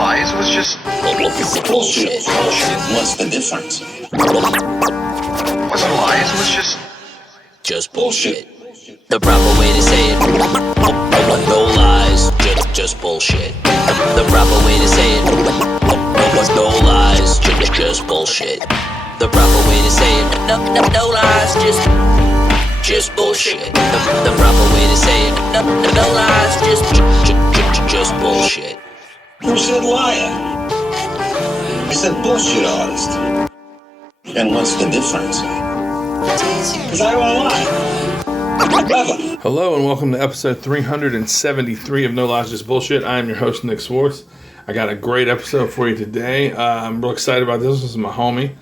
lies. It was just bullshit. What's the difference? It wasn't lies. It was just bullshit. The proper way to say it. No lies, just bullshit. The proper way to say it. No lies, just bullshit. The proper way to say it. No lies, just bullshit. The proper way to say it. No lies, just bullshit. Who said liar? I said bullshit artist. And what's the difference? Because I don't lie. Hello and welcome to episode 373 of No Lies, Just Bullshit. I am your host, Nick Swartz. I got a great episode for you today. I'm real excited about this. This is my homie.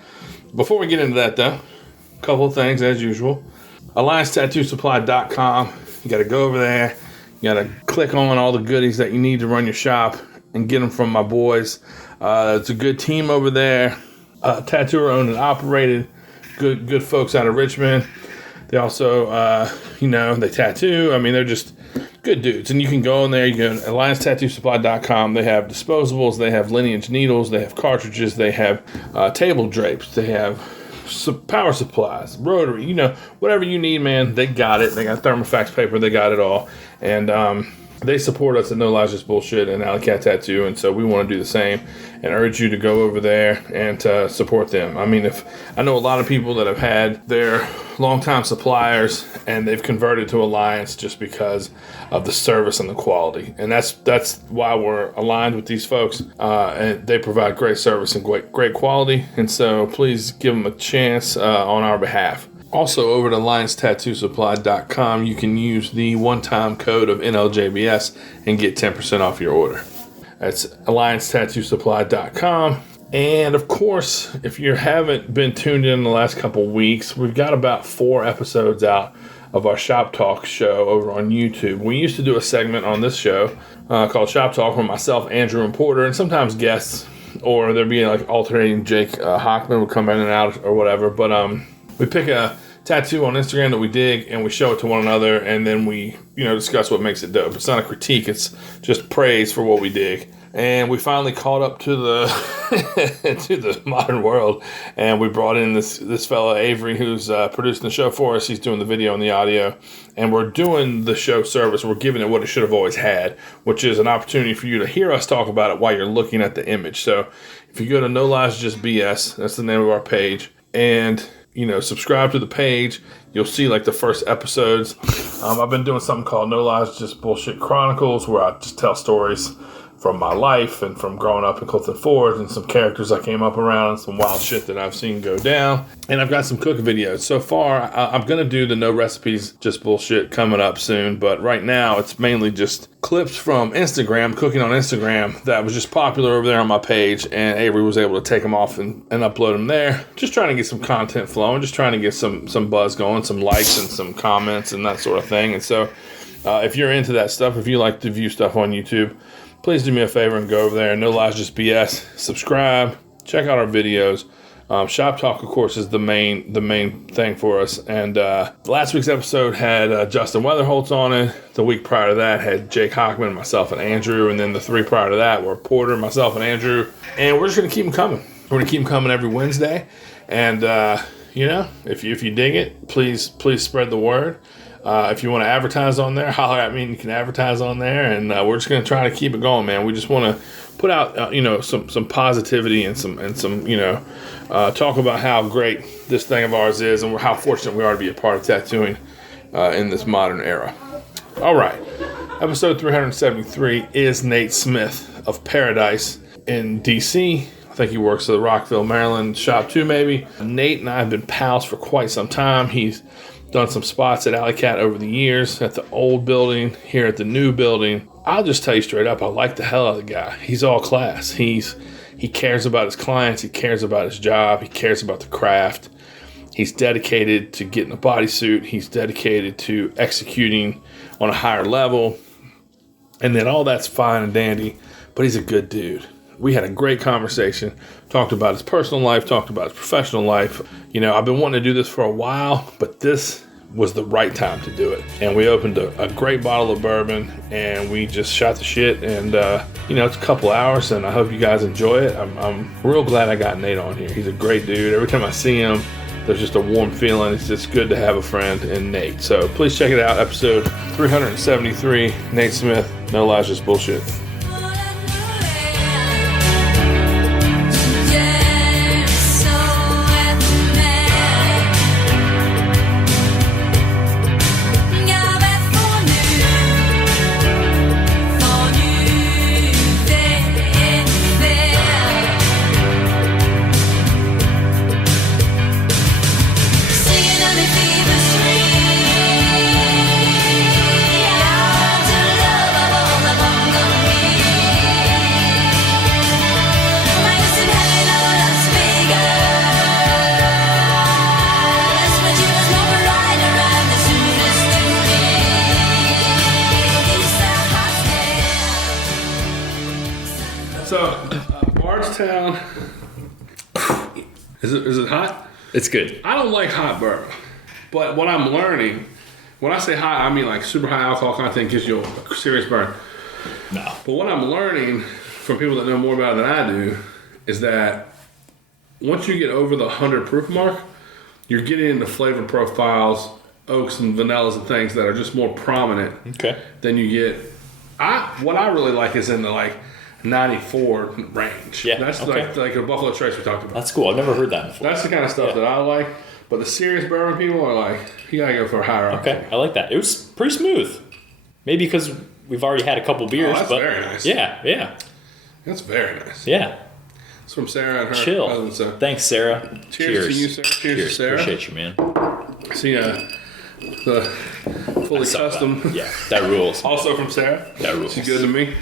Before we get into that, though, a couple of things as usual. AllianceTattooSupply.com. You got to go over there. You got to click on all the goodies that you need to run your shop and get them from my boys. It's a good team over there. Tattooer owned and operated. Good folks out of Richmond. They also, they tattoo. I mean, they're just good dudes. And you can go in there. You go to AllianceTattooSupply.com. They have disposables. They have lineage needles. They have cartridges. They have table drapes. They have power supplies, rotary. Whatever you need, man, they got it. They got thermofax paper. They got it all. And they support us at No Lies Just Bullshit and Alley Cat Tattoo. And so we want to do the same and urge you to go over there and support them. I mean, I know a lot of people that have had their longtime suppliers and they've converted to Alliance just because of the service and the quality. And that's why we're aligned with these folks. And they provide great service and great quality. And so please give them a chance on our behalf. Also, over to AllianceTattooSupply.com, you can use the one-time code of NLJBS and get 10% off your order. That's AllianceTattooSupply.com. And, of course, if you haven't been tuned in the last couple weeks, we've got about 4 episodes out of our Shop Talk show over on YouTube. We used to do a segment on this show called Shop Talk where myself, Andrew, and Porter, and sometimes guests, or there'd be like alternating Jake Hockman would come in and out or whatever, but we pick a tattoo on Instagram that we dig and we show it to one another and then we, discuss what makes it dope. It's not a critique, it's just praise for what we dig. And we finally caught up to the to the modern world and we brought in this fella Avery who's producing the show for us. He's doing the video and the audio and we're doing the show service. We're giving it what it should have always had, which is an opportunity for you to hear us talk about it while you're looking at the image. So if you go to No Lies Just BS, that's the name of our page, and subscribe to the page. You'll see like the first episodes. I've been doing something called No Lies Just Bullshit Chronicles, where I just tell stories from my life and from growing up in Clifton Forge and some characters I came up around and some wild shit that I've seen go down. And I've got some cooking videos. So far, I'm going to do the No Recipes Just Bullshit coming up soon. But right now, it's mainly just clips from Instagram, cooking on Instagram, that was just popular over there on my page. And Avery was able to take them off and upload them there. Just trying to get some content flowing, just trying to get some buzz going, some likes and some comments and that sort of thing. And so if you're into that stuff, if you like to view stuff on YouTube, please do me a favor and go over there. No Lies Just BS. Subscribe. Check out our videos. Shop Talk, of course, is the main thing for us. And last week's episode had Justin Weatherholtz on it. The week prior to that had Jake Hockman, myself, and Andrew. And then the 3 prior to that were Porter, myself, and Andrew. And we're just going to keep them coming. We're going to keep them coming every Wednesday. And, if you dig it, please spread the word. If you want to advertise on there, holler at me and you can advertise on there. And we're just going to try to keep it going, man. We just want to put out, some positivity and some talk about how great this thing of ours is and how fortunate we are to be a part of tattooing in this modern era. All right. Episode 373 is Nate Smith of Paradise in D.C. I think he works at the Rockville, Maryland shop too, maybe. Nate and I have been pals for quite some time. He's done some spots at Alley Cat over the years, at the old building, here at the new building. I'll just tell you straight up, I like the hell out of the guy. He's all class. He cares about his clients. He cares about his job. He cares about the craft. He's dedicated to getting a bodysuit. He's dedicated to executing on a higher level. And then all that's fine and dandy, but he's a good dude. We had a great conversation, talked about his personal life, talked about his professional life. I've been wanting to do this for a while, but this was the right time to do it. And we opened a great bottle of bourbon, and we just shot the shit. And it's a couple hours, and I hope you guys enjoy it. I'm real glad I got Nate on here. He's a great dude. Every time I see him, there's just a warm feeling. It's just good to have a friend in Nate. So please check it out. Episode 373. Nate Smith. No lies, just bullshit. So, Bardstown, is it hot? It's good. I don't like hot bourbon, but what I'm learning, when I say hot, I mean like super high alcohol content gives you a serious burn. No. But what I'm learning from people that know more about it than I do is that once you get over the 100 proof mark, you're getting into flavor profiles, oaks and vanillas and things that are just more prominent than you get. What I really like is in the like 94 range. Yeah, that's okay. like a Buffalo Trace we talked about. That's cool. I've never heard that before. That's the kind of stuff that I like. But the serious bourbon people are like, you gotta go for a higher octane. Okay, I like that. It was pretty smooth. Maybe because we've already had a couple beers. That's but very nice. Yeah. That's very nice. Yeah. It's from Sarah and her Chill. husband. So. Thanks, Sarah. Cheers to you, Sarah. Cheers to Sarah. Appreciate you, man. See, the fully custom. That. Yeah, that rules. Also from Sarah. That rules. She's good to me.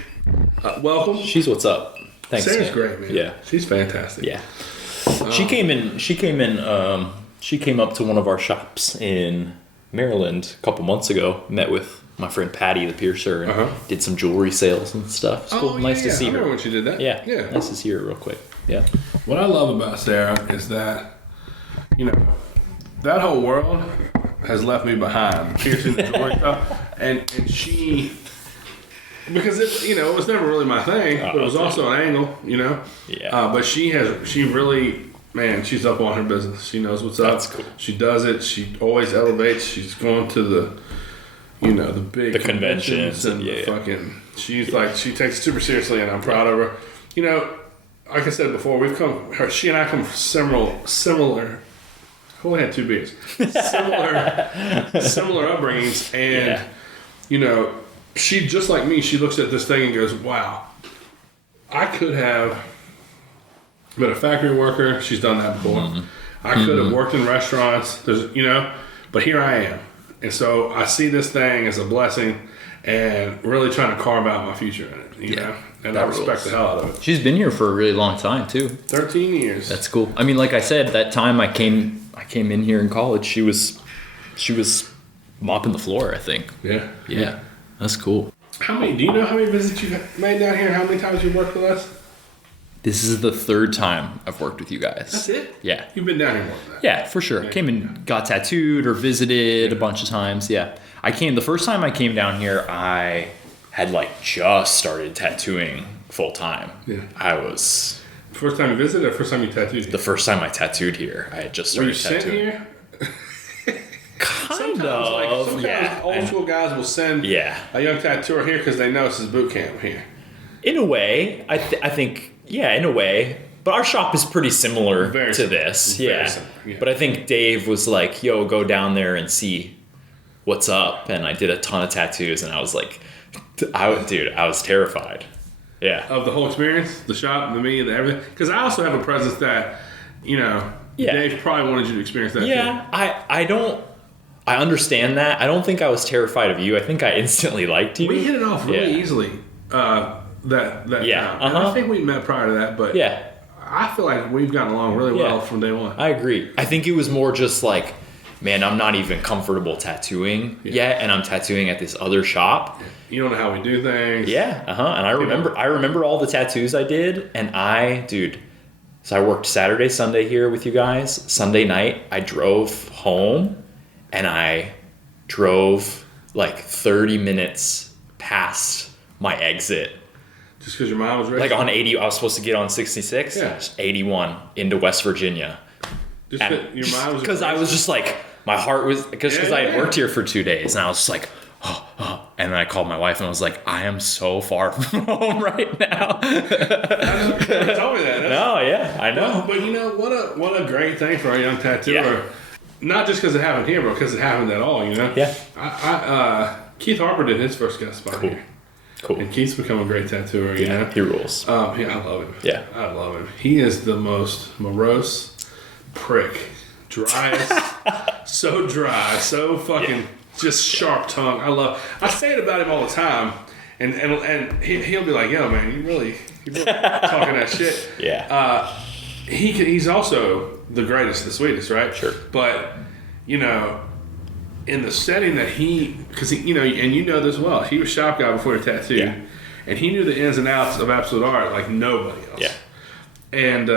Welcome. She's what's up. Thanks. Sarah's man. great, man. Yeah, she's fantastic. Yeah. She came in. She came up to one of our shops in Maryland a couple months ago. Met with my friend Patty, the piercer, and did some jewelry sales and stuff. It's cool. Nice to see I her. remember when she did that. Yeah. Yeah. Nice to see her real quick. Yeah. What I love about Sarah is that, that whole world has left me behind. Piercing the jewelry stuff, and she. Because it was never really my thing, but it was also an angle, Yeah. But she really, man, she's up on her business. She knows what's up. That's cool. She does it. She always elevates. She's going to the big conventions and she's like, she takes it super seriously, and I'm proud of her. Like I said before, she and I come from similar. I only had 2 beers. Similar upbringings, and she, just like me, she looks at this thing and goes, wow, I could have been a factory worker. She's done that before. I could have worked in restaurants. But here I am. And so I see this thing as a blessing and really trying to carve out my future in it, you know? And I respect the hell out of it. She's been here for a really long time too. 13 years. That's cool. I mean, like I said, that time I came in here in college, she was mopping the floor, I think. Yeah. Yeah. That's cool. Do you know how many visits you've made down here? How many times you've worked with us? This is the 3rd time I've worked with you guys. That's it? Yeah. You've been down here more than that. Yeah, for sure. Came and got tattooed or visited a bunch of times. Yeah. The first time I came down here, I had just started tattooing full time. Yeah. First time you visited or first time you tattooed here? The first time I tattooed here, I had just started tattooing. Were you sent here? Kind Sometimes, of. Old school guys will send a young tattooer here because they know it's his boot camp here. In a way, I think, in a way. But our shop is pretty similar to this. Yeah. But I think Dave was like, yo, go down there and see what's up. And I did a ton of tattoos, and I was like, I was terrified. Yeah. Of the whole experience, the shop, the me, the everything. Because I also have a presence that, Dave probably wanted you to experience that too. I understand that. I don't think I was terrified of you. I think I instantly liked you. We hit it off really easily. That time. And I think we met prior to that, but I feel like we've gotten along really well from day one. I agree. I think it was more just like, man, I'm not even comfortable tattooing yet, and I'm tattooing at this other shop. You don't know how we do things. Yeah, And I remember all the tattoos I did, and so I worked Saturday, Sunday here with you guys. Sunday night, I drove home, and I drove like 30 minutes past my exit. Just because your mom was rich? Like on 80, I was supposed to get on 66. Yeah. 81 into West Virginia. Just your mom was because I was just like, my heart was, because I had worked here for 2 days, and I was just like, and then I called my wife and I was like, I am so far from home right now. I never told me that. No, yeah, I know. Well, but you know, what a great thing for a young tattooer. Yeah. Not just because it happened here, but because it happened at all, you know? Yeah. Keith Harper did his first guest spot here. Cool. And Keith's become a great tattooer, you know? He rules. Yeah, I love him. Yeah. I love him. He is the most morose prick. Dry so dry, so fucking just sharp tongue. I say it about him all the time, and he'll be like, yo, man, you really talking that shit. Yeah. He's also the greatest, the sweetest, right? Sure. But, you know, in the setting that because you know, and you know this well, he was shop guy before he tattooed, Yeah. and he knew the ins and outs of absolute art like nobody else. Yeah. And,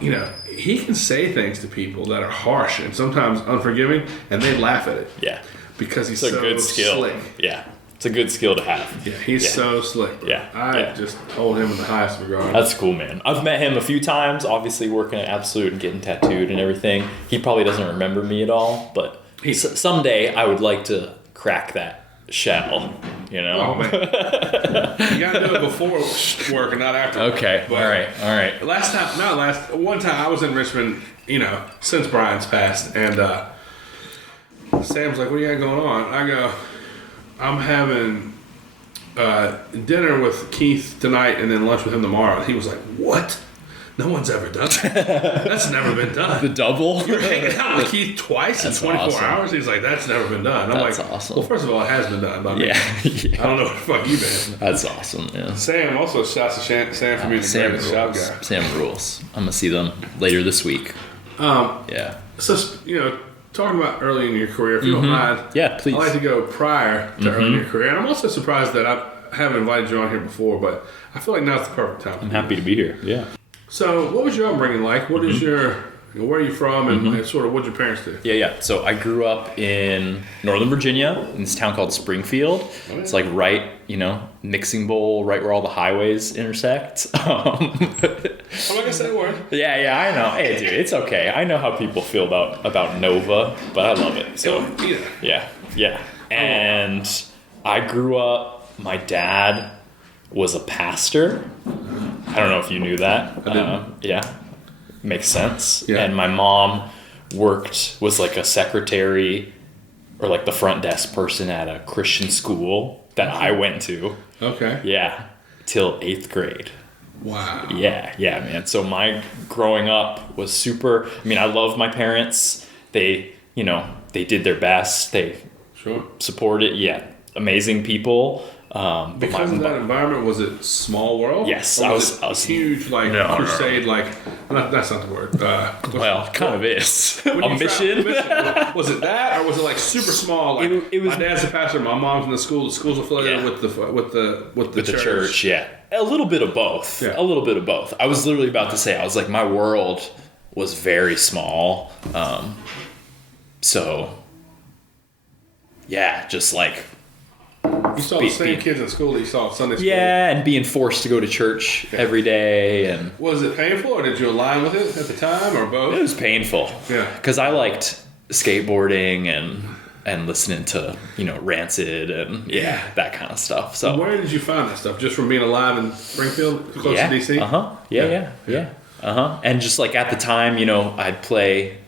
you know, he can say things to people that are harsh and sometimes unforgiving, and they laugh at it. Yeah. Because he's It's a so good skill. slick. Yeah. It's a good skill to have. Yeah, he's so slick. Yeah. I just hold him in the highest regard. That's cool, man. I've met him a few times, obviously working at Absolute and getting tattooed and everything. He probably doesn't remember me at all, but someday I would like to crack that shell, you know? Oh, man. You got to do it before work and not after work. Okay, But all right. One time I was in Richmond, you know, since Brian's passed, and Sam's like, what do you got going on? I go, I'm having dinner with Keith tonight and then lunch with him tomorrow. And he was like, what? No one's ever done that. That's never been done. The double? You're hanging out with Keith twice in 24 awesome. hours? He's like, that's never been done. I'm That's like, awesome. well, first of all, it has been done. But Yeah. I don't know what the fuck you've been. That's awesome, yeah. Sam also shouts to Sam for being the Sam greatest shop rules. guy. Sam rules. I'm gonna see them later this week. Yeah. So, you know, talking about early in your career, if you don't mind, Yeah, please. I like to go prior to early in your career. And I'm also surprised that I haven't invited you on here before, but I feel like now's the perfect time. I'm happy to be here. Yeah. So, what was your upbringing like? What is where are you from, and sort of what did your parents do? Yeah. So I grew up in Northern Virginia in this town called Springfield. It's like right, you know, mixing bowl, right where all the highways intersect. I'm not gonna say a word. Yeah, I know. Hey, dude, it's okay. I know how people feel about Nova, but I love it. So yeah. And I grew up. My dad was a pastor. I don't know if you knew that. I didn't. Yeah, makes sense. Yeah. And my mom was like a secretary or like the front desk person at a Christian school that I went to. Okay. Yeah, till 8th grade. Wow. Yeah, man. So my growing up was super. I mean, I love my parents. They, you know, they did their best. They supported. Yeah, amazing people. But because of that environment, was it small world? Yes, I was huge, like crusade, like that's not the word. Well, it kind of is When a you mission. Was it that, or was it like super small? Like It was. My dad's a pastor, my mom's in the school. The school's affiliated Yeah. with the church. Yeah, a little bit of both. Yeah. A little bit of both. I was literally about to say, I was like, my world was very small. So yeah, just like. You saw the same kids in school that you saw at Sunday school. Yeah, and being forced to go to church every day. And Was it painful, or did you align with it at the time, or both? it was painful. Yeah. Because I liked skateboarding and listening to, you know, Rancid and that kind of stuff. So Where did you find that stuff? Just from being alive in Springfield, close to DC? Yeah. And just like at the time, you know, I'd play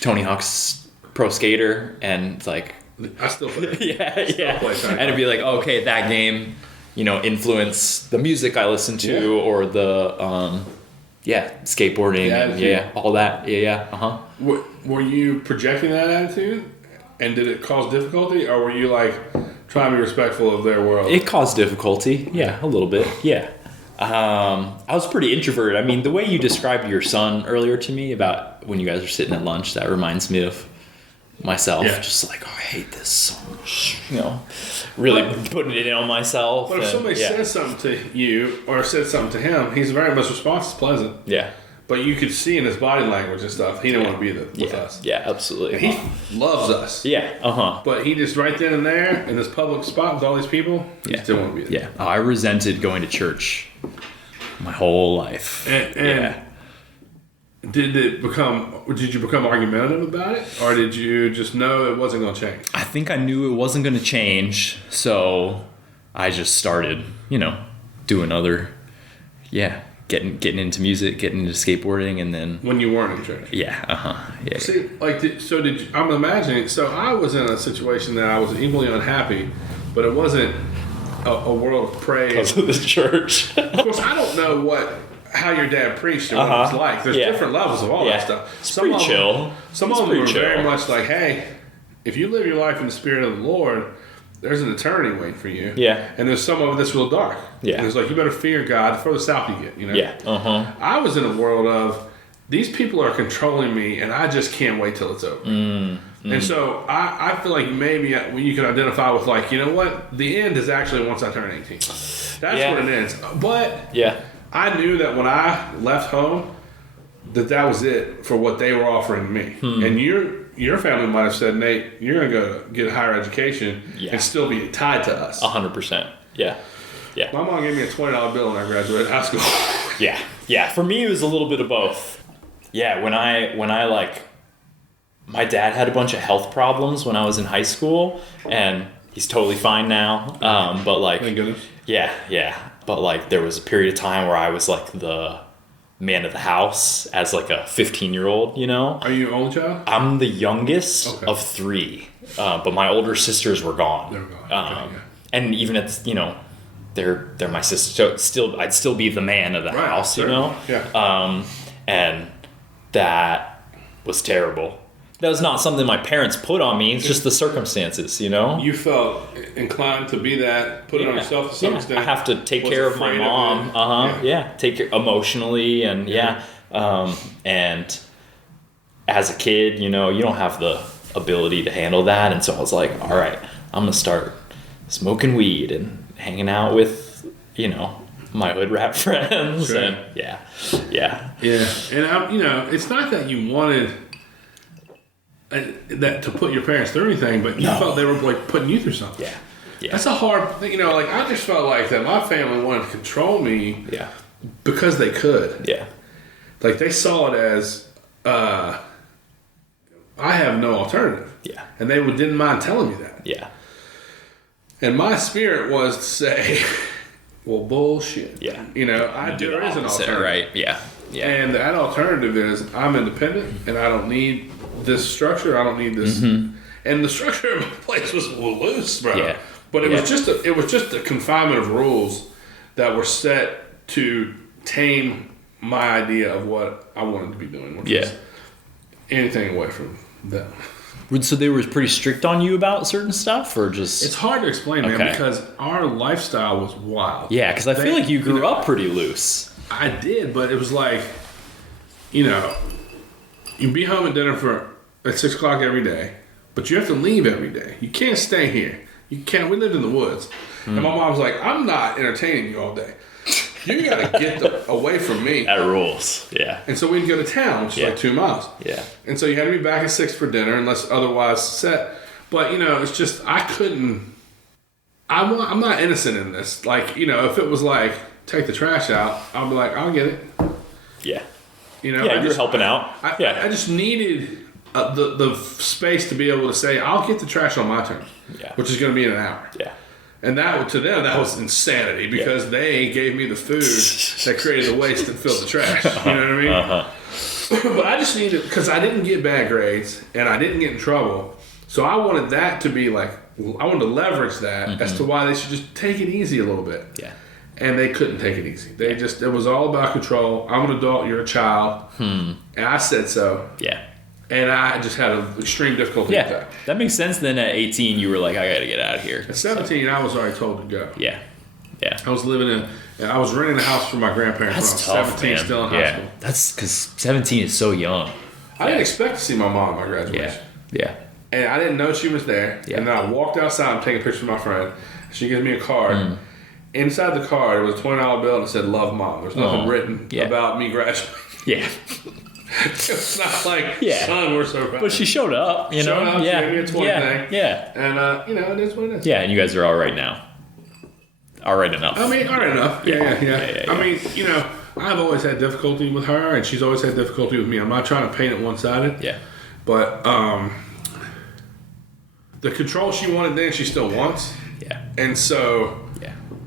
Tony Hawk's Pro Skater and like I still play. yeah. play Tony And it'd be like, okay, that game, you know, influenced the music I listen to or the skateboarding and all that. Yeah. Were you projecting that attitude, and did it cause difficulty, or were you like trying to be respectful of their world? It caused difficulty. Yeah, a little bit. Yeah. I was pretty introverted. I mean, the way you described your son earlier to me about when you guys are sitting at lunch, that reminds me of myself. Yeah. Just like, oh, I hate this so much. You know, really putting it in on myself. But if somebody says something to you or said something to him, he's very much response is pleasant. Yeah. But you could see in his body language and stuff, he didn't want to be with us. Yeah, absolutely. And he loves us. Yeah, But he just right then and there in this public spot with all these people, he just didn't want to be there. Yeah. Oh, I resented going to church my whole life. And did you become argumentative about it? Or did you just know it wasn't going to change? I think I knew it wasn't going to change, so I just started, doing other, getting into music, getting into skateboarding, and then When you weren't in church? yeah. See, I'm imagining, so I was in a situation that I was equally unhappy, but it wasn't a world of praise. Because of the church. Of course, I don't know how your dad preached or what it was like. There's different levels of all that stuff. It's pretty chill. Some of them are very much like, hey, if you live your life in the Spirit of the Lord, there's an eternity waiting for you. Yeah. And there's some of it that's real dark. Yeah. And it's like, you better fear God the further south you get, Yeah. I was in a world of, these people are controlling me, and I just can't wait till it's over. And so I feel like maybe you can identify with, like, you know what? The end is actually once I turn 18. That's what it ends. But I knew that when I left home, that was it for what they were offering me. And your family might have said, Nate, you're going to go get a higher education and still be tied to us. 100%. Yeah. Yeah. My mom gave me a $20 bill when I graduated high school. Yeah. For me, it was a little bit of both. Yeah. When I like, my dad had a bunch of health problems when I was in high school, and he's totally fine now. But like, Thank goodness. Yeah. But like, there was a period of time where I was like the man of the house as like a 15-year-old, Are you an only child? I'm the youngest of 3, but my older sisters were gone. They're gone. And even at they're my sister. So I'd still be the man of the house, Yeah. And that was terrible. That was not something my parents put on me. It's just the circumstances, You felt inclined to be that, put it on yourself to some extent. I have to take care of my mom. Take care emotionally, and and as a kid, you don't have the ability to handle that, and so I was like, all right, I'm gonna start smoking weed and hanging out with my hood rat friends, and yeah. And it's not that you wanted that to put your parents through anything, but you felt they were like putting you through something. Yeah. That's a hard thing, like I just felt like that my family wanted to control me because they could. Yeah. Like they saw it as I have no alternative. Yeah. And they didn't mind telling me that. Yeah. And my spirit was to say, well, bullshit. Yeah. There is an alternative. Right. Yeah. And that alternative is I'm independent and I don't need this structure. I don't need this. And the structure of my place was loose, bro. Yeah. But it was just a confinement of rules that were set to tame my idea of what I wanted to be doing, which was anything away from them. So they were pretty strict on you about certain stuff, or just? It's hard to explain, man, because our lifestyle was wild. Yeah, because I feel like you grew up pretty loose. I did, but it was like, you'd be home at dinner at 6 o'clock every day, but you have to leave every day. You can't stay here. You can't. We lived in the woods, and my mom was like, "I'm not entertaining you all day. You gotta get away from me." That rules. Yeah. And so we'd go to town, which is like 2 miles. Yeah. And so you had to be back at 6 for dinner, unless otherwise set. But it's just I couldn't. I'm not innocent in this. Like if it was like take the trash out, I'll be like, I'll get it. Yeah. You're helping out. I just needed the space to be able to say, I'll get the trash on my turn, which is going to be in an hour. Yeah. And to them, that was insanity because they gave me the food that created the waste and filled the trash. You know what I mean? But I just needed, because I didn't get bad grades and I didn't get in trouble. So I wanted that to be like, I wanted to leverage that as to why they should just take it easy a little bit. Yeah. And they couldn't take it easy. It was all about control. I'm an adult, you're a child. And I said so. Yeah. And I just had an extreme difficulty with that. That makes sense. Then at 18, you were like, I got to get out of here. At 17, I was already told to go. Yeah. I was I was renting a house for my grandparents when I was 17, man. still in high school. That's because 17 is so young. I didn't expect to see my mom at my graduation. Yeah. And I didn't know she was there. Yeah. And then I walked outside and taking a picture of my friend. She gives me a card. Inside the card, it was a $20 bill and it said, "Love, Mom." There's nothing written about me graduating. Yeah. It's not like, Yeah. son, we're so proud. But she showed up, you know? Showed up, yeah. maybe it's one yeah. thing. Yeah. And, you know, it is what it is. Yeah, and you guys are all right now. All right enough. I mean, all right enough. Yeah. Yeah. I mean, you know, I've always had difficulty with her, and she's always had difficulty with me. I'm not trying to paint it one-sided. Yeah. But the control she wanted then, she still wants. Yeah. And so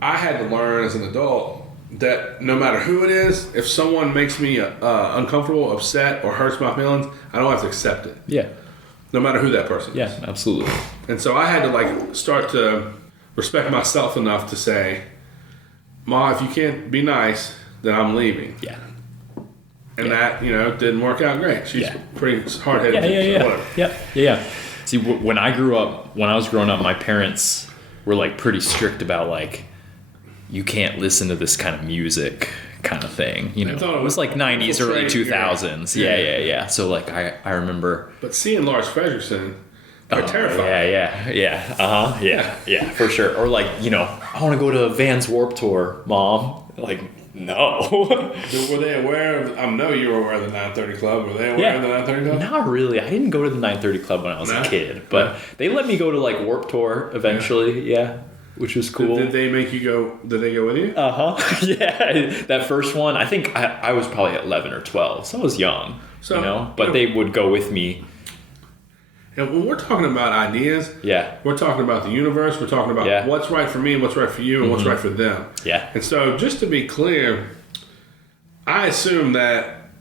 I had to learn as an adult that no matter who it is, if someone makes me uncomfortable, upset, or hurts my feelings, I don't have to accept it. Yeah. No matter who that person is. Yeah, absolutely. And so I had to like start to respect myself enough to say, Ma, if you can't be nice, then I'm leaving. Yeah. And that, you know, didn't work out great. She's pretty hard-headed. Yeah. See, when I was growing up, my parents were like pretty strict about like, you can't listen to this kind of music kind of thing. You know, it was like 90s, early 2000s. Yeah. So like I remember. But seeing Lars Fredriksson, they're terrifying. Yeah, for sure. Or like, you know, I want to go to Vans Warped Tour, Mom. Like, no. Were they aware of, I know you were aware of the 930 Club. Were they aware of the 930 Club? Not really. I didn't go to the 930 Club when I was a kid, but they let me go to like Warped Tour eventually, which was cool. Did they make you go, did they go with you? Yeah. That first one, I think I was probably 11 or 12, so I was young, you know, but they would go with me. And when we're talking about ideas, we're talking about the universe, we're talking about what's right for me and what's right for you and what's right for them. Yeah. And so just to be clear, I assume that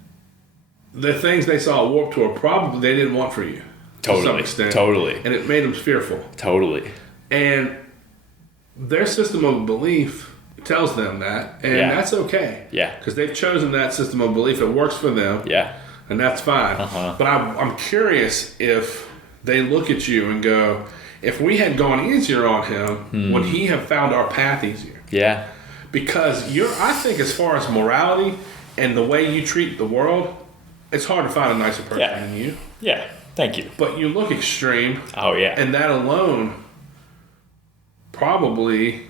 the things they saw at Warped Tour probably they didn't want for you. Totally. To some extent. Totally. And it made them fearful. Totally. And their system of belief tells them that, and that's okay. Yeah. Because they've chosen that system of belief. It works for them. Yeah. And that's fine. But I'm curious if they look at you and go, if we had gone easier on him, would he have found our path easier? Yeah. Because I think as far as morality and the way you treat the world, it's hard to find a nicer person than you. Yeah. Thank you. But you look extreme. Oh, yeah. And that alone probably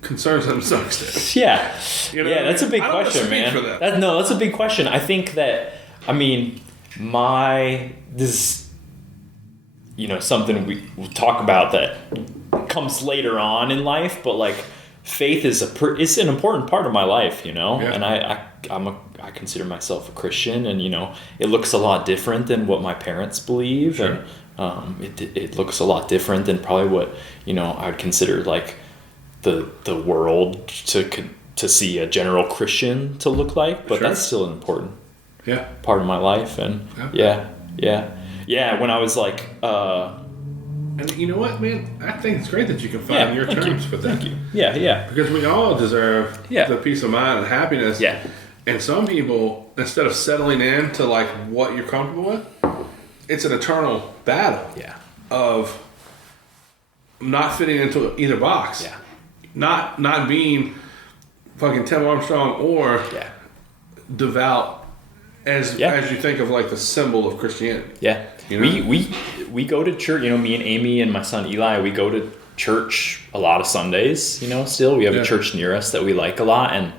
concerns them to some extent. Yeah. You know, yeah, that's a big question, man. That's a big question. I think that, I mean, this, you know, something we'll talk about that comes later on in life, but like faith is it's an important part of my life, you know, and I consider myself a Christian, and you know, it looks a lot different than what my parents believe, and it looks a lot different than probably what, you know, I'd consider like the world to see a general Christian to look like, but that's still an important part of my life, and when I was like and you know what, man, I think it's great that you can find your terms for that. Thank you. Yeah. Because we all deserve the peace of mind and happiness. Yeah. And some people, instead of settling in to like what you're comfortable with, it's an eternal battle of not fitting into either box. Yeah. Not being fucking Tim Armstrong or devout as you think of like the symbol of Christianity. Yeah. You know? We go to church, you know, me and Amy and my son Eli, we go to church a lot of Sundays, you know, still. We have a church near us that we like a lot, and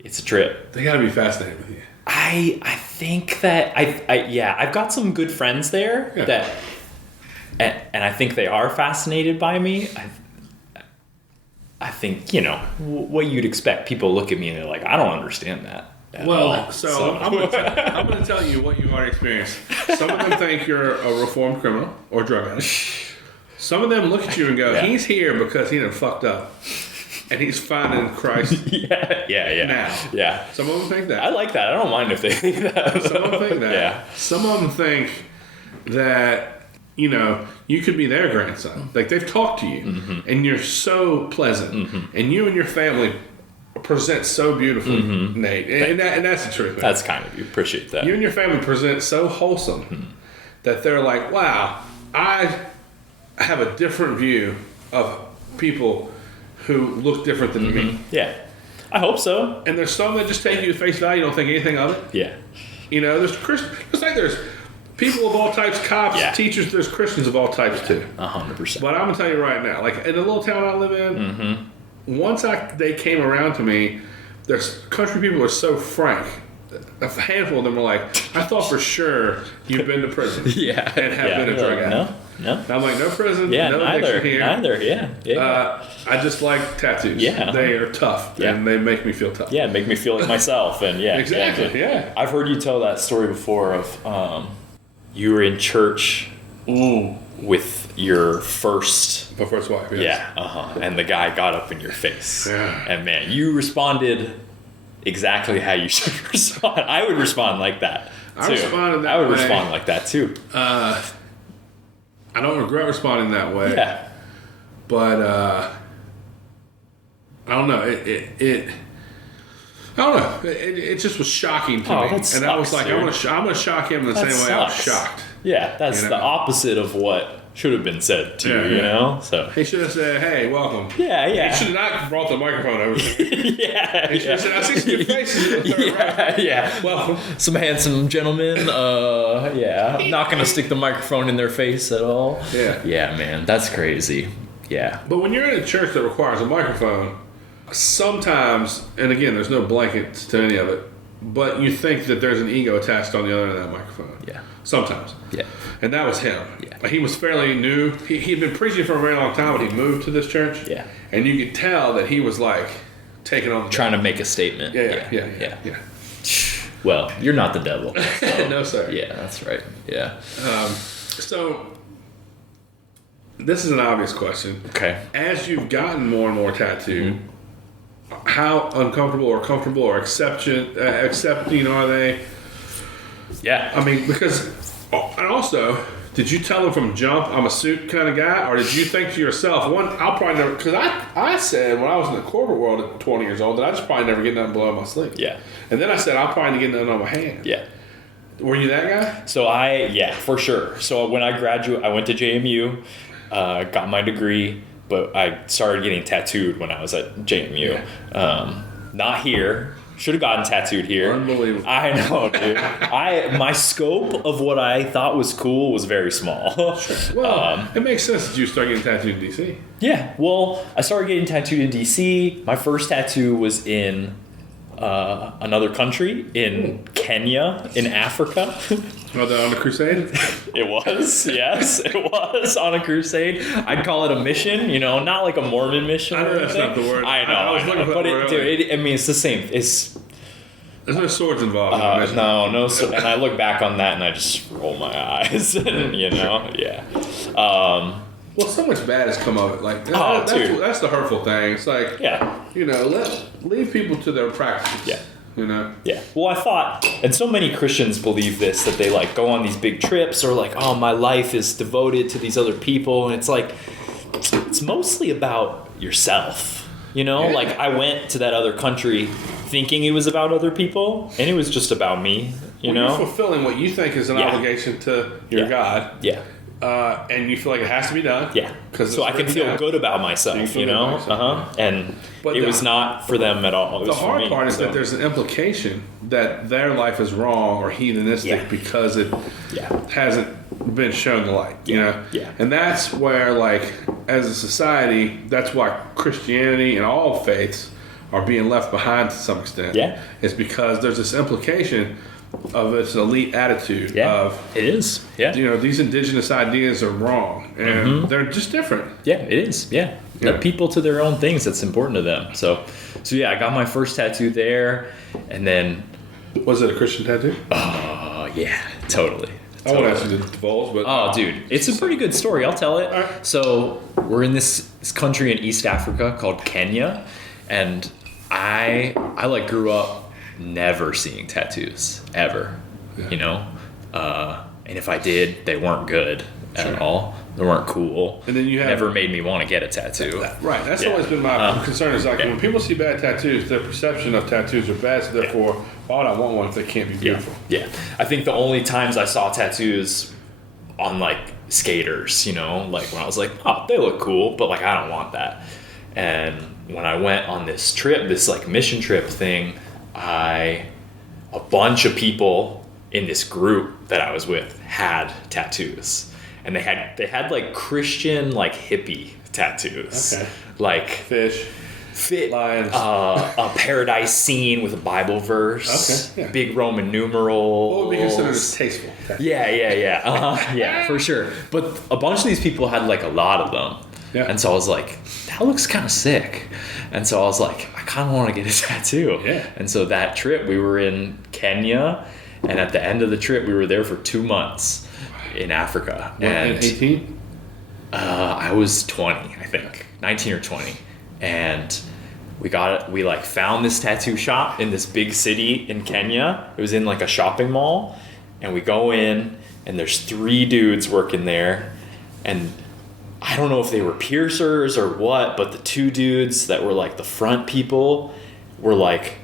it's a trip. They gotta be fascinated with you. I think that I've got some good friends there that and I think they are fascinated by me. I think, you know, what you'd expect. People look at me and they're like, I don't understand that. Well, so I'm going to tell you what you've already experienced. Some of them think you're a reformed criminal or drug addict. Some of them look at you and go, he's here because he done fucked up. And he's finding Christ now. Yeah. Some of them think that. I like that. I don't mind if they think that. Some of them think that. Yeah. Some of them think that, you know, you could be their grandson. Like, they've talked to you, and you're so pleasant. And you and your family present so beautifully, Nate. And that's the truth. Man. That's kind of you. Appreciate that. You and your family present so wholesome that they're like, wow, I have a different view of people who look different than me. Yeah. I hope so. And there's some that just take you at face value, don't think anything of it. Yeah. You know, there's it's like there's people of all types, cops, teachers, there's Christians of all types too. 100%. But I'm going to tell you right now, like in the little town I live in, once they came around to me there's country people are so frank. A handful of them are like, I thought for sure you've been to prison. Yeah. And have been a drug addict. No. And I'm like, no prison, Yeah, no neither. addiction here. Neither, yeah. I just like tattoos. Yeah. They are tough, and they make me feel tough. Yeah, make me feel like myself, and Exactly, yeah. I've heard you tell that story before of you were in church with your first... My first wife, yes. Yeah, and the guy got up in your face. Yeah. And man, you responded exactly how you should respond. I would respond like that, too. I responded that I would way. respond like that, too. I don't regret responding that way. Yeah. But I don't know. I don't know. It just was shocking to me, that and I was sucks, like, dude. I'm gonna shock him in the That same way I was sucks. shocked. Yeah, that's You know? the opposite of what should have been said to you, you know? So He should have said, "Hey, welcome." yeah. He should have not brought the microphone over to me. yeah. He should have said, "I see some good faces in the third row. Yeah. Welcome." Some handsome gentlemen. I'm not gonna stick the microphone in their face at all. Yeah. Yeah, man, that's crazy. Yeah. But when you're in a church that requires a microphone, sometimes, and again, there's no blankets to any of it, but you think that there's an ego attached on the other end of that microphone. Yeah. Sometimes. Yeah. And that was him. Yeah. He was fairly new. He'd been preaching for a very long time, but he moved to this church. Yeah. And you could tell that he was like taking on the Trying to make a statement. Yeah. Well, you're not the devil. No, sir. Yeah, that's right. Yeah. So, this is an obvious question. Okay. As you've gotten more and more tattooed, how uncomfortable or comfortable or accepting are they? Yeah. I mean, because, and also, did you tell them from jump, I'm a suit kind of guy, or did you think to yourself, one, I'll probably never, because I said when I was in the corporate world at 20 years old that I just probably never get nothing below my sleeve. Yeah. And then I said I'll probably get nothing on my hand. Yeah. Were you that guy? So for sure. So when I graduated, I went to JMU, got my degree, but I started getting tattooed when I was at JMU. Not here. Should have gotten tattooed here. Unbelievable. I know, dude. My scope of what I thought was cool was very small. Well, it makes sense that you start getting tattooed in DC. Yeah. Well, I started getting tattooed in DC. My first tattoo was in another country, in Kenya, in Africa. On the crusade? It was, yes, it was on a crusade. I'd call it a mission, not like a Mormon mission. I know or that's anything. not the word. I know, I was looking for but that word it's the same. It's There's no swords involved. In the mission. no. So, and I look back on that and I just roll my eyes, and, yeah. Well, so much bad has come of it. Like dude. that's the hurtful thing. It's like Yeah. leave people to their practices. Yeah. Yeah. Well, I thought, and so many Christians believe this, that they like go on these big trips or like, oh, my life is devoted to these other people. And it's like, it's mostly about yourself, Yeah. Like I went to that other country thinking it was about other people and it was just about me, You're fulfilling what you think is an Yeah. obligation to your Yeah. God. Yeah. And you feel like it has to be done. Yeah. Because So I can feel good about myself, And But it was not for them at all. It The was for hard me, part is so. that there's an implication that their life is wrong or heathenistic Yeah. because it Yeah. hasn't been shown the light, Yeah. And that's where, like, as a society, that's why Christianity and all faiths are being left behind to some extent. Yeah. It's because there's this implication of this elite attitude of, it is. Yeah. these indigenous ideas are wrong and they're just different. Yeah, it is. Yeah. Yeah. Let people to their own things that's important to them. So yeah, I got my first tattoo there, and then Was it a Christian tattoo? yeah, totally. I won't ask you to divulge, but Oh, dude, it's a pretty good story. I'll tell it. All right. So we're in this country in East Africa called Kenya, and I like grew up never seeing tattoos ever, and if I did, they weren't good at all. They weren't cool. And then you have never made me want to get a tattoo. Right, that's Yeah. always been my concern. Is like yeah. when people see bad tattoos, their perception of tattoos are bad. So therefore, why would I want one if they can't be beautiful? Yeah. I think the only times I saw tattoos on like skaters, like when I was like, oh, they look cool, but like I don't want that. And when I went on this trip, this like mission trip thing, a bunch of people in this group that I was with had tattoos. And they had like Christian like hippie tattoos. Okay. Like Fish. fit Lions. a paradise scene with a Bible verse, Okay, yeah. big Roman numerals. What would be considered as tasteful? Yeah. Yeah, for sure. But a bunch of these people had like a lot of them. Yeah. And so I was like, that looks kind of sick. And so I was like, I kind of want to get a tattoo. Yeah. And so that trip, we were in Kenya. And at the end of the trip, we were there for 2 months in Africa. And 18? I was 20, I think. 19 or 20. And we like found this tattoo shop in this big city in Kenya. It was in like a shopping mall. And we go in and there's 3 dudes working there. And I don't know if they were piercers or what, but the 2 dudes that were like the front people were like,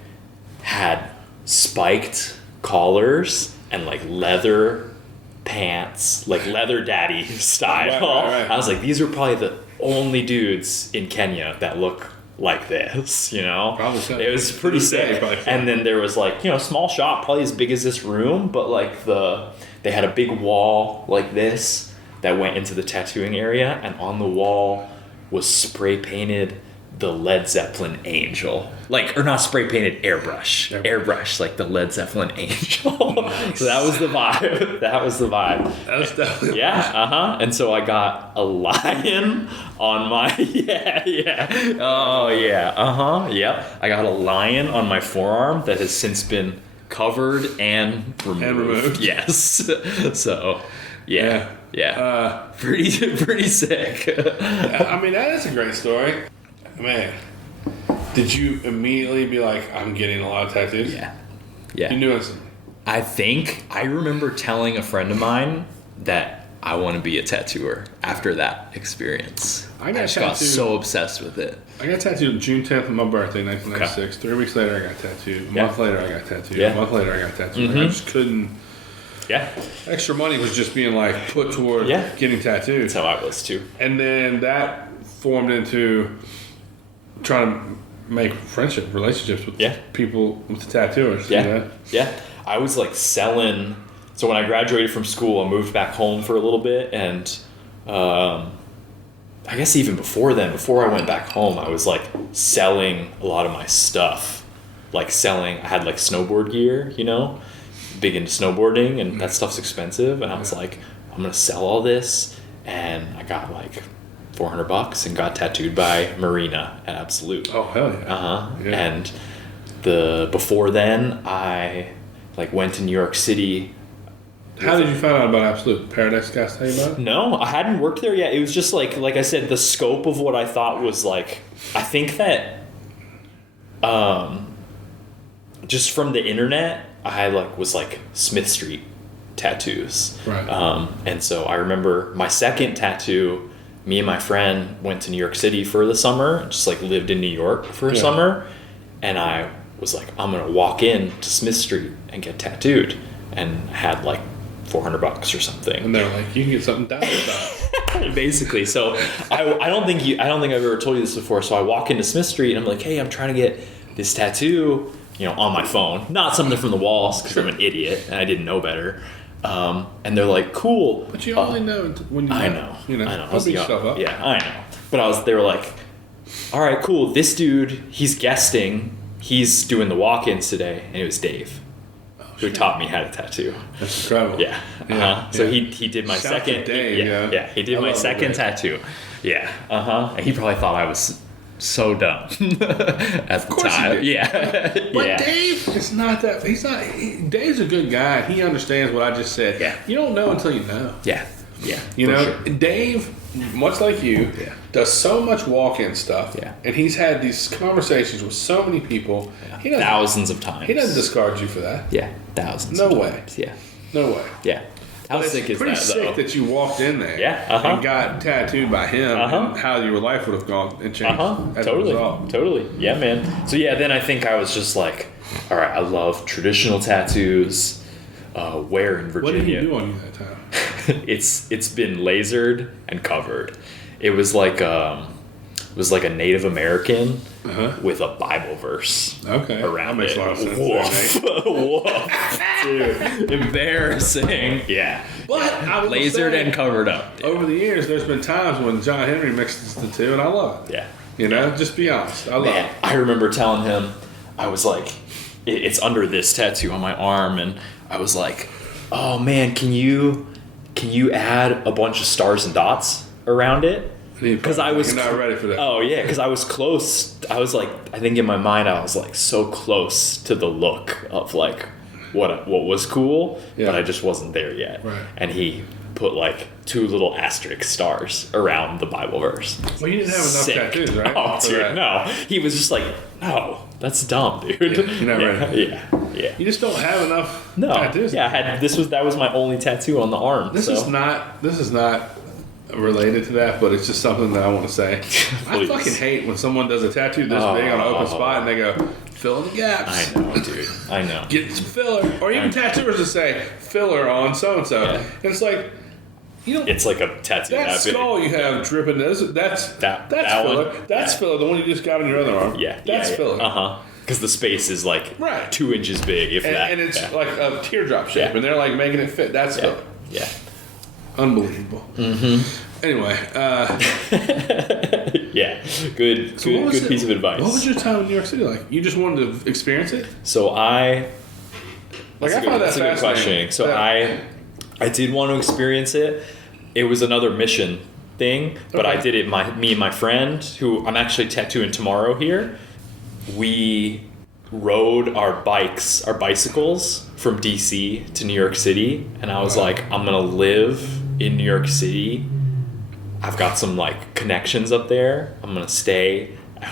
had spiked collars and like leather pants, like leather daddy style. Right. I was like, these are probably the only dudes in Kenya that look like this, you know? Probably so. It was pretty sick. And then there was like, small shop, probably as big as this room, but like they had a big wall like this that went into the tattooing area, and on the wall was spray painted the Led Zeppelin angel. Like, or not spray painted, airbrush, like the Led Zeppelin angel. Nice. So that was the vibe. That was definitely yeah, And so I got a lion on my oh yeah, yep. I got a lion on my forearm that has since been covered and removed. Yes. So yeah. Pretty sick. I mean, that is a great story. Man, did you immediately be like, I'm getting a lot of tattoos? Yeah. You knew it. I remember telling a friend of mine that I want to be a tattooer after that experience. I just got so obsessed with it. I got tattooed June 10th of my birthday, 1996. Okay. 3 weeks later, I got tattooed. A month later, I got tattooed. A month later, I got tattooed. Mm-hmm. I just couldn't. Yeah. Extra money was just being like put toward getting tattooed. That's how I was too. And then that formed into trying to make relationships with people, with the tattooers. Yeah. You know? Yeah. I was like selling. So when I graduated from school, I moved back home for a little bit. And I guess even before then, before I went back home, I was like selling a lot of my stuff. Like I had like snowboard gear, big into snowboarding, and that stuff's expensive. And I was like, I'm going to sell all this. And I got like $400 and got tattooed by Marina at Absolute. Oh, hell yeah. Yeah. And before then, I like went to New York City. How did you find out about Absolute? Paradise guys tell you about it? No, I hadn't worked there yet. It was just like I said, the scope of what I thought was like, I think that just from the internet, I was Smith Street tattoos. Right. And so I remember my second tattoo, me and my friend went to New York City for the summer, just lived in New York for a summer. And I was like, I'm going to walk in to Smith Street and get tattooed. And I had $400 or something. And they're like, you can get something done with that. Basically. So I don't think I've ever told you this before. So I walk into Smith Street and I'm like, hey, I'm trying to get this tattoo, on my phone, not something from the walls because I'm an idiot and I didn't know better. And they're like, cool. But you only know when you know. I know. I know. Don't beat yourself up. Yeah, I know. But they were like, all right, cool. This dude, he's guesting. He's doing the walk-ins today. And it was Dave, who taught me how to tattoo. That's incredible. Yeah. Uh-huh. So he did my second. Dave, yeah. He did my second tattoo. Yeah. And he probably thought I was so dumb at the time. Yeah. But Dave, it's not that. Dave's a good guy. He understands what I just said. Yeah. You don't know until you know. Yeah. Yeah. Sure. Dave, much like you, does so much walk-in stuff. Yeah. And he's had these conversations with so many people. Yeah. Thousands of times. He doesn't discard you for that. Yeah. Thousands. No of way. Times. Yeah. No way. Yeah. How but sick it's is that, pretty sick though? that you walked in there and got tattooed by him and how your life would have gone and changed as a result. Totally. Yeah, man. So then I think I was just like, all right, I love traditional tattoos. Where in Virginia? What did he do on you that time? It's been lasered and covered. It was like a Native American with a Bible verse around that makes it. a lot of sense. Woof. Dude, embarrassing. Yeah. But I lasered and covered up. Dude. Over the years, there's been times when John Henry mixes the two, and I love it. Yeah. You know, just be honest. I love Man, it. I remember telling him, I was like, it's under this tattoo on my arm, and I was like, oh man, can you add a bunch of stars and dots around it? Because I was not ready for that. Oh yeah, because I was close. I was like, I think in my mind I was like so close to the look of like what was cool, but I just wasn't there yet. Right. And he put like 2 little asterisk stars around the Bible verse. Well, you didn't have enough Sick. tattoos, right? Oh, For dude, that. no. He was just like, no, that's dumb, dude. You're not ready. Yeah. You just don't have enough No. tattoos. Yeah, that was my only tattoo on the arm. This is not related to that, but it's just something that I want to say. I Please. fucking hate when someone does a tattoo this big on an open spot and they go, fill in the gaps. I know, dude. I know. Get some filler. Or even tattooers that say filler on so-and-so. Yeah. And it's like, you know, It's like a tattoo. that skull you have dripping, that's That filler. one? That's filler. The one you just got on your other arm. Yeah. That's filler. Because the space is like Right. 2 inches big, if that. And it's yeah. like a teardrop shape, Yeah. and they're like making it fit. That's filler. Yeah. Unbelievable. Mm-hmm. Anyway, Yeah. Good piece of advice. What was your time in New York City like? You just wanted to experience it? So I Like, That's I found that a good fascinating. question. So Yeah. I did want to experience it. It was another mission thing, but I Okay. did it. Me and my friend, who I'm actually tattooing tomorrow here, we rode our bicycles from DC to New York City, and I was like, I'm gonna live in New York City. I've got some like connections up there. I'm gonna stay at a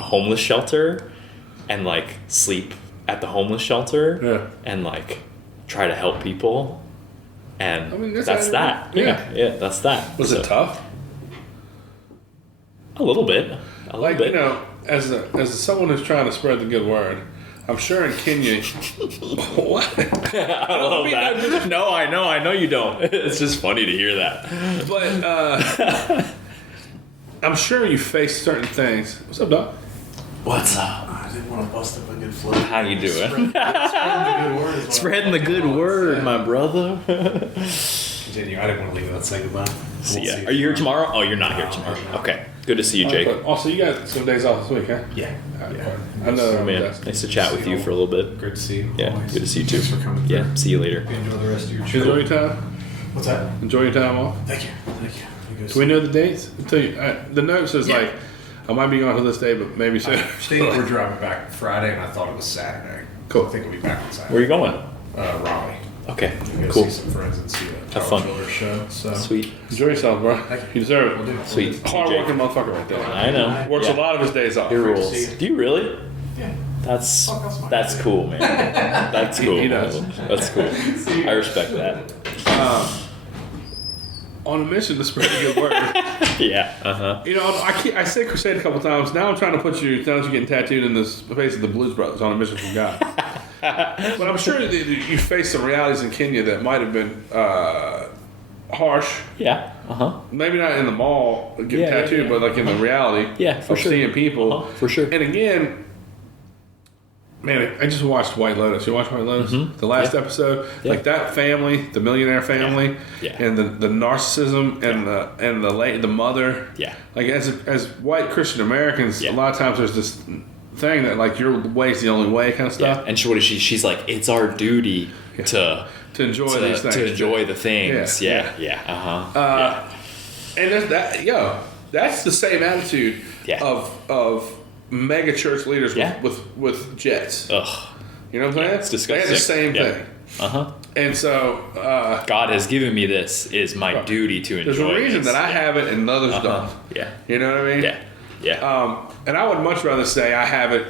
homeless shelter, and like sleep at the homeless shelter, and like try to help people. And I mean, that's that's that. yeah. Yeah, that's that. Was it tough? A little bit. A Like, little bit. you know, as someone who's trying to spread the good word, I'm sure in Kenya. What? I love that. No, I know you don't. It's just funny to hear that. But I'm sure you face certain things. What's up, Doc? What's up? I didn't want to bust up a good flow. How you doing? Spreading the good word is what Spreading the good word, my brother. Continue. I didn't want to leave without saying goodbye. See ya. Are you here tomorrow? Oh, you're not here tomorrow. Okay. Good to see you, Jake. Also, you got some days off this week, huh? Yeah. I know. Oh, man, nice to chat with you for a little bit. Great to see you. Yeah, Always. good to see you too. Thanks for coming through. Yeah, see you later. Enjoy the rest of your Enjoy trip. your time. What's that? Enjoy your time off. Thank you. Do we know the dates? I'll tell you, the note says Yeah. like, I might be gone to this day, but maybe soon. We're driving back Friday, and I thought it was Saturday. Cool. I think we'll be back on Saturday. Where are you going? Raleigh. Okay, Go cool. see some friends and see a Have fun. Children's show. So Sweet. Enjoy yourself, bro. You deserve We'll do it. it. Sweet. Hard working motherfucker right there. I know. Works Yeah. a lot of his days off. Your See rules. you. Do you really? Yeah. That's Fuck, that's fine. that's cool, man. That's cool. He does. That's cool. I respect that. On a mission to spread the good word. Yeah. You know, I said crusade a couple times. Now I'm trying to put you, now that you're getting tattooed in the face of the Blues Brothers on a mission from God. But I'm sure that you faced some realities in Kenya that might have been harsh. Yeah. Maybe not in the mall getting Yeah, tattooed, yeah. but like in the reality Yeah, for of sure. seeing people. For sure. And again, man, I just watched White Lotus. You watched White Lotus? The last episode, Yeah. like that family, the millionaire family, Yeah. and the narcissism and the mother. Yeah. Like as white Christian Americans, Yeah. a lot of times there's this thing that like your way's the only way kind of Yeah. stuff. And what is she? She's like, it's our duty to To enjoy these things. to enjoy the things. Yeah, Yeah. And that's the same attitude Yeah. of mega church leaders Yeah. with jets. Ugh. You know what I'm saying? It's They disgusting. have the same Yeah. thing. And so God has given me this. Is my duty to enjoy. there's a reason this. that I have it and others don't. Yeah. You know what I mean? Yeah. Yeah. And I would much rather say I have it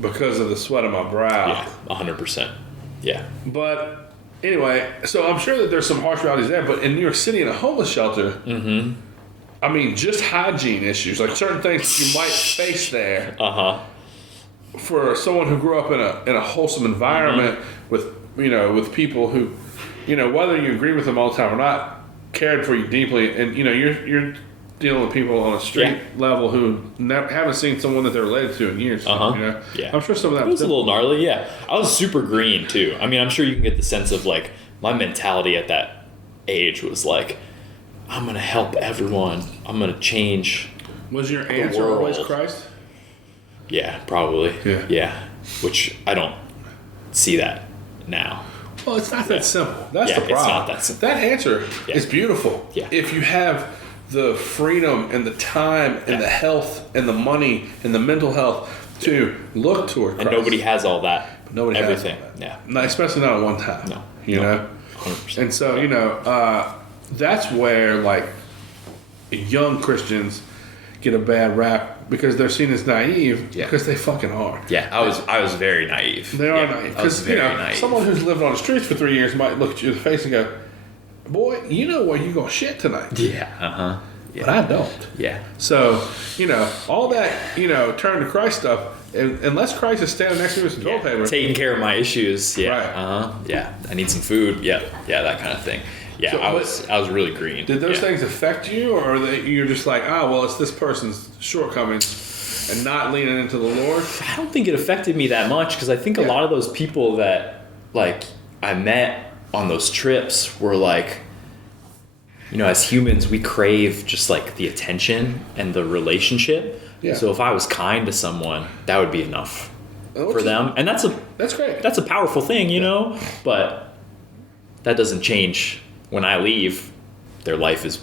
because of the sweat of my brow. Yeah. 100%. Yeah. But anyway, so I'm sure that there's some harsh realities there. But in New York City, in a homeless shelter, I mean, just hygiene issues, like certain things that you might face there. For someone who grew up in a wholesome environment with people who, whether you agree with them all the time or not, cared for you deeply, and you're dealing with people on a street level who haven't seen someone that they're related to in years. Yeah. I'm sure some of that It was a little gnarly, yeah. I was super green too. I mean, I'm sure you can get the sense of like my mentality at that age was like, I'm gonna help everyone. I'm gonna change Was your answer always world. Christ? Yeah, probably. Yeah. Which I don't see that now. Well, it's not that simple. That's Yeah, the problem. it's not that simple. That answer Yeah. is beautiful. Yeah. If you have the freedom and the time and the health and the money and the mental health to look toward Christ. And nobody has all that. Nobody has everything. all that. Yeah. No, especially not at one time. No. You know? 100%. And so, you know, that's where, like, young Christians get a bad rap because they're seen as naive Yeah. because they fucking are. Yeah, I was very naive. They are Yeah, naive. I was Because, you very know, naive. someone who's lived on the streets for 3 years might look at you in the face and go, boy, you know where you going to shit tonight. Yeah. Uh-huh. But I don't. Yeah. So, you know, all that, you know, turn to Christ stuff, unless Christ is standing next to me with some toilet paper. Taking care of my issues. Yeah. Right. Uh-huh. Yeah. I need some food. Yeah. Yeah, that kind of thing. Yeah, So, I was really green. Did those Yeah. things affect you, or are they, you're just like, well, it's this person's shortcomings and not leaning into the Lord? I don't think it affected me that much because I think a lot of those people that like I met on those trips were like, you know, as humans we crave just like the attention and the relationship. Yeah. So if I was kind to someone, that would be enough Oh, for them, and that's great. a powerful thing, you know. But that doesn't change when I leave. Their life is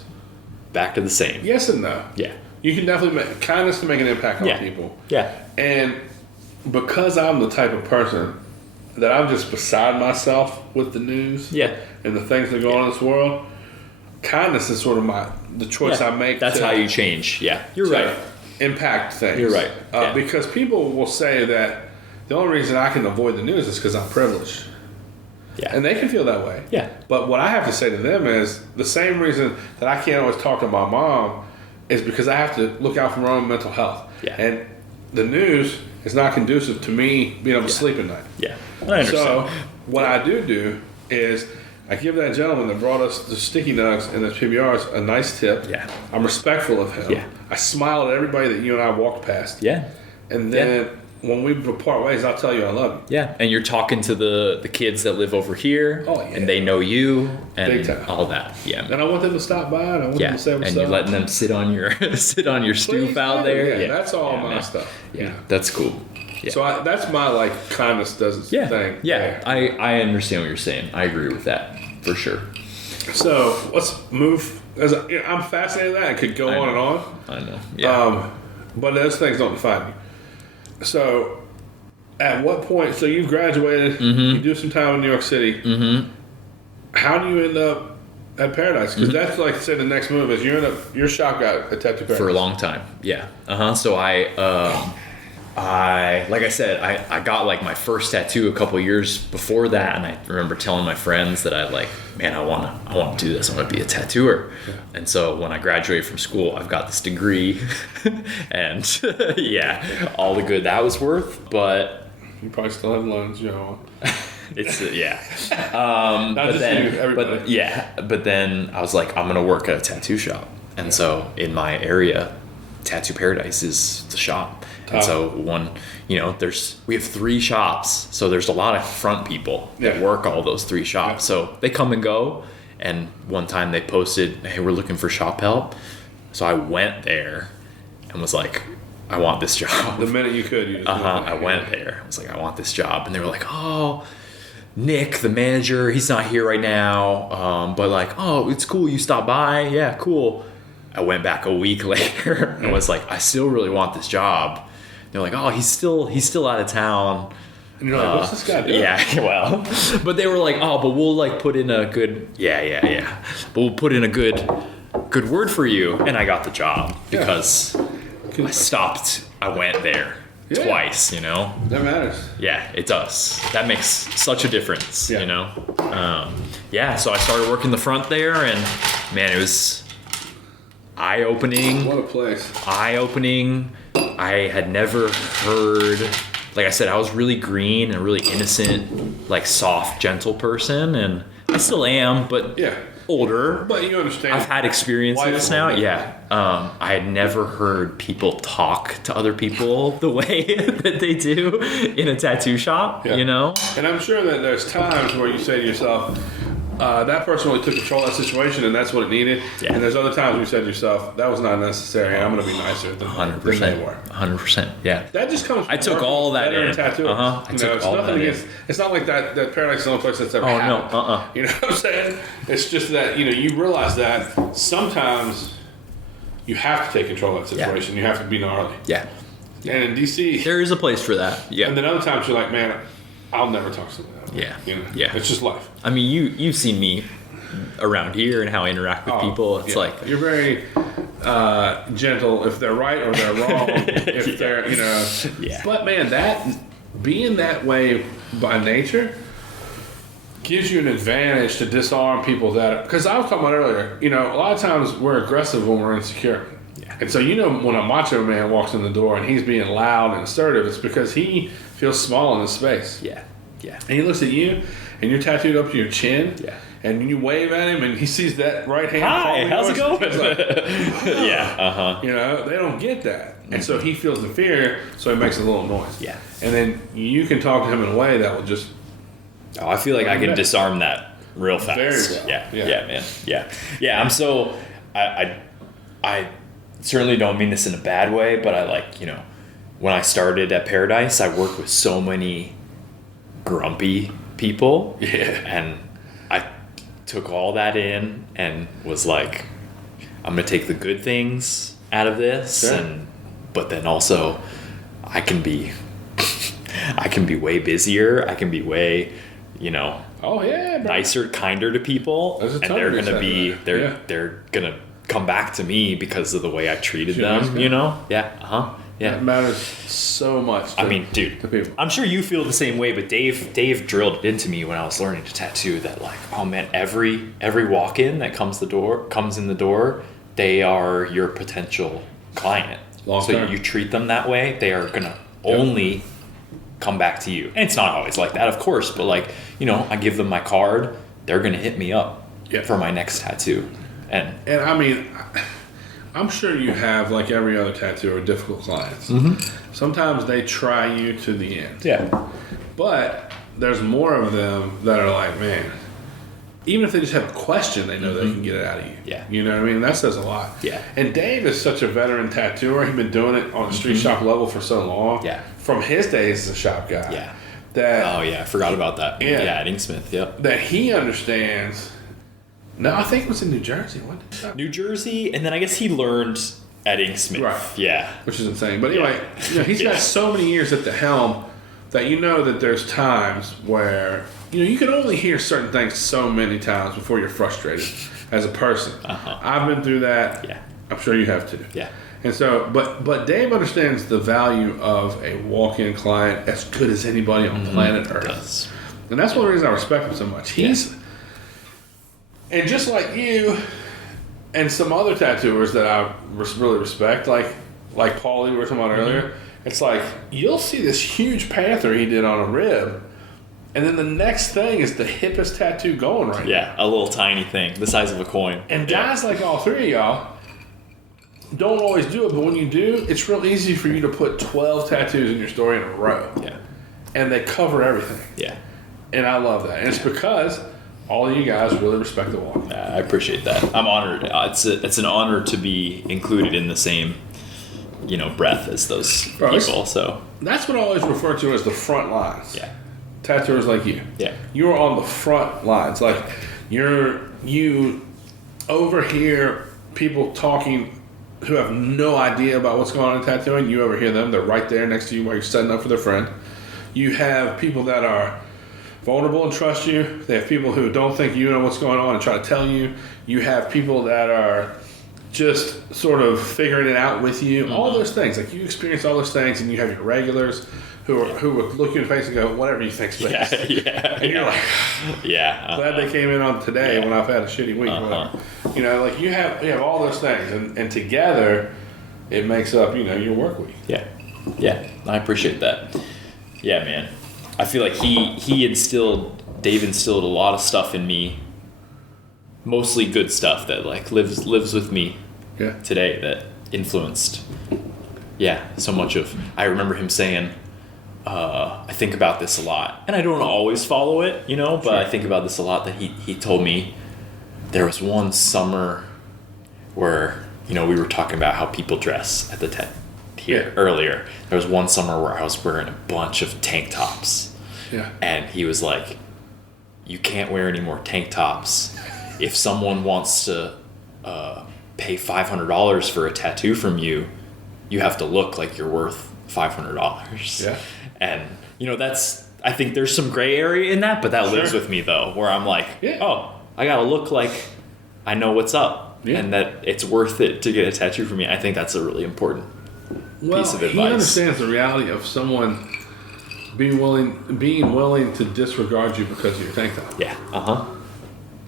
back to the same. Yes and no. Yeah. You can definitely make kindness to make an impact on Yeah. people. Yeah. And because I'm the type of person that I'm just beside myself with the news Yeah. and the things that go on in this world, kindness is sort of the choice I make. That's how you change. Yeah. You're to right. Impact things. You're right. Yeah. Because people will say that the only reason I can avoid the news is because I'm privileged. Yeah. And they can feel that way. Yeah. But what I have to say to them is the same reason that I can't always talk to my mom is because I have to look out for my own mental health. Yeah. And the news is not conducive to me being able to sleep at night. Yeah. I understand. So what I do is I give that gentleman that brought us the sticky nugs and the PBRs a nice tip. Yeah. I'm respectful of him. Yeah. I smile at everybody that you and I walked past. Yeah. And then when we part ways, I'll tell you I love you. Yeah. And you're talking to the kids that live over here. Oh, yeah. And they know you and Big time. all that. Yeah. And I want them to stop by and I want them to say what's And up. you're letting them sit on your stoop Please out do. there. Yeah, that's all Yeah, my man. stuff. Yeah. That's cool. Yeah. So that's my kindness does its thing. Yeah. I understand what you're saying. I agree with that for sure. So let's move. I'm fascinated with that. It could go on and on. I know. Yeah. But those things don't define you. So at what point? So you've graduated. Mm-hmm. You do some time in New York City. Mm-hmm. How do you end up at Paradise? Because that's like say the next move is you end up your shop got a tattoo Paradise For a long time. Yeah. So I like I said, I got like my first tattoo a couple years before that, and I remember telling my friends that I like, man, I want to do this. I want to be a tattooer. Yeah. And so when I graduated from school, I've got this degree, and yeah, all the good that was worth. But you probably still have loans, Joe. it's yeah. Not but just then, you, everybody. but then I was like, I'm gonna work at a tattoo shop, and so in my area, Tattoo Paradise is the shop. And so we have 3 shops, so there's a lot of front people that work all those 3 shops. So they come and go, and one time they posted, hey, we're looking for shop help. So I went there and was like, I want this job. The minute you could, you just I went there. I was like, I want this job. And they were like, oh, Nick, the manager, he's not here right now. But like, oh, it's cool. You stopped by. Yeah, cool. I went back a week later and was like, I still really want this job. They're like, oh, he's still out of town. And you're like, what's this guy doing? Yeah, well, but they were like, oh, but we'll like put in a good, yeah. But we'll put in a good word for you. And I got the job because I stopped. I went there twice, you know? That matters. Yeah, it does. That makes such a difference, you know? So I started working the front there, and man, it was eye-opening. What a place. Eye-opening. I had never heard, like I said, I was really green and really innocent, like soft, gentle person, and I still am, but older. But you understand. I've had experiences now. Yeah. I had never heard people talk to other people the way that they do in a tattoo shop, you know? And I'm sure that there's times where you say to yourself, that person really took control of that situation, and that's what it needed. Yeah. And there's other times you said to yourself, that was not necessary. I'm going to be nicer than 100%. they were. 100%. Yeah. That just comes. From I took working all with that veteran in. tattooers. I You took know, it's all nothing that in. against. It's not like that Paradise is the only place that's ever Oh, no. happened. You know what I'm saying? It's just that you realize that sometimes you have to take control of that situation. You have to be gnarly. Yeah. And in DC, There is a place for that. Yeah. and then other times you're like, man, I'll never talk to somebody that way. Yeah. You know? Yeah. It's just life. I mean, you've seen me around here and how I interact with people. It's Yeah. like, you're very gentle if they're right or they're wrong. If they're, Yeah. But man, that being that way by nature gives you an advantage to disarm people that. Because I was talking about earlier, a lot of times we're aggressive when we're insecure. Yeah. And so when a macho man walks in the door and he's being loud and assertive, it's because he feels small in his space. yeah. Yeah. And he looks at you, and you're tattooed up to your chin. Yeah. And you wave at him, and he sees that right hand. Hi, palm of how's it yours, going? he's like, Yeah. Uh-huh. they don't get that. And so he feels the fear, so he makes a little noise. Yeah. And then you can talk to him in a way that will just. Oh, I feel like I can disarm that real fast. Very well. Yeah, Yeah. yeah, man. Yeah, yeah. I'm so I certainly don't mean this in a bad way, but I when I started at Paradise, I worked with so many grumpy people. Yeah. And I took all that in and was like, I'm gonna take the good things out of this, Sure. but then also I can be way busier. I can be way, Oh yeah, bro. nicer, kinder to people, There's a and ton they're of gonna reason be for that. they're gonna come back to me because of the way I treated Sure, them. that's good. Yeah. Yeah. That matters so much. I mean, dude, to people. I'm sure you feel the same way, but Dave drilled it into me when I was learning to tattoo that, like, oh man, every walk-in that comes in the door, they are your potential client. Long so term. you treat them that way, they are gonna only come back to you. And it's not always like that, of course, but I give them my card, they're gonna hit me up for my next tattoo. And I mean, I'm sure you have, like every other tattooer, difficult clients. Sometimes they try you to the end. yeah. But there's more of them that are like, man, even if they just have a question, they know they can get it out of you. Yeah. You know what I mean? That says a lot. Yeah. And Dave is such a veteran tattooer. He's been doing it on a street shop level for so long. Yeah. From his days as a shop guy. Yeah. That Oh yeah, I forgot about that. Yeah. Yeah, Inksmith, yep. that he understands. No, I think it was in New Jersey. What did that? New Jersey, and then I guess he learned at Inksmith. Right. Yeah. Which is insane. But anyway, he's got so many years at the helm that that there's times where you can only hear certain things so many times before you're frustrated as a person. I've been through that. Yeah. I'm sure you have too. Yeah. And so, but Dave understands the value of a walk-in client as good as anybody on planet Earth. Does. And that's one of the reasons I respect him so much. And just like you and some other tattooers that I really respect, like Paulie we were talking about earlier, it's like you'll see this huge panther he did on a rib, and then the next thing is the hippest tattoo going right now. Yeah, a little tiny thing, the size of a coin. And guys like all three of y'all don't always do it, but when you do, it's real easy for you to put 12 tattoos in your story in a row. Yeah. And they cover everything. Yeah. And I love that. And it's because all of you guys really respect the walk. I appreciate that. I'm honored. It's an honor to be included in the same, breath as those Bro, people. So That's what I always refer to as the front lines. yeah. Tattooers like you. Yeah. You're on the front lines. Like you overhear people talking who have no idea about what's going on in tattooing. You overhear them. They're right there next to you while you're setting up for their friend. You have people that are vulnerable and trust you. They have people who don't think you know what's going on and try to tell you. You have people that are just sort of figuring it out with you. All those things. Like you experience all those things, and you have your regulars who would look you in the face and go, whatever you think's best. Yeah. And you're like, Yeah. glad they came in on today when I've had a shitty week. Like you have all those things, and together it makes up your work week. Yeah. Yeah. I appreciate that. Yeah, man. I feel like Dave instilled a lot of stuff in me, mostly good stuff that lives with me today that influenced so much of. I remember him saying, I think about this a lot, and I don't always follow it, you know, but I think about this a lot. That he told me there was one summer where, you know, we were talking about how people dress at the tent here earlier. There was one summer where I was wearing a bunch of tank tops. Yeah. And he was like, you can't wear any more tank tops. If someone wants to pay $500 for a tattoo from you, you have to look like you're worth $500. Yeah. And, you know, I think there's some gray area in that, but that lives with me, though, where I'm like, oh, I got to look like I know what's up and that it's worth it to get a tattoo from me. I think that's a really important piece of advice. He understands the reality of someone being willing to disregard you because of your tank top. Yeah.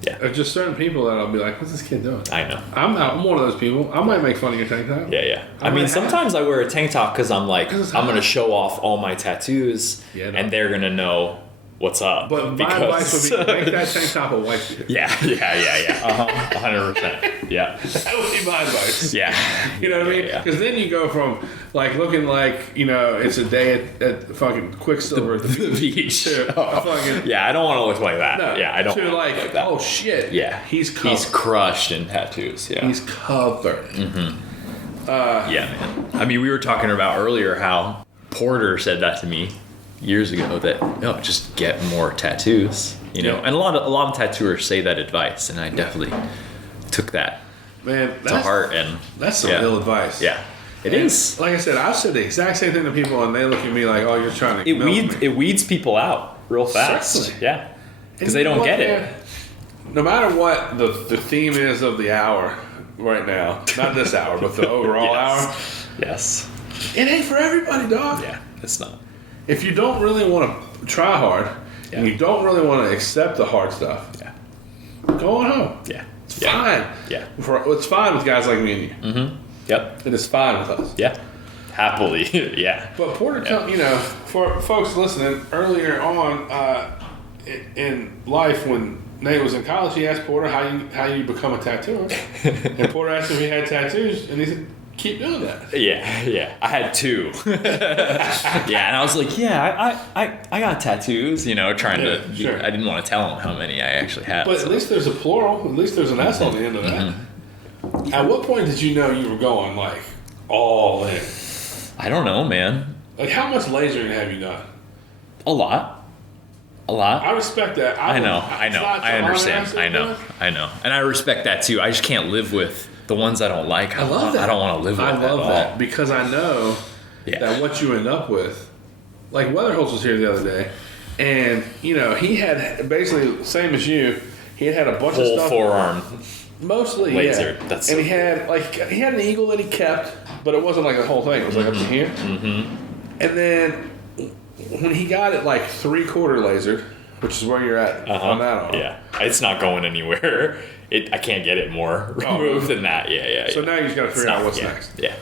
Yeah. There's just certain people that I'll be like, what's this kid doing? I know. I'm one of those people. I might make fun of your tank top. Yeah. I mean, sometimes I wear a tank top because I'm like, I'm going to show off all my tattoos and they're going to know what's up. But my advice would be make that tank top a white beater. Yeah. 100%. Yeah. That would be my advice. Yeah. You know what I mean? Because then you go from like looking like, you know, it's a day at fucking Quicksilver at the beach. To fucking, I don't want to look like that. No, I don't. To like that. Oh shit. Yeah. He's covered. He's crushed in tattoos. Yeah. He's covered. Yeah, man. I mean, we were talking about earlier how Porter said that to me years ago, that just get more tattoos, you know. And a lot of tattooers say that advice, and I definitely took that to heart. And that's some ill advice. Yeah, it is. Like I said, I've said the exact same thing to people, and they look at me like, "Oh, you're trying to." It weeds people out real fast. Certainly. Yeah, because they don't get it. No matter what the theme is of the hour right now, not this hour, but the overall hour. Yes. It ain't for everybody, dog. Yeah, it's not. If you don't really want to try hard, and you don't really want to accept the hard stuff, go on home. Yeah. It's fine. Yeah. It's fine with guys like me and you. Mm-hmm. Yep. It is fine with us. Yeah. Happily. Yeah. But Porter, you know, for folks listening, earlier on in life when Nate was in college, he asked Porter how you become a tattooer. And Porter asked him if he had tattoos, and he said, keep doing that. Yeah. I had 2. Yeah, and I was like, I got tattoos, you know, trying to. Sure. I didn't want to tell him how many I actually had. But at least there's a plural. At least there's an S on the end of that. At what point did you know you were going like all in? I don't know, man. Like, how much lasering have you done? A lot. I respect that. I know. I understand. I know. And I respect that too. I just can't live with the ones I don't like. I love that. I don't want to live with I love at that all. because I know that what you end up with. Like Weatherholtz was here the other day, and you know he had basically same as you. He had a bunch of stuff. Forearm. Mostly laser. Yeah. That's and he had an eagle that he kept, but it wasn't like the whole thing. It was like up to here. Mm-hmm. And then when he got it like 3/4 laser, which is where you're at on that arm. Yeah, it's not going anywhere. I can't get it more removed than that. Yeah. So now you just got to figure out what's next. Yeah.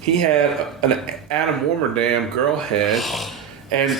He had an Adam Warmerdam girl head, and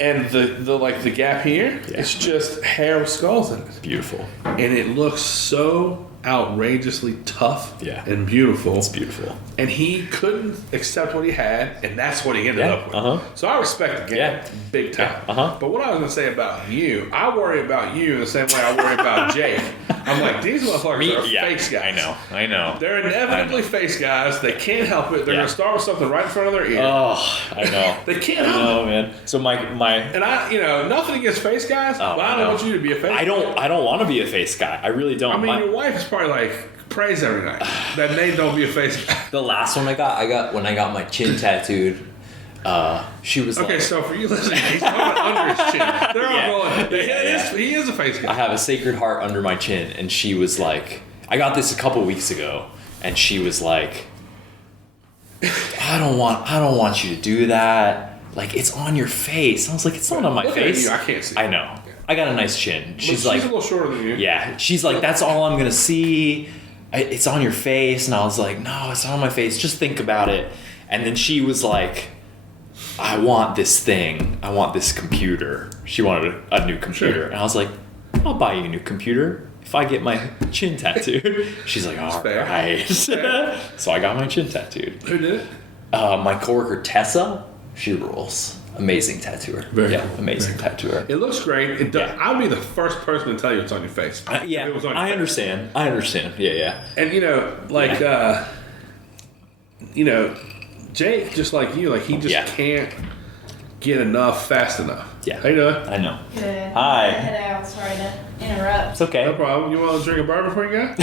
the gap here, it's just hair with skulls in it. Beautiful. And it looks so outrageously tough and beautiful. It's beautiful. And he couldn't accept what he had, and that's what he ended up with. So I respect the game big time. But what I was going to say about you, I worry about you in the same way I worry about Jake. I'm like, these motherfuckers are face guys. I know. They're inevitably face guys. They can't help it. They're going to start with something right in front of their ear. Oh, I know. They can't help it. Man. So my and I, you know, nothing against face guys, but I don't want you to be a face guy. I don't want to be a face guy. I really don't. I mean, your wife is probably like, praise every night that Nate don't be a face guy. The last one I got when I got my chin tattooed. She was okay, like, so for you listening, he's talking under his chin. They're all going, he is a face guy. I have a Sacred Heart under my chin, and she was like, I got this a couple weeks ago, and she was like, I don't want you to do that. Like, it's on your face. I was like, it's not on my face. At you, I can't see. I know. I got a nice chin. She's a like, little shorter than you. Yeah. She's like, that's all I'm gonna see. It's on your face. And I was like, no, it's not on my face. Just think about it. And then she was like, I want this thing. I want this computer. She wanted a new computer. Sure. And I was like, I'll buy you a new computer if I get my chin tattooed. She's like, all right. So I got my chin tattooed. Who did it? My coworker Tessa, she rules. Amazing tattooer. Very yeah, cool. amazing tattooer. It looks great. It does, Yeah. I'd be the first person to tell you it's on your face. Yeah, If it was on your I face. understand. I understand. Yeah, yeah. And Jake, just like you, like he just Yeah. can't get enough fast enough. Yeah. How you doing? I know. Good. Hi. Head out. Sorry to interrupt. It's okay. No problem. You want to drink a bourbon before you go?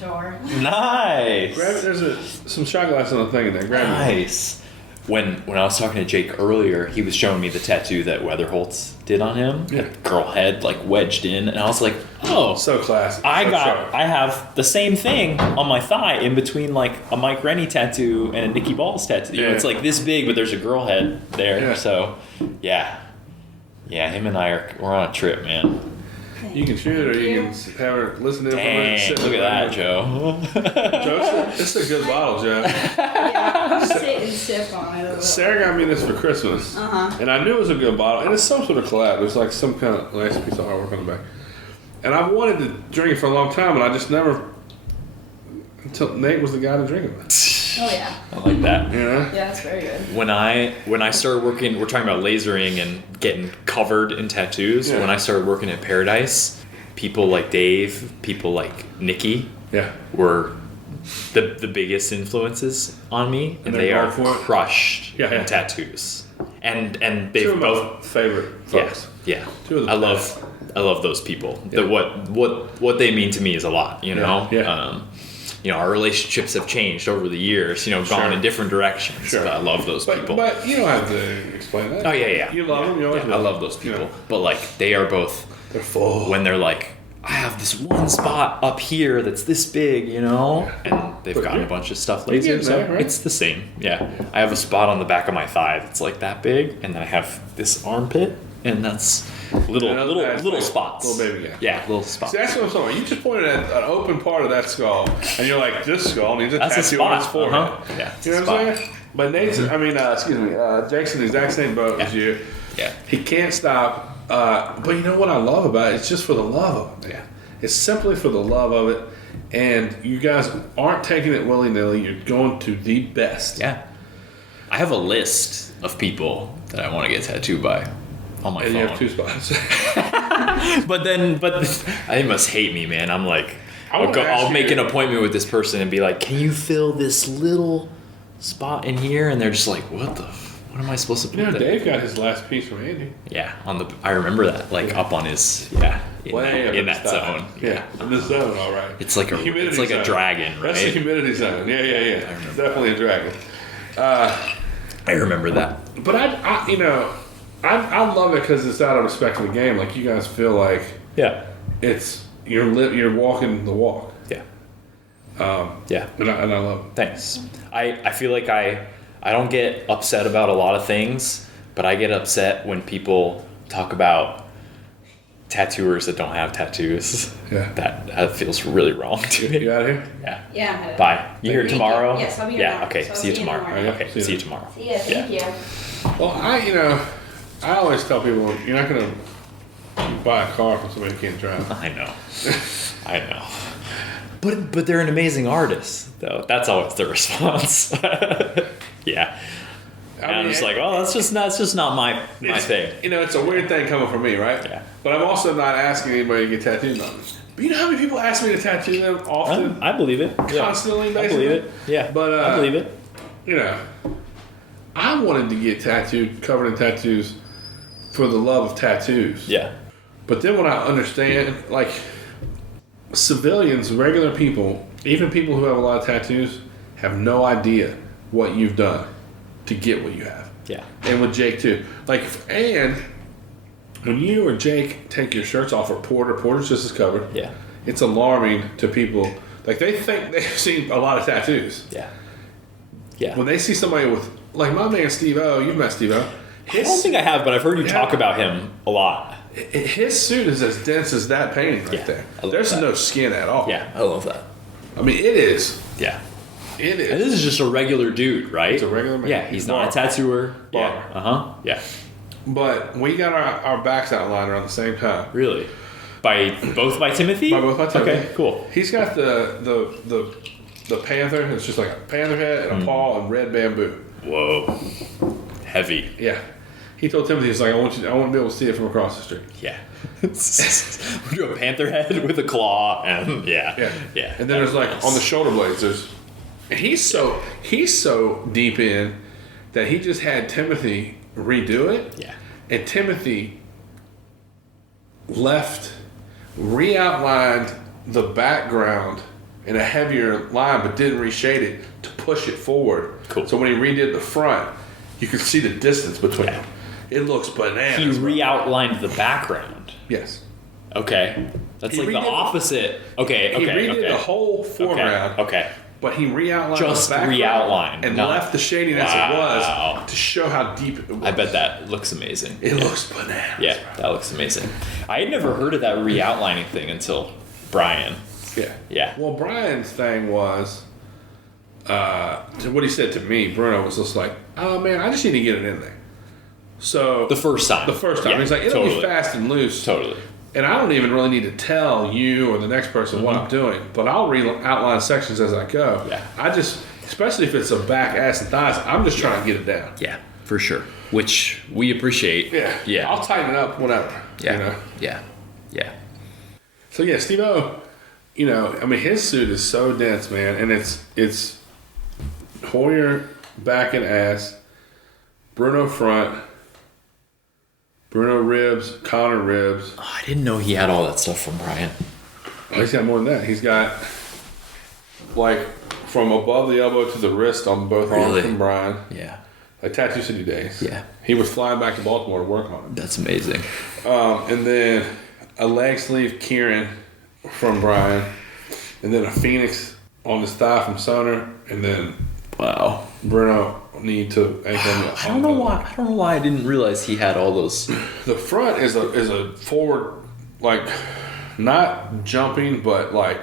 Sure. Nice. Grab it. There's some shot glass on the thing in there. Grab it. Nice. When I was talking to Jake earlier, he was showing me the tattoo that Weatherholtz did on him. Yeah. A girl head like wedged in, and I was like, oh. So classic. I So got. sharp. I have the same thing on my thigh, in between like a Mike Rennie tattoo and a Nikki Balls tattoo. Yeah. It's like this big, but there's a girl head there. Yeah. So, yeah, him and we're on a trip, man. You can shoot it or you can have her listen to it. Dang, look at that, Joe. Joe, it's a good bottle, Joe. Yeah, sit and sip on it a little. Sarah got me this for Christmas. And I knew it was a good bottle. And it's some sort of collab. There's like some kind of nice piece of artwork on the back. And I've wanted to drink it for a long time, and I just never, until Nate was the guy to drink it with. Oh yeah. I like that. You know? Yeah, it's very good. When I started working, we're talking about lasering and getting covered in tattoos. Yeah. When I started working at Paradise, people like Dave, people like Nikki Yeah. were the biggest influences on me, and they're they are going for it? crushed Yeah, yeah. in tattoos. And Two they've of both my favorite folks. yeah. Two of the I love those people. Yeah. What they mean to me is a lot, you know. Yeah. Our relationships have changed over the years, gone Sure. in different directions. Sure. But I love those people. But you don't have to explain that. Oh yeah. You love them. You always I will. love those people. You know, But like they are both they're full. when they're like, I have this one spot up here that's this big, and they've But gotten you're- a bunch of stuff you're later. getting So there, right? it's the same. Yeah, I have a spot on the back of my thigh that's like that big, and then I have this armpit, and that's little And little that's little like spots. little baby guy. Yeah, little spots. See, that's what I'm talking about. You just pointed at an open part of that skull, and you're like, this skull needs a That's a tattoo on his spot. forehead. Uh-huh. Yeah, it's You know a what I'm spot. saying? But Nate's, Jake's in the exact same boat as you. Yeah. He can't stop. But you know what I love about it? It's just for the love of it, man. It's simply for the love of it. And you guys aren't taking it willy-nilly. You're going to the best. Yeah. I have a list of people that I want to get tattooed by on my And phone. you have 2 spots. But they must hate me, man. I'm like, I wanna ask I'll make you- an appointment with this person and be like, can you fill this little spot in here? And they're just like, what am I supposed to put You know, there? Dave got his last piece from Andy. Yeah, I remember that, like up on his, Way up in the that style. zone. Yeah, in the zone, all right. It's like a Humidity it's like a zone. dragon, right? That's the humidity zone. Yeah. It's definitely a dragon. I remember that. But I love it because it's out of respect for the game. Like you guys feel like Yeah. it's you're walking the walk, Yeah. and I love it. Thanks. I feel like I don't get upset about a lot of things, but I get upset when people talk about tattooers that don't have tattoos. Yeah. That feels really wrong to me. You out of here? Yeah. Yeah, I'm headed. Bye. You here Thank tomorrow? you. Yes, I'll be here Yeah. tomorrow. Okay. So I'll See you see you in the tomorrow. morning. Okay. See See you you tomorrow. See ya. Thank you. Well, I always tell people you're not gonna buy a car from somebody who can't drive. I know. I know. But they're an amazing artist, though. That's always the response. Yeah. And I'm just like, oh, that's just not my thing. It's a weird thing coming from me, right? Yeah. But I'm also not asking anybody to get tattooed on me. But you know how many people ask me to tattoo them often? I believe it. Yeah. Constantly, I basically? believe it. Yeah. But, I believe it. I wanted to get tattooed, covered in tattoos, for the love of tattoos. Yeah. But then when I understand, like, civilians, regular people, even people who have a lot of tattoos, have no idea what you've done to get what you have. Yeah. And with Jake too. And when you or Jake take your shirts off, or Porter's just as covered. Yeah. It's alarming to people. Like, they think they've seen a lot of tattoos. Yeah. Yeah. When they see somebody with, like my man Steve O, you've met Steve O. I don't think I have, but I've heard you Yeah. talk about him a lot. His suit is as dense as that painting right Yeah, there. I love There's that. no skin at all. Yeah, I love that. I mean, it is. Yeah. It And is. this is just a regular dude, right? He's a regular man. Yeah, he's He's not a barber. tattooer. Yeah. Barber. Uh-huh. Yeah. But we got our backs outlined around the same time. Really? Both by Timothy? By both by Timothy. Okay, cool. He's got the panther. It's just like a panther head and a paw and red bamboo. Whoa. Heavy. Yeah. He told Timothy, he's like, I want to be able to see it from across the street. Yeah. We do a panther head with a claw, and yeah. And then there's like on the shoulder blades. And he's so deep in that he just had Timothy redo it. Yeah. And Timothy re-outlined the background in a heavier line, but didn't reshade it to push it forward. Cool. So when he redid the front, you could see the distance between them. It looks bananas. He re-outlined the background. Yes. Okay. That's He like the redid- opposite. Okay. He redid the whole foreground. Okay. But he re-outlined Just the background re-outlined, and not- left the shading as it was to show how deep it was. I bet that looks amazing. It looks bananas. Yeah, that looks amazing. I had never heard of that re-outlining thing until Brian. Yeah. Yeah. Well, Brian's thing was, what he said to me, Bruno, was just like, oh man, I just need to get it in there. So The first time. Yeah, he's like, it'll be fast and loose. Totally. And I don't even really need to tell you or the next person what I'm doing, but I'll outline sections as I go. Yeah. I just, especially if it's a back, ass, and thighs, I'm just trying to get it down. Yeah, for sure. Which we appreciate. Yeah. I'll tighten it up whenever. Yeah. You know? Yeah. So yeah, Steve-O, I mean, his suit is so dense, man, and it's Hoyer back and ass, Bruno front, Bruno ribs, Connor ribs. Oh, I didn't know he had all that stuff from Brian. Oh, he's got more than that. He's got like from above the elbow to the wrist on both arms from Brian. Yeah. Like Tattoo City days. Yeah. He was flying back to Baltimore to work on it. That's amazing. And then a leg sleeve Kieran from Brian, and then a Phoenix on his thigh from Soner, and then Wow. Bruno knee to ankle. I don't know why I didn't realize he had all those. The front is a forward, like not jumping, but like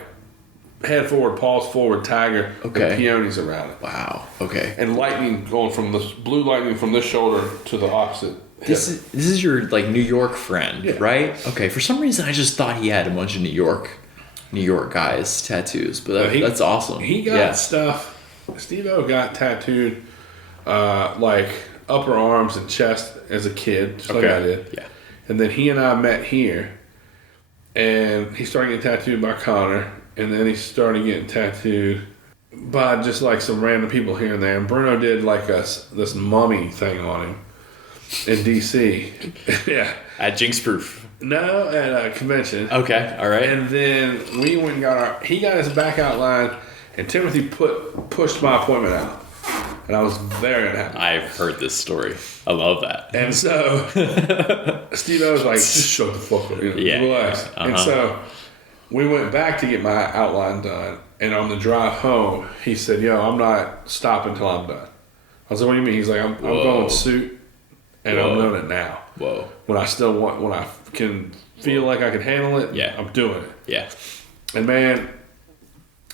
head forward, paws forward tiger. Okay. And peonies around it. Wow. Okay. And lightning going from this blue lightning from this shoulder to the opposite. This is your like New York friend, Yeah. right? Okay. For some reason, I just thought he had a bunch of New York guys tattoos, but that's awesome. He got stuff. Steve-O got tattooed like upper arms and chest as a kid, just like I did. Yeah. And then he and I met here, and he started getting tattooed by Connor, and then he started getting tattooed by just like some random people here and there. And Bruno did like this mummy thing on him in D.C. Yeah. At Jinx Proof. No, at a convention. Okay. All right. And then we went and got he got his back outlined, and Timothy pushed my appointment out. And I was very unhappy. I've heard this story. I love that. And so Steve-O was like, just shut the fuck up. Relax. And so we went back to get my outline done. And on the drive home, he said, yo, I'm not stopping until I'm done. I was like, what do you mean? He's like, I'm going suit, and I'm doing it now. Whoa. When I can feel like I can handle it, I'm doing it. Yeah. And man,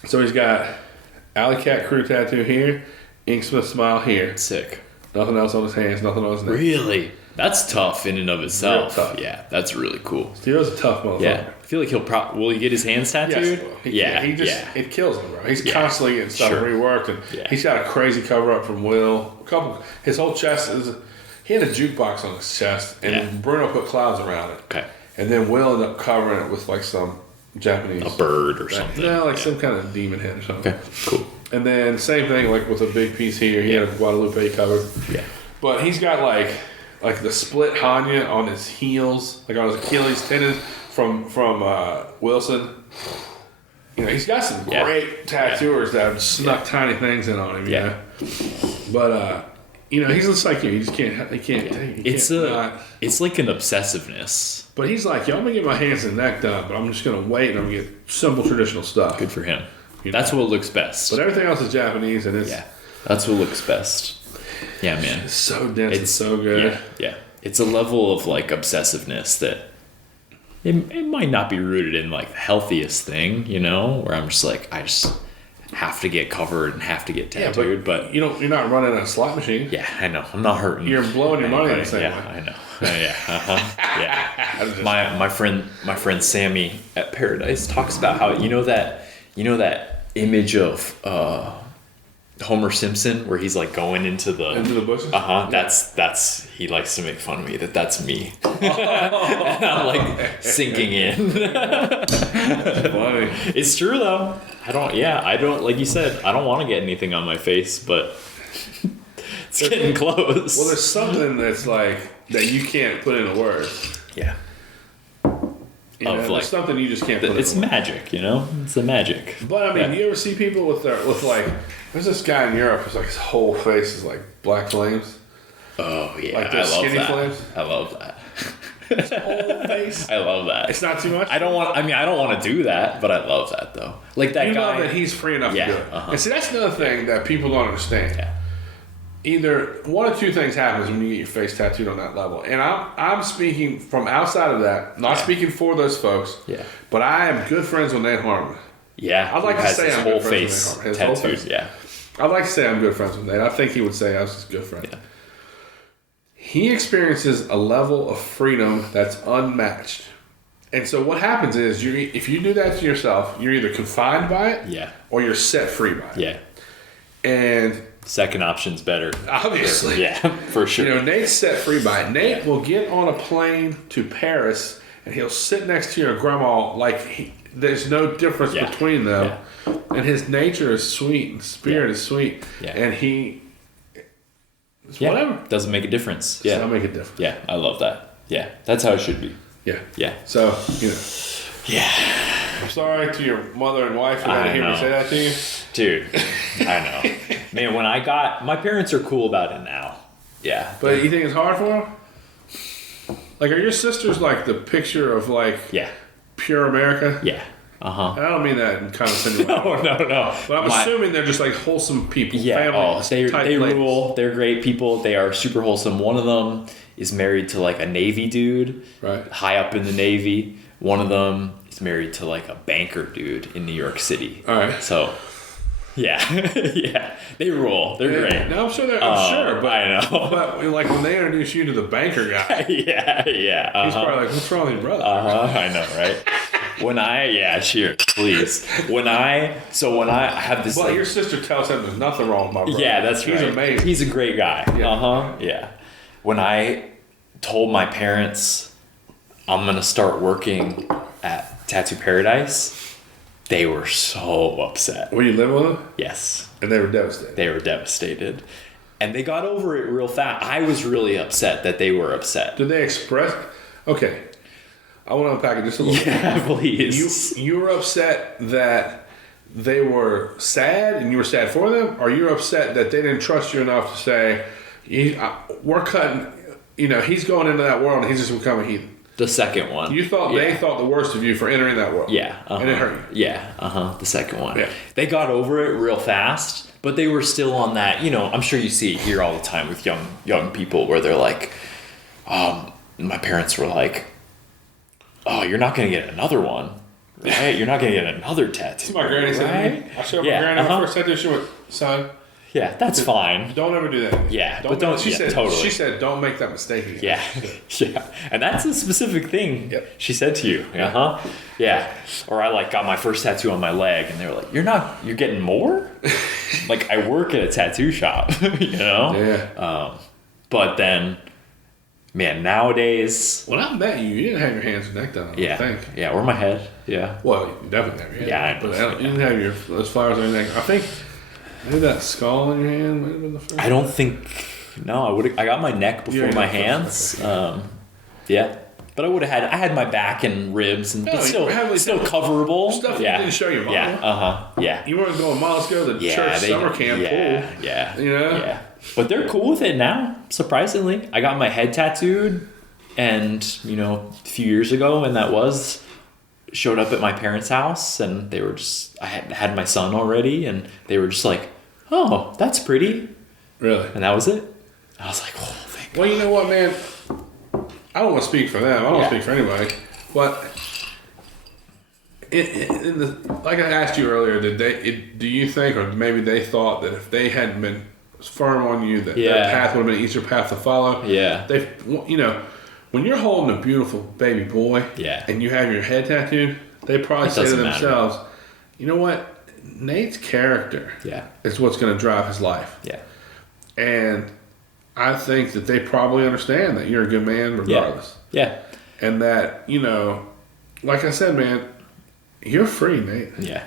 so he's got Alley Cat Crew tattoo here, Inksmith smile here. Sick. Nothing else on his hands, nothing on his neck. Really? That's tough in and of itself. Real tough. Yeah, that's really cool. Steve-O's a tough motherfucker. Yeah. I feel like will he get his hands tattooed? Yes, he just it kills him, bro. He's constantly getting stuff reworked, and he's got a crazy cover up from Will. His whole chest he had a jukebox on his chest, and Bruno put clouds around it. Okay. And then Will ended up covering it with like some Japanese bird or something. No, like some kind of demon head or something. Okay. Cool. And then same thing like with a big piece here. He had a Guadalupe covered. Yeah. But he's got like the split Hanya on his heels, like on his Achilles tendon from Wilson. He's got some great tattooers that have snuck tiny things in on him. You know? But he's just like you. He just can't. He can't. It's like an obsessiveness. But he's like, I'm gonna get my hands and neck done, but I'm just gonna wait and I'm gonna get simple traditional stuff. Good for him. That's what looks best. But everything else is Japanese, and it's that's what looks best. Yeah, man. It's so dense. It's so good. Yeah. It's a level of like obsessiveness that it might not be rooted in like the healthiest thing, where I'm just like, I just have to get covered and have to get tattooed, but you're not running a slot machine. Yeah, I know. I'm not hurting. You're blowing your money the same way. I know. Yeah. My friend Sammy at Paradise talks about how that image of Homer Simpson where he's like going into the bushes. That's he likes to make fun of me. That's me. And I'm like sinking in. Funny. It's true though. I don't like you said. I don't want to get anything on my face, but it's getting close. Well, there's something that's like that you can't put into words. Yeah. You know, Of, like, there's something you just can't put It's into words. magic, you know? It's the magic. But I mean, Yeah. you ever see people with like, there's this guy in Europe who's like his whole face is like black flames. Oh, yeah. Like I those love skinny that. flames? I love that. His whole face. I love that. It's not too much. I don't want to do that, but I love that though. Like that You guy. love that he's free enough Yeah, to do it. uh-huh. And see, that's another thing that people don't understand. Yeah. Either one of two things happens when you get your face tattooed on that level. And I'm speaking from outside of that, not Yeah. speaking for those folks. Yeah. But I am good friends with Nate Harmon. Yeah. I'd like who to has say his I'm whole good friends with face Nate Harmon. His whole tattooed. face. Yeah. I'd like to say I'm good friends with Nate. I think he would say I was his good friend. Yeah. He experiences a level of freedom that's unmatched. And so what happens is, if you do that to yourself, you're either confined by it Yeah. or you're set free by it. Yeah. And Second option's better. obviously, Yeah, for sure. you know, Nate's set free by it. Nate will get on a plane to Paris and he'll sit next to your grandma like there's no difference Yeah. between them. And his nature is sweet and spirit is sweet. Yeah. And it's Yeah. whatever. Doesn't make a difference. Yeah. Yeah. That'll make a difference. Yeah. I love that. Yeah. That's how it should be. Yeah. Yeah. So, you know. Yeah. I'm sorry to your mother and wife who had to I hear me know. say that to you. Dude, I know. Man, my parents are cool about it now. Yeah. But you think it's hard for them? Like, are your sisters like the picture of like Yeah. pure America? Yeah. Uh-huh. I don't mean that in kind of insinuating. No. But I'm assuming they're just like wholesome people. Yeah, family type they ladies. rule. They're great people. They are super wholesome. One of them is married to like a Navy dude, Right. high up in the Navy. One of them is married to like a banker dude in New York City. All right. So, yeah, yeah, they rule. They're great. No, I'm sure I'm sure, but I know. but like when they introduce you to the banker guy, yeah. he's probably like, "What's wrong with your brother?" I know, right? Cheers, please. When I have this. But like, your sister tells him there's nothing wrong with my brother. yeah, that's right. He's amazing. He's a great guy. Yeah. Yeah. When I told my parents I'm gonna start working at Tattoo Paradise, they were so upset. Were you living with him? Yes, And they were devastated. they were devastated, and they got over it real fast. I was really upset that they were upset. Did they express? Okay, I want to unpack it just a little bit. Yeah, please. You were upset that they were sad and you were sad for them, or you're upset that they didn't trust you enough to say, we're cutting, you know, he's going into that world and he's just becoming a heathen. The second one. You thought they thought the worst of you for entering that world. Yeah. And it hurt you. Yeah. The second one. Yeah. They got over it real fast, but they were still on that, you know, I'm sure you see it here all the time with young people where they're like, my parents were like, oh, you're not going to get another one, right? You're not going to get another tattoo. My granny said to me, right? I showed Yeah, my granny my uh-huh. first tattoo, she went, son, Yeah, that's fine. don't ever do that. Yeah, but don't- She yeah, said, totally. She said, don't make that mistake again. Yeah. Yeah. And that's a specific thing Yep. she said to you. Uh-huh. Yeah. Or I like got my first tattoo on my leg and they were like, you're getting more? Like I work at a tattoo shop, you know? Yeah. But then, man, nowadays, When I met you, you didn't have your hands and neck done, I yeah. don't think. Yeah, or my head. Yeah. Well, you definitely have your hand. Yeah, I know. But you didn't have those flowers or anything. I think maybe that skull in your hand might have been the first. I don't think, no, I got my neck before Yeah, my yeah, hands. Yeah. But I would have I had my back and ribs and No, but you still heavily coverable. Stuff you yeah. didn't show your mom. Yeah. Uh-huh. Yeah. You weren't going miles ago to the church summer camp yeah, pool. Yeah. You know? Yeah. But they're cool with it now, surprisingly. I got my head tattooed and, you know, a few years ago when that was, showed up at my parents' house and they were just, I had my son already and they were just like, oh, that's pretty. Really? And that was it. I was like, oh, thank God. Well, you know what, man? I don't want to speak for them. I don't Yeah. speak for anybody. But like I asked you earlier, do you think, or maybe they thought that if they hadn't been firm on you, that their Yeah. path would have been an easier path to follow? Yeah. They, you know, when you're holding a beautiful baby boy, Yeah. and you have your head tattooed, they probably It say to doesn't matter. themselves, you know what? Nate's character Yeah. is what's going to drive his life. Yeah. And I think that they probably understand that you're a good man regardless. Yeah. And that, you know, like I said, man, you're free, Nate. Yeah.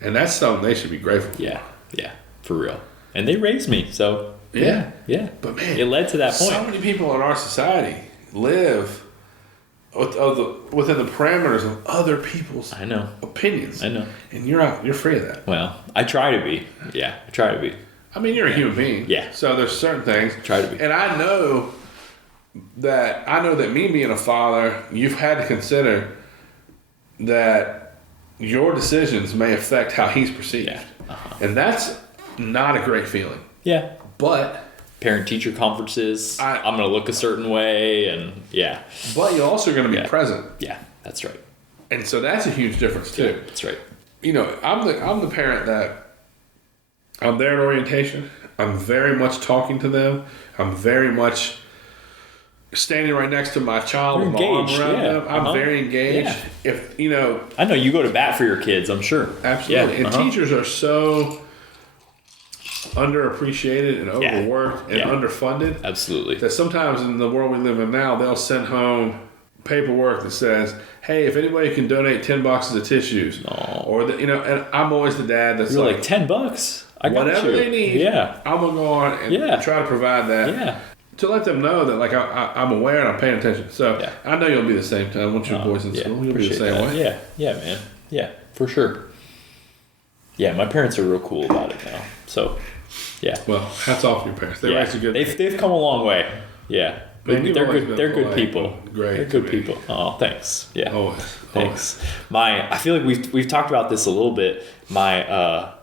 And that's something they should be grateful for. Yeah. Yeah. For real. And they raised me, so Yeah. Yeah. But man, It led to that point. so many people in our society live within the parameters of other people's I know. opinions. I know. And you're free of that. Well, I try to be. Yeah. I try to be. I mean, you're a human being. Yeah. So there's certain things. Try to be. And I know that me being a father, you've had to consider that your decisions may affect how he's perceived. Yeah. Uh-huh. And that's not a great feeling. Yeah. But Parent-teacher conferences. I'm going to look a certain way, and yeah. you're also going to be Yeah. present. Yeah. That's right. And so that's a huge difference too. That's right. You know, I'm the parent that I'm there at orientation. I'm very much talking to them. I'm very much standing right next to my child You're with my arm engaged, around yeah. them. I'm Uh-huh. very engaged. Yeah. If you know, I know you go to bat for your kids, I'm sure. absolutely. Yeah. And Uh-huh. teachers are so underappreciated and Yeah. overworked and Yeah. underfunded Absolutely. that sometimes in the world we live in now, they'll send home paperwork that says, "Hey, if anybody can donate 10 boxes of tissues," No. or and I'm always the dad that's You're like, like $10. I got whatever you. they need, Yeah. I'm gonna go on and Yeah. try to provide that Yeah. to let them know that like I'm aware and I'm paying attention. So Yeah. I know you'll be the same time once your boys in Yeah. school. You'll be the Appreciate same that. way. Yeah. Yeah, man. Yeah, for sure. Yeah, my parents are real cool about it now. So, yeah. Well, hats off to your parents. They Yeah. raised you good. They've come a long way. Yeah. Man, you've They're always good. been They're good polite people. and great They're to good me. people. Oh, thanks. Yeah. Always. Thanks. I feel like we've talked about this a little bit. My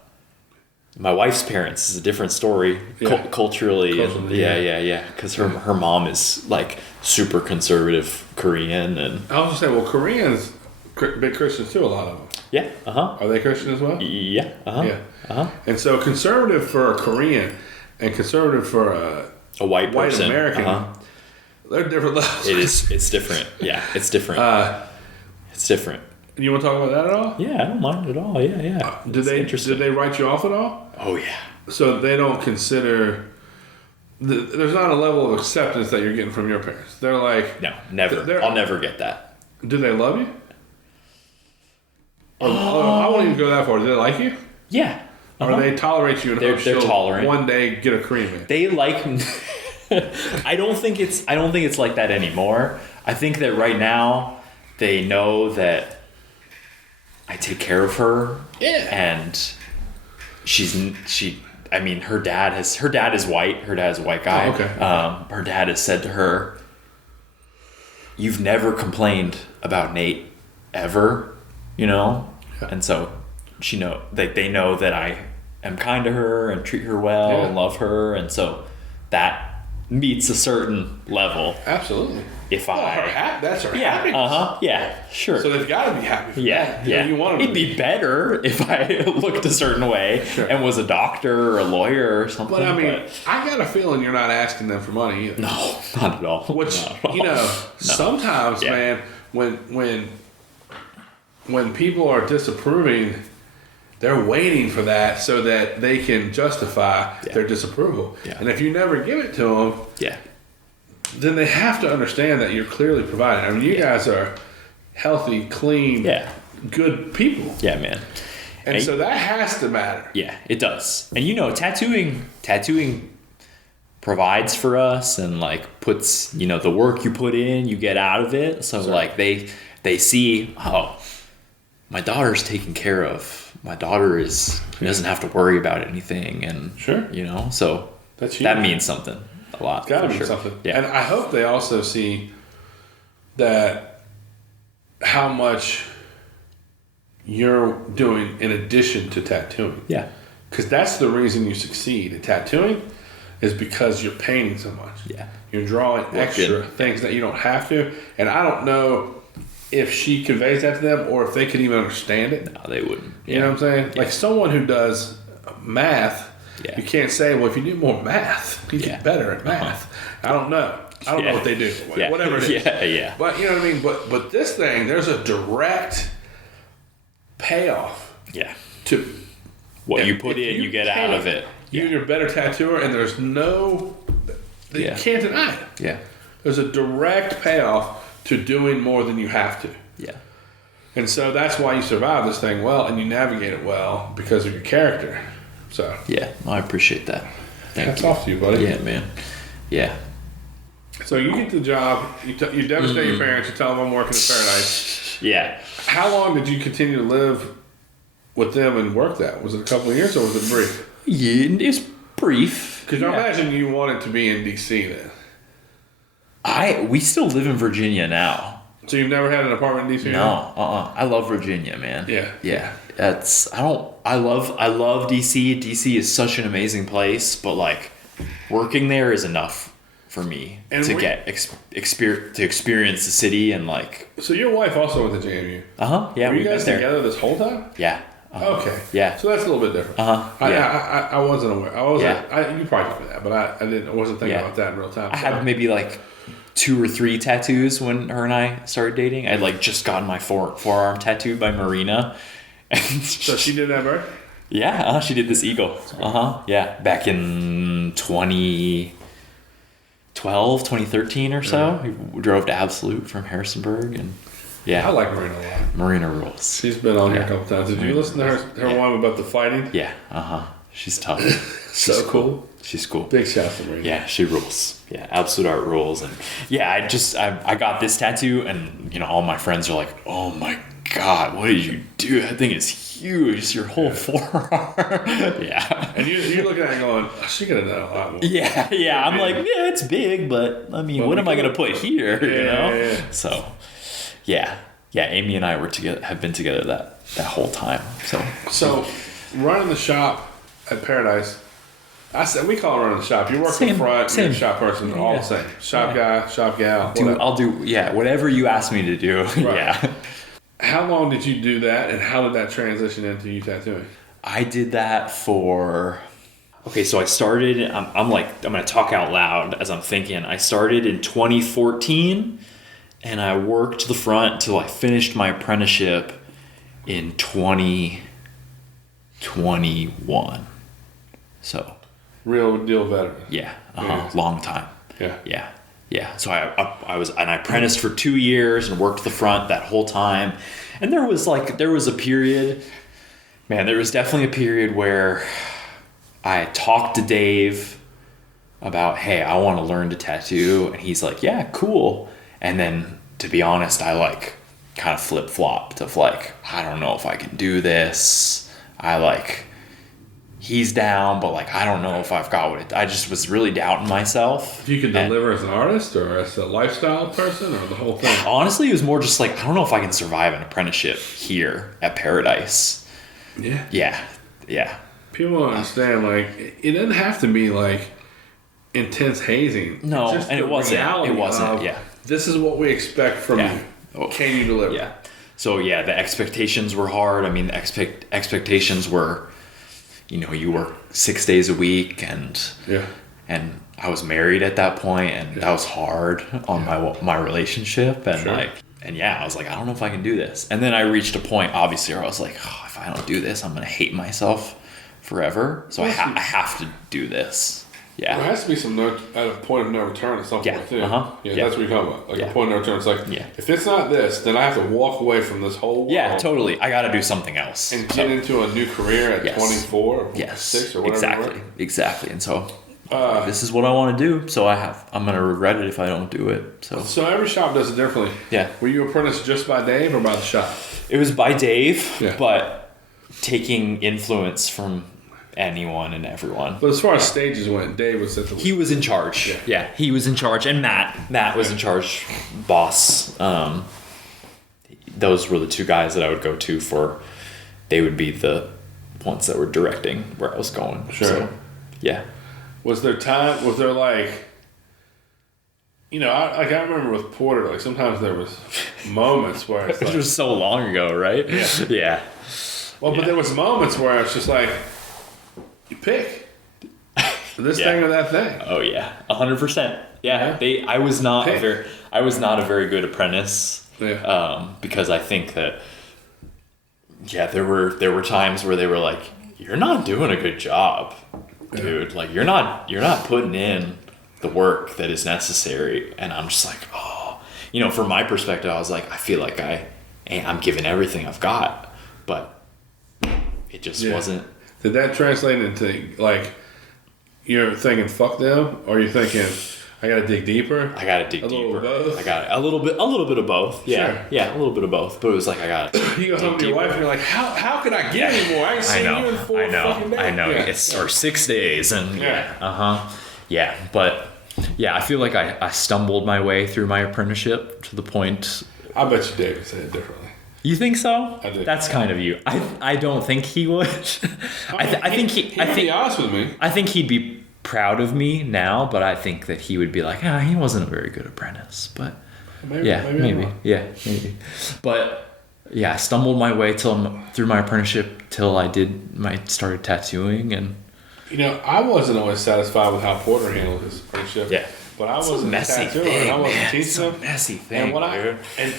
wife's parents is a different story Yeah. culturally. And Culturally, yeah. Because her mom is like super conservative Korean and I was just saying, well, Koreans, big Christians too, a lot of them. yeah. Uh huh. Are they Christian as well? Yeah. Uh huh. Yeah. Uh huh. And so conservative for a Korean and conservative for A white white person. American, Uh-huh. they're different levels. It is. It's different. Yeah. It's different. It's different. You want to talk about that at all? Yeah, I don't mind at all. Yeah, yeah. Did It's they write you off at all? Oh yeah. So they don't consider. There's not a level of acceptance that you're getting from your parents. They're like, No, never. They're- I'll never get that. do they love you? Or, I won't even go that far. Do they like you? Yeah. Or Uh-huh. they tolerate you and They're- hope they're she'll tolerant. one day get a cream in? They like. I don't think it's like that anymore. I think that right now they know that I take care of her. Yeah. And I mean, her dad is white. Her dad's a white guy. Oh, okay. Her dad has said to her, "You've never complained about Nate ever, you know?" Yeah. And so they know that I am kind to her and treat her well Yeah. and love her, and so that meets a certain level. Absolutely. If Well, that's her yeah, happiness. Yeah, sure. So they've got to be happy for Yeah, that. yeah. You want them It'd be better if I looked a certain way Sure. and was a doctor or a lawyer or something. But I mean, I got a feeling you're not asking them for money either. no, not at all. Which, Not at all. you know, No. sometimes, Yeah. man, when people are disapproving, they're waiting for that so that they can justify Yeah. their disapproval. Yeah. And if you never give it to them, Yeah, then they have to understand that you're clearly providing. I mean, you guys are healthy, clean, yeah, good people. yeah, man. And so that has to matter. Yeah, it does. And you know, tattooing provides for us and like puts, you know, the work you put in, you get out of it. So Sure. like they see, oh, my daughter's taken care of. My daughter doesn't have to worry about anything, and Sure. you know, so That's huge. that means something a lot. Gotta for be sure. something. Yeah. And I hope they also see that how much you're doing in addition to tattooing. Yeah. Because that's the reason you succeed at tattooing is because you're painting so much. Yeah. You're drawing extra things that you don't have to. And I don't know if she conveys that to them or if they could even understand it. No, they wouldn't. You know what I'm saying? Like someone who does math, Yeah. you can't say, well, if you do more math, you Yeah. get better at math. I don't know. I don't know what they do. Yeah. Whatever it is. Yeah, yeah. But you know what I mean? But this thing, there's a direct payoff Yeah. to What you if put in, you get can, out of it. You're a better tattooer, and there's no. You Yeah. can't deny it. Yeah. There's a direct payoff to doing more than you have to. Yeah. And so that's why you survive this thing well and you navigate it well because of your character. So, Yeah. I appreciate that. Thank hats you. off to you, buddy. Yeah, man. Yeah. So you get the job, you devastate your parents, you tell them I'm working at Paradise. Yeah. How long did you continue to live with them and work that? Was it a couple of years or was it brief? Yeah, it's brief. Because I imagine you wanted to be in D.C. then. We still live in Virginia now. So you've never had an apartment in D.C.? No, I love Virginia, man. Yeah. Yeah. I love DC. DC is such an amazing place, but like working there is enough for me And to we- get experience the city and like, So your wife also went to JMU. yeah, Were we you guys there. together this whole time? Yeah. Okay. Yeah. So that's a little bit different. Yeah. I wasn't aware. I wasn't. Yeah. You probably told me that, but I didn't. I wasn't thinking Yeah. about that in real time. I had maybe like 2 or 3 tattoos when her and I started dating. I'd like just gotten my forearm tattooed by Marina. And So she did that, right? yeah, she did this eagle. Yeah, back in 2012, 2013 or so. We drove to Absolute from Harrisonburg, and yeah, I like Marina a lot. Marina rules. She's been on here a Yeah. couple times. Did you listen to her one about the fighting? Yeah, she's tough. So She's cool. She's cool. Big shout to Marina. Yeah, she rules. Yeah, Absolute Art rules. And yeah, I got this tattoo, and all my friends are like, "Oh my God, what did you do? That thing is huge. It's your whole forearm." Yeah. And you're looking at it going, oh, she could have done a lot more. Yeah. I'm like, yeah, it's big, but I mean, Well, what we am I gonna could've- put here? Yeah. So, yeah. Amy and I have been together that whole time. So running the shop at Paradise, we call it running the shop. You work Same- the front, same. you're a shop person, all the same. Shop guy, shop gal. whatever. I'll do whatever you ask me to do. Yeah. How long did you do that, and how did that transition into you tattooing? I did that for. Okay, so I started. I'm gonna talk out loud as I'm thinking. I started in 2014, and I worked the front till I finished my apprenticeship in 2021. So. Real deal veteran. Yeah. Yeah. Long time. Yeah. Yeah. So I apprenticed for 2 years and worked the front that whole time, and there was a period. Man, there was definitely a period where I talked to Dave about, hey, I want to learn to tattoo, and he's like, yeah, cool. And then, to be honest, I kind of flip flopped of I don't know if I can do this. He's down, but I don't know if I've got I just was really doubting myself. If you could deliver as an artist or as a lifestyle person or the whole thing? Honestly, it was more just I don't know if I can survive an apprenticeship here at Paradise. Yeah. Yeah. People don't understand, it doesn't have to be intense hazing. No, It's just and the it wasn't. reality It wasn't, of, yeah. This is what we expect from Yeah. you. Oh. Can you deliver? Yeah. So yeah, the expectations were hard. I mean, the expectations were, you work 6 days a week, and I was married at that point, and that was hard on my relationship, and Sure. I was I don't know if I can do this. And then I reached a point, obviously, where I was if I don't do this, I'm gonna hate myself forever. So I have to do this. There Yeah. has to be at a point of no return at some Yeah, point, too. uh-huh, Yeah, yeah. that's what you're talking about. Yeah. A point of no return. It's Yeah. if it's not this, then I have to walk away from this whole world. Yeah, totally. I got to do something else. And get into a new career at Yes. 24 or Yes, 6 or whatever. exactly. And so this is what I want to do. So I'm gonna regret it if I don't do it. So every shop does it differently. Yeah. Were you apprenticed just by Dave or by the shop? It was by Dave, Yeah. but taking influence from anyone and everyone. But as far as stages went, Dave was at the... He was in charge. Yeah, he was in charge, and Matt was in charge, boss. Those were the 2 guys that I would go to for. They would be the ones that were directing where I was going. Sure. So, yeah. Was there I remember with Porter, sometimes there was moments where it's It was so long ago, right? Yeah. but there was moments where it's just you pick this Yeah. thing or that thing. Oh yeah, 100%. Yeah. I was not a very good apprentice. Yeah. Because I think that yeah, there were times where they were like, "You're not doing a good job, dude. Like you're not putting in the work that is necessary." And I'm just like, oh, from my perspective, I was like, I feel like I'm giving everything I've got, but it just wasn't. Did that translate into like you're thinking fuck them, or you're thinking I gotta dig deeper? I gotta dig deeper. A little of both. I got a little bit of both. Yeah, Sure. yeah, a little bit of both. But it was like I got. You go home to your wife and you're like, how could I get any more? I ain't seen you in 4 fucking days. I know. Yeah. It's or 6 days, and Yeah. yeah. But yeah, I feel like I stumbled my way through my apprenticeship to the point. I bet you David said it differently. You think so? I do. That's kind of you. I don't think he would. I think He'd be honest with me. I think he'd be proud of me now, but I think that he would be like, he wasn't a very good apprentice. But maybe. Yeah, maybe. But yeah, I stumbled my way through my apprenticeship till I started tattooing, and I wasn't always satisfied with how Porter handled his apprenticeship. Yeah. But I wasn't a messy tattooer, thing, and I wasn't man. teaching It's a them. messy thing, And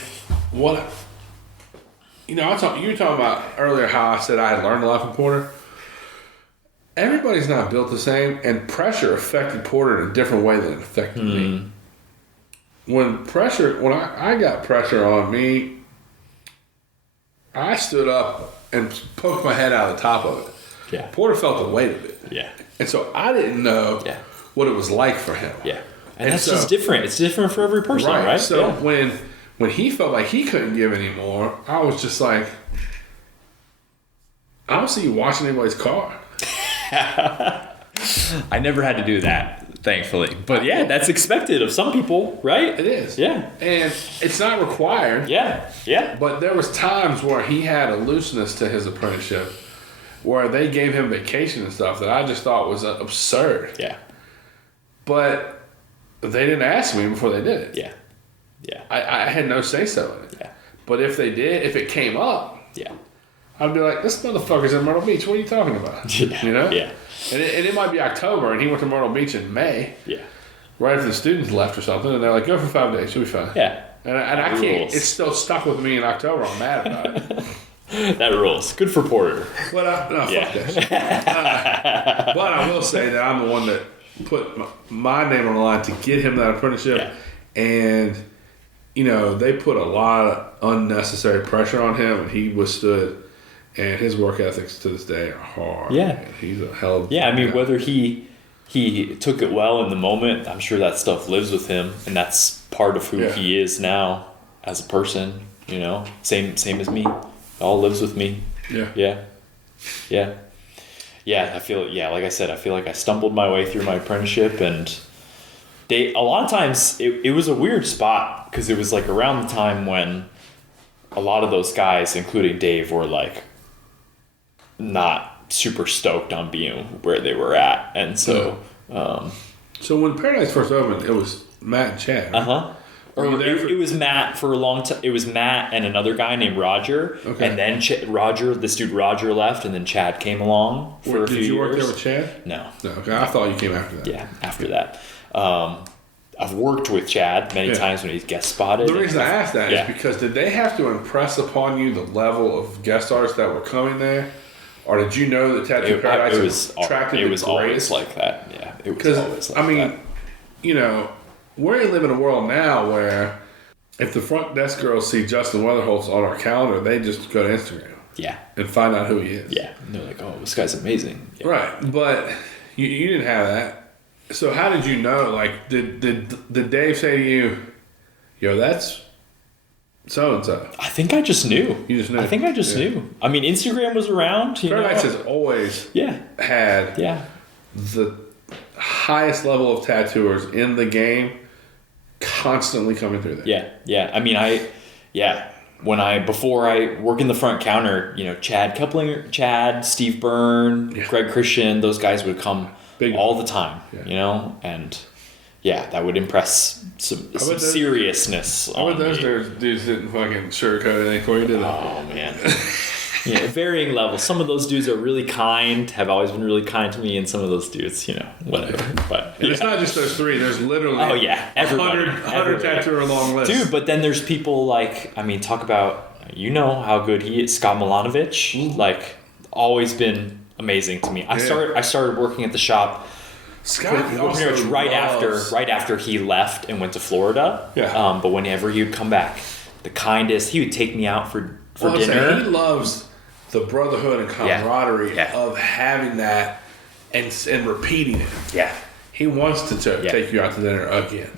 you were talking about earlier how I said I had learned a lot from Porter. Everybody's not built the same, and pressure affected Porter in a different way than it affected me. When I got pressure on me, I stood up and poked my head out of the top of it. Yeah. Porter felt the weight of it. Yeah. And so I didn't know what it was like for him. Yeah. And that's just different. It's different for every person, right? So when he felt like he couldn't give anymore, I was just like, I don't see you washing anybody's car. I never had to do that, thankfully. But yeah, that's expected of some people, right? It is. Yeah. And it's not required. Yeah. Yeah. But there was times where he had a looseness to his apprenticeship where they gave him vacation and stuff that I just thought was absurd. Yeah. But they didn't ask me before they did it. Yeah. Yeah. I had no say-so in it. Yeah. But if they did, if it came up, Yeah. I'd be like, this motherfucker's in Myrtle Beach. What are you talking about? Yeah. You know? Yeah. And it might be October, and he went to Myrtle Beach in May, Yeah. right after the students left or something, and they're like, go for 5 days. You'll be fine. Yeah. And I can't. Rules. It's still stuck with me in October. I'm mad about it. That rules. Good for Porter. But fuck that shit. But I will say that I'm the one that put my name on the line to get him that apprenticeship. Yeah. And, they put a lot of unnecessary pressure on him, and he withstood. And his work ethics to this day are hard. Yeah. Man. He's a hell of a Yeah, I mean, guy. whether he took it well in the moment, I'm sure that stuff lives with him, and that's part of who he is now as a person. Same as me. It all lives with me. Yeah. Yeah. Yeah. Yeah, like I said, I feel like I stumbled my way through my apprenticeship, and a lot of times it was a weird spot because it was like around the time when a lot of those guys, including Dave, were like not super stoked on being where they were at, and so So when Paradise first opened, it was Matt and Chad. Right? Or it was Matt for a long time. It was Matt and another guy named Roger, and then this dude Roger left, and then Chad came along for a few years. Did you work there with Chad? No. No. Okay, I thought you came after that. Yeah, after that. I've worked with Chad many times when he's guest spotted. The reason I asked that is because did they have to impress upon you the level of guest artists that were coming there, or did you know that Tattoo Paradise attracted it was the always greatest? like that. Yeah, it was always like that. We live in a world now where if the front desk girls see Justin Weatherholtz on our calendar, they just go to Instagram. Yeah. And find out who he is. Yeah. And they're like, oh, this guy's amazing. Yeah. Right. But you didn't have that. So how did you know? Like, did Dave say to you, yo, that's so-and-so? I think I just knew. You just knew? I think I just knew. I mean, Instagram was around. Paradise has always had the highest level of tattooers in the game constantly coming through there. Yeah, yeah. I mean, before I work in the front counter, Chad Keplinger, Steve Byrne, Greg Christian, those guys would come all the time, and that would impress some seriousness. How about those dudes didn't fucking sugarcoat anything for you, did they? Oh, man. Varying levels. Some of those dudes are really kind, have always been really kind to me, and some of those dudes, whatever. But and it's not just those three. There's literally everybody. 100 tattooer long list. Dude, but then there's people like, talk about, you know how good he is. Scott Milanovic, like always been amazing to me. I started working at the shop. Scott Pretty also much right after he left and went to Florida. Yeah. But whenever he would come back, the kindest, he would take me out for dinner. He loves the brotherhood and camaraderie of having that and repeating it. Yeah. He wants to take you out to dinner again.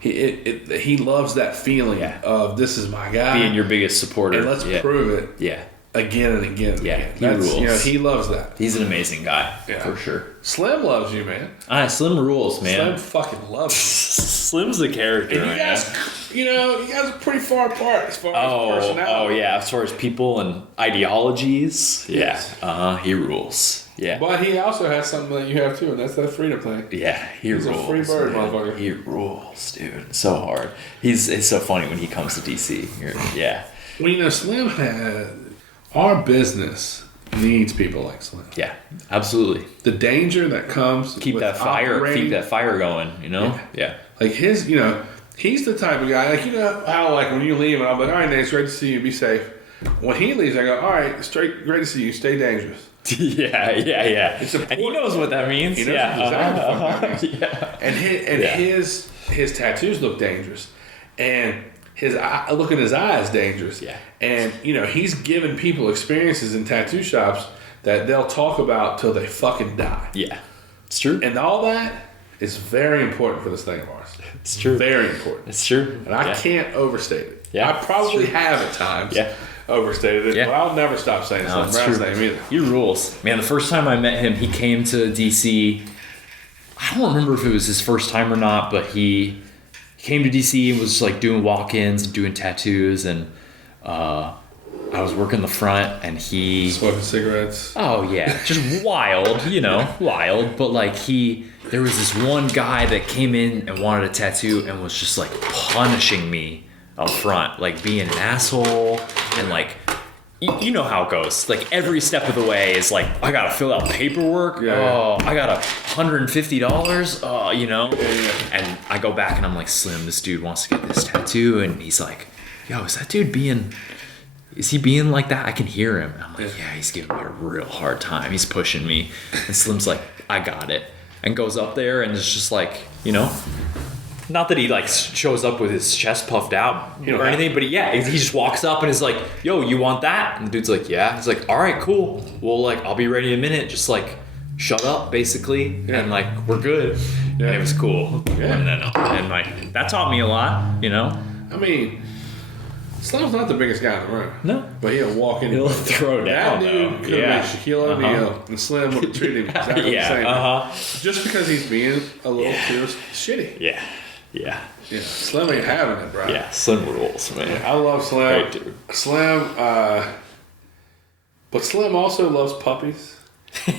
He loves that feeling of this is my guy, being your biggest supporter, and let's prove it. Yeah. Again and again. Yeah, again. he rules. You know, he loves that. He's an amazing guy, for sure. Slim loves you, man. Slim rules, man. Slim fucking loves you. Slim's the character, And you guys are pretty far apart as far as personality. Oh yeah, as far as people and ideologies. Yes. Yeah. He rules. Yeah. But he also has something that you have too, and that's that freedom thing. Yeah, He's rules. a free bird, man. motherfucker. He rules, dude. So hard. It's so funny when he comes to DC. Yeah. Well, you know, Slim our business needs people like Slim. Yeah, absolutely. The danger that comes Keep with that fire going, you know? Yeah. Like he's the type of guy, like, you know how, like, when you leave and I'm like, all right, Nate, it's great to see you, be safe. When he leaves, I go, all right, great to see you, stay dangerous. Yeah. And he knows what that means. He knows exactly what that means. Yeah. And his tattoos look dangerous. And his look in his eye is dangerous. Yeah. And, you know, he's given people experiences in tattoo shops that they'll talk about till they fucking die. Yeah. It's true. And all that is very important for this thing of ours. It's true. Very important. It's true. And I can't overstate it. Yeah. I probably have at times overstated it, but I'll never stop saying Slim Brown's name either. He rules. Man, the first time I met him, he came to DC. I don't remember if it was his first time or not, but he came to DC and was like doing walk-ins, doing tattoos, and I was working the front, and he smoking cigarettes. Oh yeah, just wild, wild. But like there was this one guy that came in and wanted a tattoo and was just like punishing me up front, like being an asshole, and like you know how it goes. Like every step of the way is like, I gotta fill out paperwork. I got $150. And I go back and I'm like, Slim, this dude wants to get this tattoo, and he's like, yo, is that dude being like that? I can hear him. And I'm like, yeah, he's giving me a real hard time. He's pushing me. And Slim's like, I got it. And goes up there and it's just like, not that he like shows up with his chest puffed out or anything, but he just walks up and is like, yo, you want that? And the dude's like, yeah. He's like, all right, cool. Well, like, I'll be ready in a minute. Just like, shut up, basically. Yeah. And like, we're good. Yeah. And it was cool. Yeah. And like, that taught me a lot, I mean, Slim's not the biggest guy in the room. No. But he'll walk in. He'll throw down. That dude could have been Shaquille O'Neal, and Slim would have treated him exactly the same. Just because he's being a little too shitty. Yeah. Slim ain't having it, bro. Yeah, Slim rules, man. I love Slim. Great dude. Slim, but Slim also loves puppies.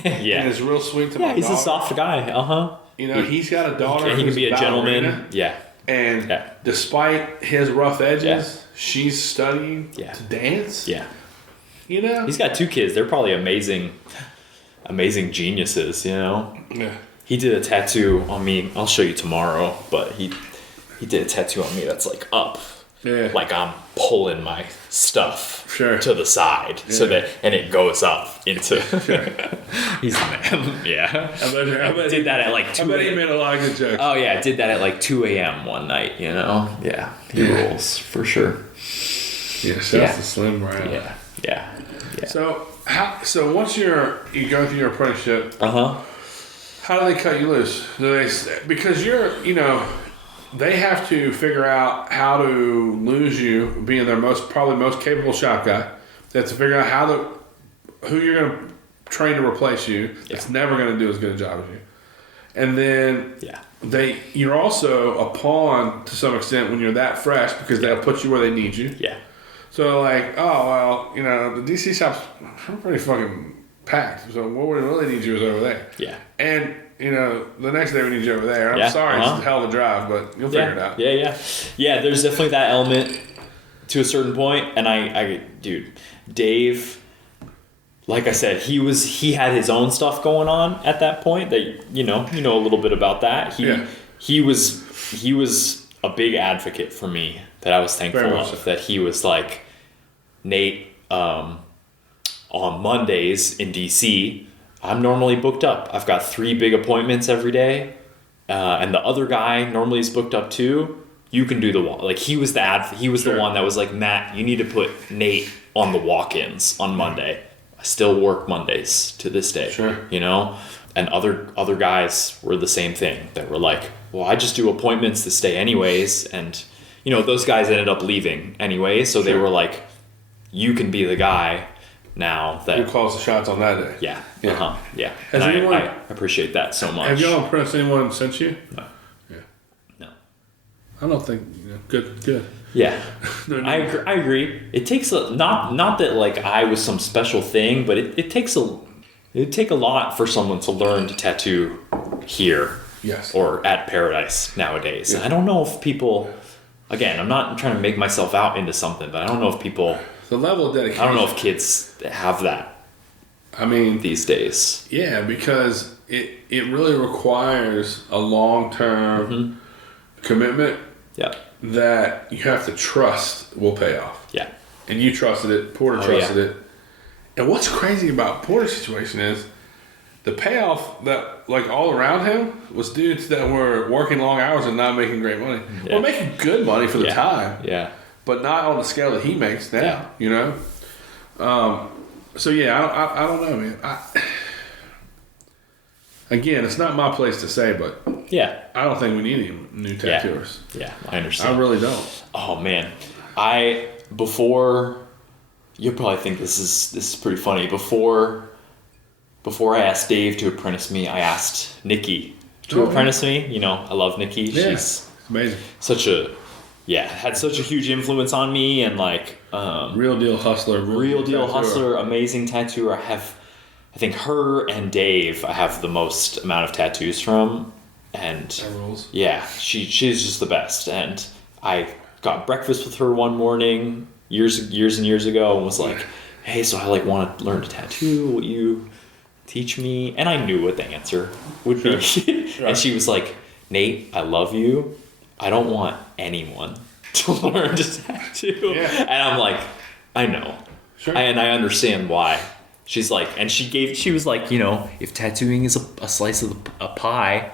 Yeah. And is real sweet to my dog. He's a soft guy. He's got a daughter. He can be a gentleman. ballerina. Yeah. And despite his rough edges, she's studying to dance. Yeah. He's got 2 kids. They're probably amazing geniuses, Yeah. He did a tattoo on me. I'll show you tomorrow, but he did a tattoo on me that's like up. Yeah. Like I'm pulling my stuff Sure. to the side so that, and it goes up into. Sure. He's the man. Yeah. I bet did that at like 2 I bet he made a lot of good jokes. Oh yeah, did that at like 2 a.m. one night, Yeah, he rules for sure. Yeah, shouts to Slim Brown. Yeah. So once you go through your apprenticeship, how do they cut you loose? Because they have to figure out how to lose you, being their probably most capable shop guy. They have to figure out who you're going to train to replace you. That's never going to do as good a job as you. And then you're also a pawn to some extent when you're that fresh, because they'll put you where they need you. Yeah. So like, the DC shops are pretty fucking packed. So what we really need you is over there. Yeah. And the next day we need you over there. I'm sorry, it's a hell of a drive, but you'll figure it out. Yeah. There's definitely that element to a certain point, and dude, Dave, like I said, he had his own stuff going on at that point. That you know a little bit about that. He was a big advocate for me. That I was thankful of. That he was like, Nate, on Mondays in DC, I'm normally booked up. I've got 3 big appointments every day, and the other guy normally is booked up too. You can do the walk. Like he was the one that was like, Matt, you need to put Nate on the walk-ins on Monday. I still work Mondays to this day. Sure. You know, and other guys were the same thing. That were like, well, I just do appointments to stay anyways, and you know those guys ended up leaving anyway. So they were like, you can be the guy now that Who calls the shots on that day? yeah. Yeah. Yeah. Has And anyone- I appreciate that so much. Have y'all impressed anyone since you? No. Yeah. No. I don't think. Good. Yeah. No, I agree. It takes not that like I was some special thing, but it'd take a lot for someone to learn to tattoo here. Yes. Or at Paradise nowadays. Yeah. I don't know if people, again, I'm not trying to make myself out into something, but I don't know if people, The level of dedication. I don't know if kids have that I mean, these days. yeah, because it really requires a long-term commitment Yeah. that you have to trust will pay off. Yeah. And you trusted it. Porter Oh, trusted yeah. it. And what's crazy about Porter's situation is the payoff that, like, all around him was dudes that were working long hours and not making great money. Yeah. Well, making good money for the Yeah. time, Yeah. but not on the scale that he makes now, Yeah. you know? So, yeah, I don't know, man. Again, it's not my place to say, but Yeah. I don't think we need any new tattooers. Yeah. I understand. I really don't. Oh man, you'll probably think this is pretty funny. Before I asked Dave to apprentice me, I asked Nikki to Oh, apprentice me. You know, I love Nikki. Yeah, She's it's amazing. had such a huge influence on me, and like Real deal hustler. real deal tattooer. hustler, amazing tattooer. I think her and Dave I have the most amount of tattoos from, and That rules. yeah, she's just the best. And I got breakfast with her one morning years and years ago and was like, hey, so I like want to learn to tattoo. Will you teach me? And I knew what the answer would be. And she was like, Nate, I love you. I don't want anyone to learn to tattoo. Yeah. And I'm like, I know. Sure. And I understand why. She's like, and she was like, you know, if tattooing is a slice of a pie,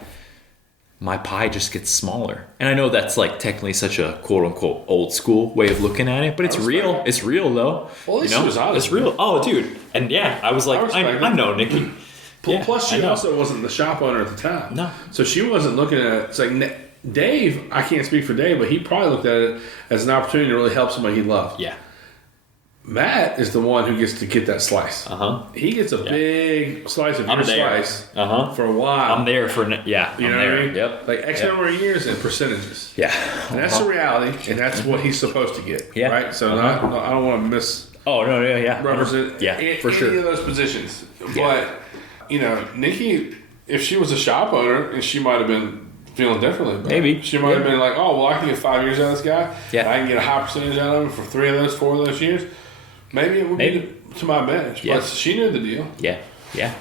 my pie just gets smaller. And I know that's like technically such a quote unquote old school way of looking at it, but it's respect real. it. It's real though. Well, at least you know? she was honest It's real. Oh, dude. And yeah, I was like, respect I it. know, Nikki. Yeah, Plus, I she know. also wasn't the shop owner at the time. No. So she wasn't looking at it. It's like Dave, I can't speak for Dave, but he probably looked at it as an opportunity to really help somebody he loved. Yeah. Matt is the one who gets to get that slice. He gets a big slice of I'm your there. slice Uh-huh. for a while. I'm there for yeah. You I'm know there. what I mean? Yep. Like X Yep. number of years and percentages. Yeah. And that's the reality, and that's what he's supposed to get. Yeah. Right? So I don't want to misrepresent Oh no, yeah. Yeah, for sure. any of those positions. But, you know, Nikki, if she was a shop owner, and she might have been feeling differently. But Maybe. she might have been like, oh, well, I can get 5 years out of this guy. Yeah. I can get a high percentage out of him for 4 of those years. Maybe it would be to my bench. Yeah. But she knew the deal. Yeah. Yeah.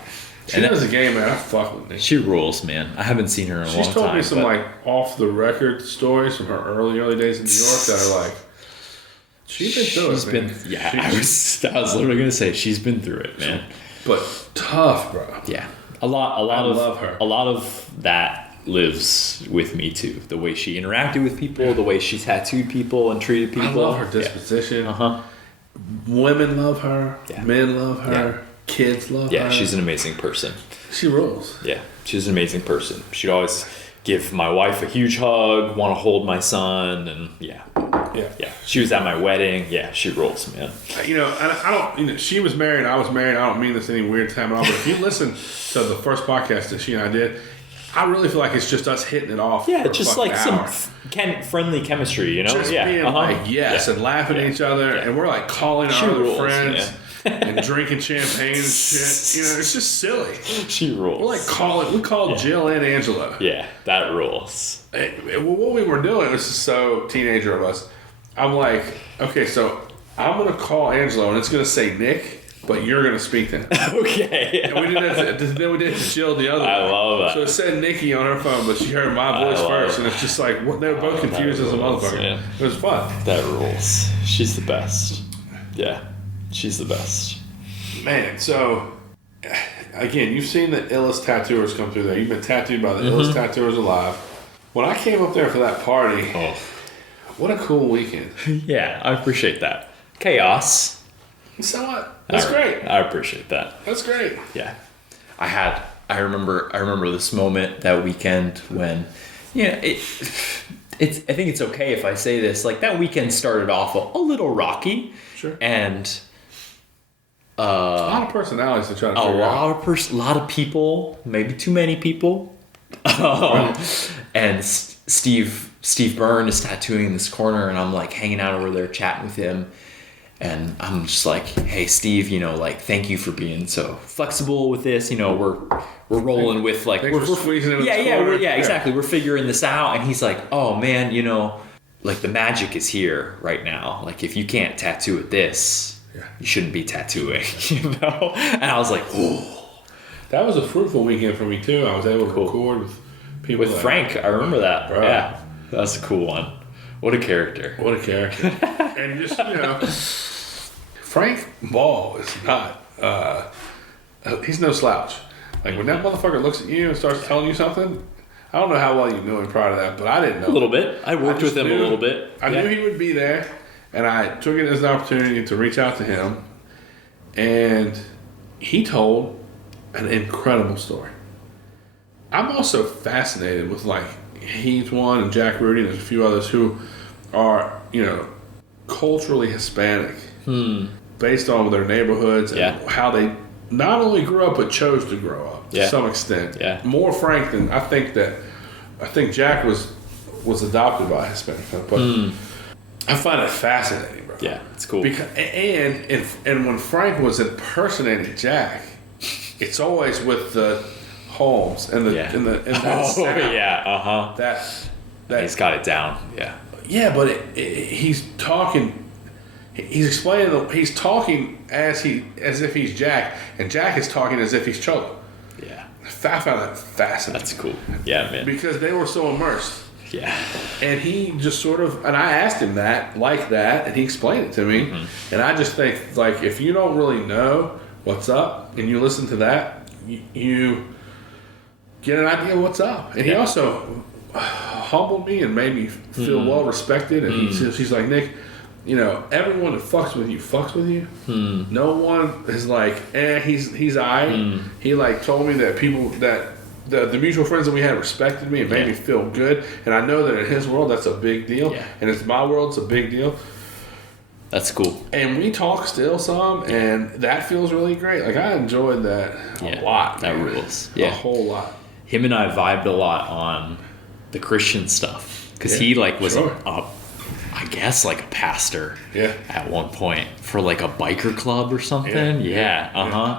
She knows the game, man. I fuck with Nikki. She rules, man. I haven't seen her in a long time. She's told me some but- like off the record stories from her early days in New York that are like, she's been through She's it. been, man. yeah. She- I was literally gonna say she's been through it, man. but tough, bro. Yeah, a lot I of love her. A lot of that lives with me too. The way she interacted with people, the way she tattooed people and treated people. I love her disposition. Uh huh. Women love her. Yeah. Men love her. Kids love her. Yeah, she's an amazing person. She rules. Yeah, she's an amazing person. She'd always give my wife a huge hug, want to hold my son, and yeah. She was at my wedding. Yeah, she rules, man. You know, I don't. You know, she was married. I was married. I don't mean this any weird time at all. But if you listen to the first podcast that she and I did, I really feel like it's just us hitting it off. Yeah, for a just fucking like hour. some friendly chemistry, you know? Just yeah. being like yes and laughing at each other, and we're like calling She our other rules, friends and drinking champagne and shit. You know, it's just silly. She rules. We're like we called Jill and Angela. Yeah, that rules. Well, what we were doing, this is so teenager of us. I'm like, okay, so I'm gonna call Angela, and it's gonna say Nick, but you're gonna speak to him. Okay. And we did that. Then we did it to Jill the other. I way. love that. So it said Nikki on her phone, but she heard my voice love first, it. and it's just like they were both confused as a rules, motherfucker. man. It was fun. That rules. She's the best. Yeah. She's the best. Man, so again, you've seen the illest tattooers come through there. You've been tattooed by the illest tattooers alive. When I came up there for that party, what a cool weekend. Yeah, I appreciate that. Chaos. So what? That's great. I appreciate that. That's great. Yeah. I remember this moment that weekend when, I think it's okay if I say this, like that weekend started off a little rocky. Sure. And a lot of personalities to try to figure out. A lot of people, maybe too many people. And Steve Byrne is tattooing in this corner, and I'm like hanging out over there chatting with him. And I'm just like, hey, Steve, thank you for being so flexible with this. We're rolling with like, we're squeezing in exactly. We're figuring this out. And he's like, oh man, like the magic is here right now. Like if you can't tattoo at this, you shouldn't be tattooing, And I was like, oh. That was a fruitful weekend for me too. I was able to record with people. With Frank, I remember that. Bro. Yeah, that's a cool one. What a character. And just, Frank Ball is not, he's no slouch. Like when that motherfucker looks at you and starts telling you something, I don't know how well you knew him prior to that, but I didn't know. A little bit. I worked with him a little bit. I knew he would be there, and I took it as an opportunity to reach out to him, and he told an incredible story. I'm also fascinated with he's one and Jack Rudy and there's a few others who are, culturally Hispanic based on their neighborhoods and how they not only grew up but chose to grow up to some extent. Yeah. More Frank than I think Jack was adopted by a Hispanic family, but I find it fascinating, bro. Yeah, it's cool. Because and when Frank was impersonating Jack, it's always with the Holmes and that sound. That he's got it down. But he's talking. He's explaining. He's talking as if he's Jack, and Jack is talking as if he's Cholo. Yeah, I found that fascinating. That's cool. Yeah, man. Because they were so immersed. Yeah. And he just sort of, and I asked him that, and he explained it to me. Mm-hmm. And I just think, if you don't really know what's up, and you listen to that, you get an idea of what's up. And he also humbled me and made me feel well respected. And he's like, Nick, everyone that fucks with you. No one is like, he's I. He told me that people that the mutual friends that we had respected me and made me feel good. And I know that in his world that's a big deal. Yeah. And in my world it's a big deal. That's cool. And we talk still some, and that feels really great. I enjoyed that a lot. That rules. Yeah. A whole lot. Him and I vibed a lot on the Christian stuff. Because he was I guess a pastor at one point for a biker club or something. Yeah.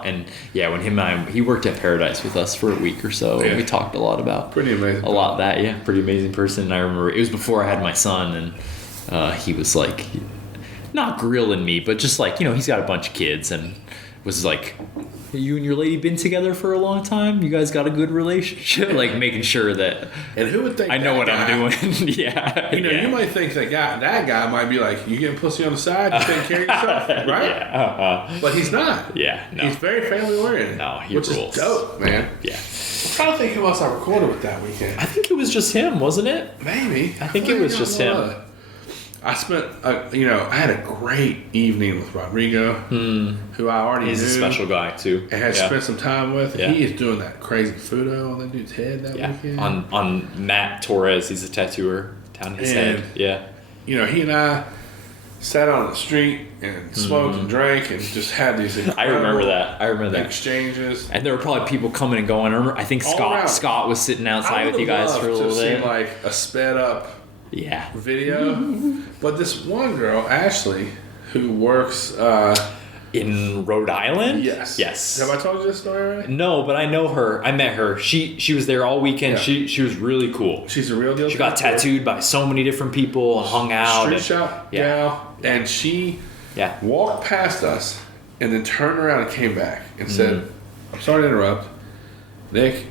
And when him and he worked at Paradise with us for a week or so. And we talked a lot about pretty amazing. A lot of that, pretty amazing person. And I remember it was before I had my son, and he was not grilling me, but just he's got a bunch of kids and was you and your lady been together for a long time? You guys got a good relationship? Making sure that. And who would think I know what I'm doing? You might think that guy might be you getting pussy on the side, you taking care of yourself, right? But he's not. Yeah, no. He's very family oriented. No, he which rules. is dope, man. Yeah. I'm trying to think who else I recorded with that weekend. I think it was just him, wasn't it? Maybe. I think it was just him. I spent, I had a great evening with Rodrigo, who I already knew. He's a special guy, too. And had spent some time with. Yeah. He is doing that crazy photo on that dude's head that weekend. On Matt Torres, he's a tattooer down his head. Yeah. He and I sat on the street and smoked and drank and just had these I remember that exchanges. And there were probably people coming and going. I think Scott was sitting outside with you guys for a little bit. See a sped up video. But this one girl, Ashley, who works in Rhode Island. Yes. Have I told you this story already? No, but I know her. I met her. She was there all weekend. Yeah. She was really cool. She's a real deal. She got tattooed by so many different people, hung out. Street shop gal. And she walked past us and then turned around and came back and said, I'm sorry to interrupt. Nick,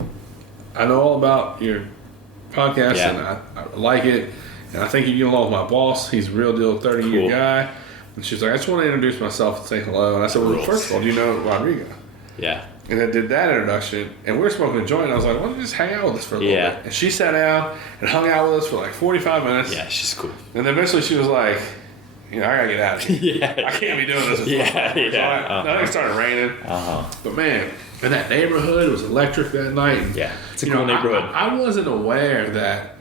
I know all about your podcast and I like it. And I think you get along with my boss. He's a real deal 30-year guy. And she's like, I just want to introduce myself and say hello. And I said, well, first of all, do you know Rodrigo? Yeah. And I did that introduction, and we were smoking a joint, and I was like, why don't you just hang out with us for a little bit? And she sat down and hung out with us for like 45 minutes. Yeah, she's cool. And then eventually she was like, I gotta get out of here. Yeah. I can't be doing this. With Yeah, so yeah. I think it started raining. But man, and that neighborhood was electric that night. And, Yeah, it's a cool neighborhood. I wasn't aware that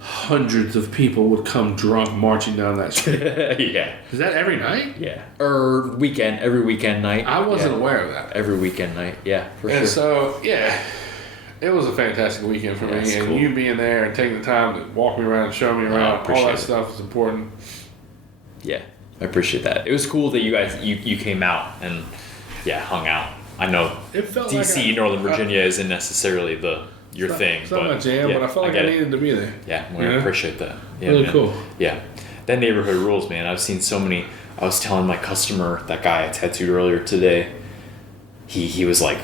hundreds of people would come drunk marching down that street. Yeah. Is that every night? Yeah. Or every weekend night. I wasn't aware of that. Every weekend night, yeah, for And sure. so, yeah, it was a fantastic weekend for me. And cool. you being there and taking the time to walk me around, show me around, all appreciate that it. stuff is important. Yeah, I appreciate that. It was cool that you guys you came out and hung out. I know It felt DC, like Northern Virginia isn't necessarily your thing. It's not my jam, but I felt like I needed to be there. Yeah, well, You I know? appreciate that. Yeah, Really man. cool. Yeah, that neighborhood rules, man. I've seen so many. I was telling my customer, that guy I tattooed earlier today. He was like,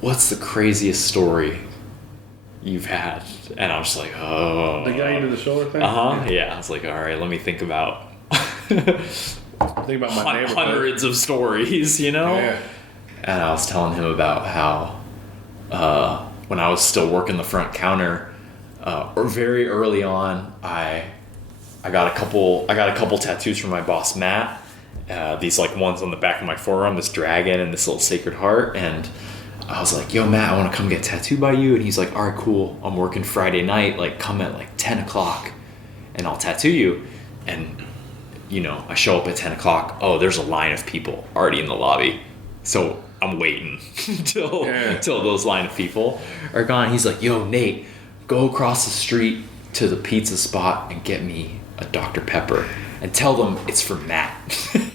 what's the craziest story you've had? And I was like, oh. The guy you did the shoulder thing? Yeah, I was like, all right, let me think about. Think about my neighborhood. Hundreds of stories, Yeah. And I was telling him about how when I was still working the front counter, or very early on, I got a couple tattoos from my boss Matt. These like ones on the back of my forearm, this dragon and this little sacred heart, and I was like, yo Matt, I want to come get tattooed by you. And he's like, all right, cool, I'm working Friday night, like come at like 10 o'clock and I'll tattoo you. And I show up at 10 o'clock. Oh, there's a line of people already in the lobby. So I'm waiting till those line of people are gone. He's like, yo, Nate, go across the street to the pizza spot and get me a Dr. Pepper and tell them it's for Matt.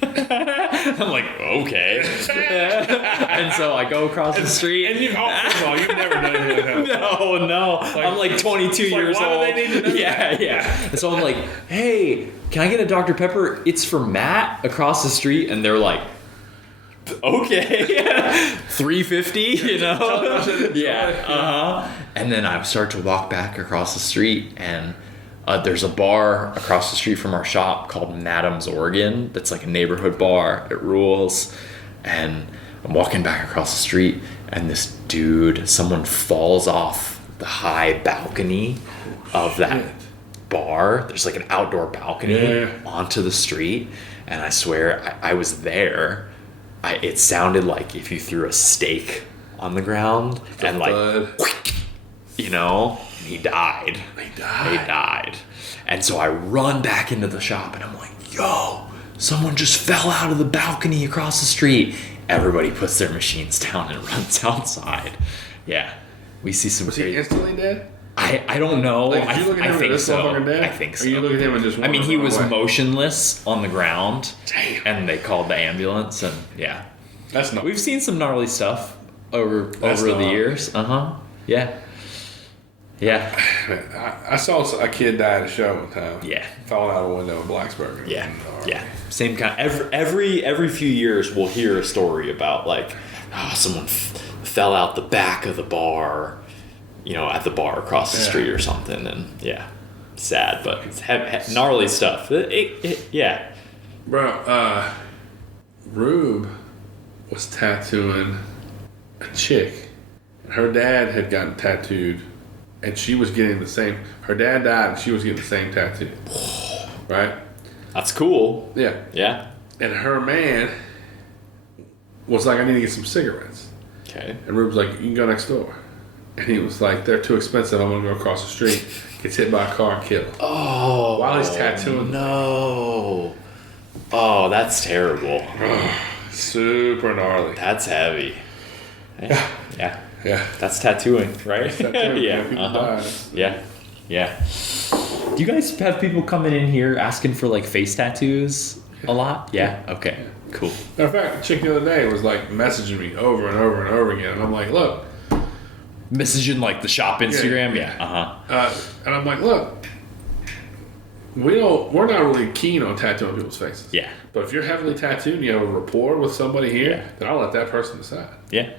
I'm like, okay. And so I go across the street. And you've never done anything like that. No. I'm like 22 years why old. do they need to know Yeah. And so I'm like, hey, can I get a Dr. Pepper? It's for Matt across the street. And they're like, okay. $3.50, Yeah. And then I start to walk back across the street, and there's a bar across the street from our shop called Madam's Oregon. That's like a neighborhood bar. It rules. And I'm walking back across the street, and this dude, someone falls off the high balcony of that bar. There's like an outdoor balcony onto the street, and I swear I was there. It sounded like if you threw a steak on the ground and like, he died. He died. And so I run back into the shop and I'm like, yo, someone just fell out of the balcony across the street. Everybody puts their machines down and runs outside. Yeah. We see some Was he instantly dead? I don't know. Like, did you look at him and this motherfucker dead? I think so. Or you look at him and just I mean, he run was away? motionless on the ground. Damn. And they called the ambulance, and That's not. we've seen some gnarly stuff over the gnarly. years. Yeah. I saw a kid die at a show one time. Yeah. Falling out of a window in Blacksburg. Yeah. Same kind. Every few years, we'll hear a story about like, someone fell out the back of the bar, at the bar across the street or something, and sad, but it's gnarly stuff. Yeah. Bro, Rube was tattooing a chick. Her dad had gotten tattooed, and she was getting the same. Her dad died, and she was getting the same tattoo. Right? That's cool. Yeah. Yeah. And her man was like, I need to get some cigarettes. Okay. And Rube's like, you can go next door. And he was like, they're too expensive. I'm going to go across the street. Gets hit by a car and killed. Oh. While he's tattooing. No. Oh, that's terrible. Super gnarly. That's heavy. Yeah. Yeah. That's tattooing, right? Tattooing. Yeah. People die. Yeah. Do you guys have people coming in here asking for like face tattoos a lot? Yeah. Okay. Cool. Matter of fact, the chick the other day was like messaging me over and over and over again. And I'm like, look. Messaging like the shop Instagram? Yeah. And I'm like, look. We're not really keen on tattooing people's faces. Yeah. But if you're heavily tattooed and you have a rapport with somebody here, then I'll let that person decide. Yeah.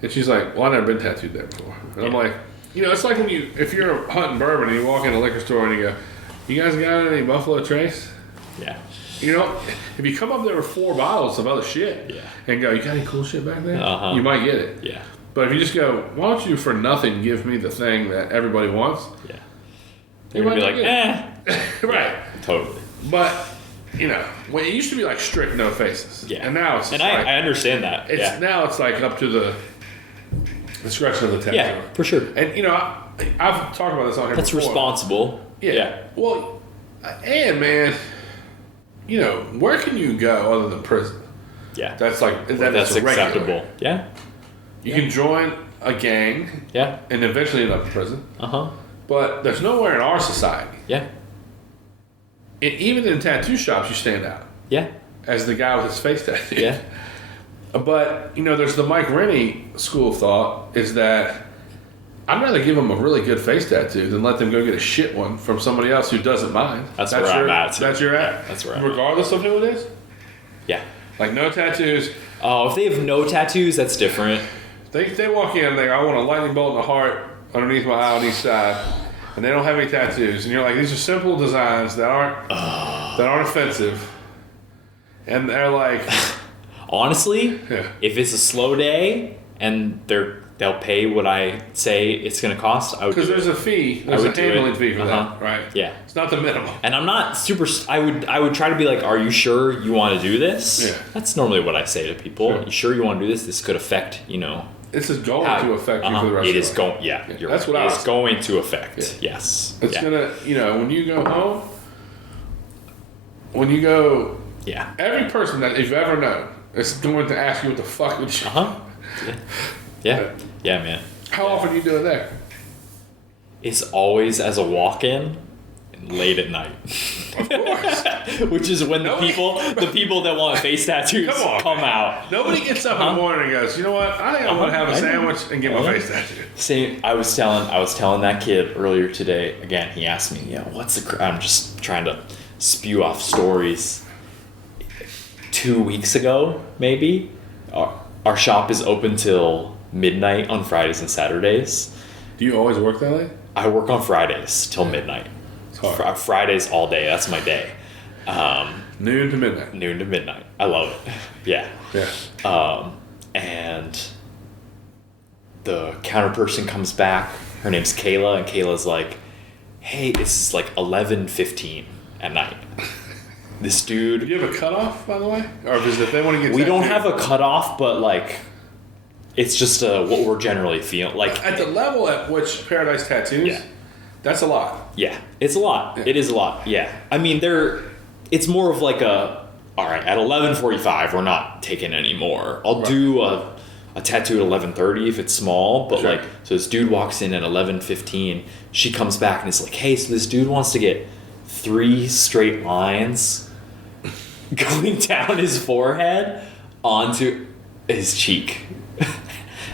And she's like, well, I've never been tattooed there before. And I'm like, it's like when if you're hunting bourbon and you walk in a liquor store and you go, you guys got any Buffalo Trace? Yeah. You know, if you come up there with 4 bottles of other shit and go, you got any cool shit back there? You might get it. Yeah. But if you just go, why don't you for nothing give me the thing that everybody wants? Yeah. You They're gonna be might like, not get it. Right. Yeah, totally. But, you know, when it used to be like strict no faces. Yeah. And now it's And just like, I understand that. it's now it's like up to the discretion of the tattoo. Yeah, for sure. And, you know, I've talked about this on here That's before. responsible. Yeah. Well, and man, you know, where can you go other than prison? Yeah. That's like That's regular. acceptable. Yeah. You can join a gang Yeah. and eventually end up in prison, Uh-huh. but there's nowhere in our society, Yeah. and even in tattoo shops, you stand out Yeah. as the guy with his face tattooed. Yeah. But you know, there's the Mike Rennie school of thought is that I'd rather give them a really good face tattoo than let them go get a shit one from somebody else who doesn't mind. That's where I'm at, too. That's your Yeah, at. that's where I'm at. regardless of who it is. Yeah. Like no tattoos. Oh, if they have no tattoos, that's different. They walk in and they go, I want a lightning bolt in the heart underneath my eye on each side, and they don't have any tattoos, and you're like, these are simple designs that aren't offensive, and they're like, Honestly, Yeah. if it's a slow day and they'll pay what I say it's going to cost, I would because do there's it. a fee, there's a would do handling it. fee for Uh-huh. that, right? Yeah. It's not the minimum. And I'm not super. I would try to be like, "Are you sure you want to do this?" Yeah. That's normally what I say to people. Sure. You sure you want to do this? This could affect, This is going how- to affect you uh-huh. for the rest It of is your going. life. Yeah, you're that's right. what I It's was- going to affect. Yeah. Yes. It's yeah. gonna, when you go home, when you go, Yeah. every person that you've ever known is going to ask you what the fuck would you. Uh huh. Yeah. Yeah, man. How often do you do it there? It's always as a walk-in, and late at night. Of course. Which is when Nobody- the people that want face tattoos Come on, come man. out. Nobody gets up in the morning and goes, you know what? I think I'm gonna have a I know. sandwich and get my Uh-huh. face tattooed. Same. I was telling that kid earlier today. Again, he asked me, what's the? I'm just trying to spew off stories. 2 weeks ago, maybe, our shop is open till midnight on Fridays and Saturdays. Do you always work that late? I work on Fridays till midnight. It's hard. Fridays all day. That's my day. Noon to midnight. Noon to midnight. I love it. Yeah. Yeah. And the counter person comes back. Her name's Kayla, and Kayla's like, "Hey, this is like 11:15 at night. This Do dude." you have a cutoff, by the way? Or is it if they want to get We don't tattooed? have a cutoff, but like, it's just what we're generally feeling like. At the level at which Paradise Tattoos, Yeah. that's a lot. Yeah, it's a lot. Yeah. It is a lot. Yeah, I mean, it's more of like all right, at 11:45, we're not taking any more. I'll do a tattoo at 11:30 if it's small, but Sure. like, so this dude walks in at 11:15. She comes back and is like, "Hey, so this dude wants to get 3 straight lines going down his forehead onto his cheek."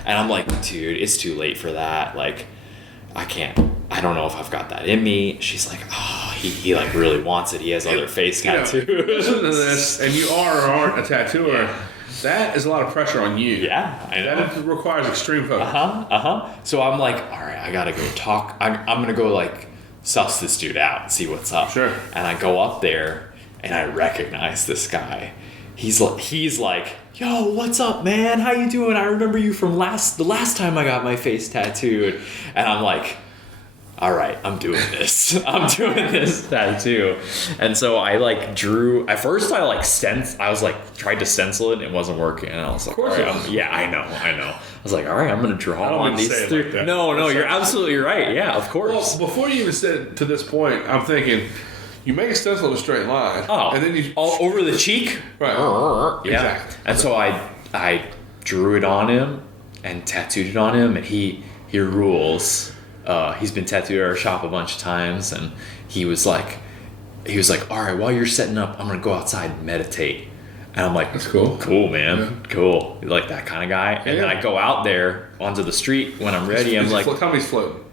And I'm like, "Dude, it's too late for that. Like, I don't know if I've got that in me." She's like, "Oh, he like really wants it. He has other face tattoos." Listen to this, and you are or aren't a tattooer. That is a lot of pressure on you. Yeah, I know. That requires extreme focus. So I'm like, all right, I gotta go talk. I'm gonna go like suss this dude out and see what's up. Sure. And I go up there and I recognize this guy. He's like, "Yo, what's up, man? How you doing? I remember you from the last time I got my face tattooed." And I'm like, all right, I'm doing this. I'm doing this tattoo. And so I like drew. At first, I tried to stencil it and it wasn't working. And I was like, Of course all right, it was. yeah, I know. I was like, all right, I'm gonna draw I don't on mean to these say it 3. like that. No, you're absolutely right. Yeah, of course. Well, before you even said to this point, I'm thinking, you make a stencil of a straight line, and then you all over the cheek. right. Yeah. Exactly. And so I drew it on him and tattooed it on him, and he rules. He's been tattooed at our shop a bunch of times, and he was like, all right, while you're setting up, I'm gonna go outside and meditate. And I'm like, That's cool. Cool, man. Cool. You like that kind of guy? And then Yeah. I go out there onto the street when I'm ready. I'm like, tell me he's floating.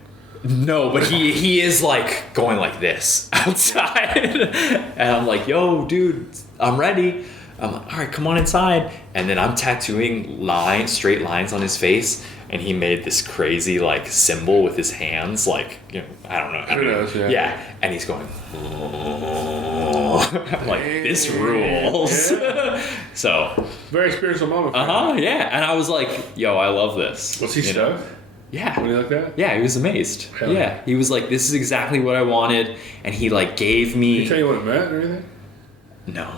no, but he is like going like this outside. And I'm like, yo, dude, I'm ready. I'm like, all right, come on inside. And then I'm tattooing straight lines on his face. And he made this crazy like symbol with his hands, like, you know, I don't know. Who knows, yeah. Yeah. And he's going, oh. I'm like, this rules. Yeah. So. Very spiritual moment. Yeah. And I was like, yo, I love this. Was he You know? stoked Yeah. when he looked at it? Yeah, he was amazed. Hell Yeah. yeah. He was like, this is exactly what I wanted. And he like gave me. Did he tell you what it meant or anything? No.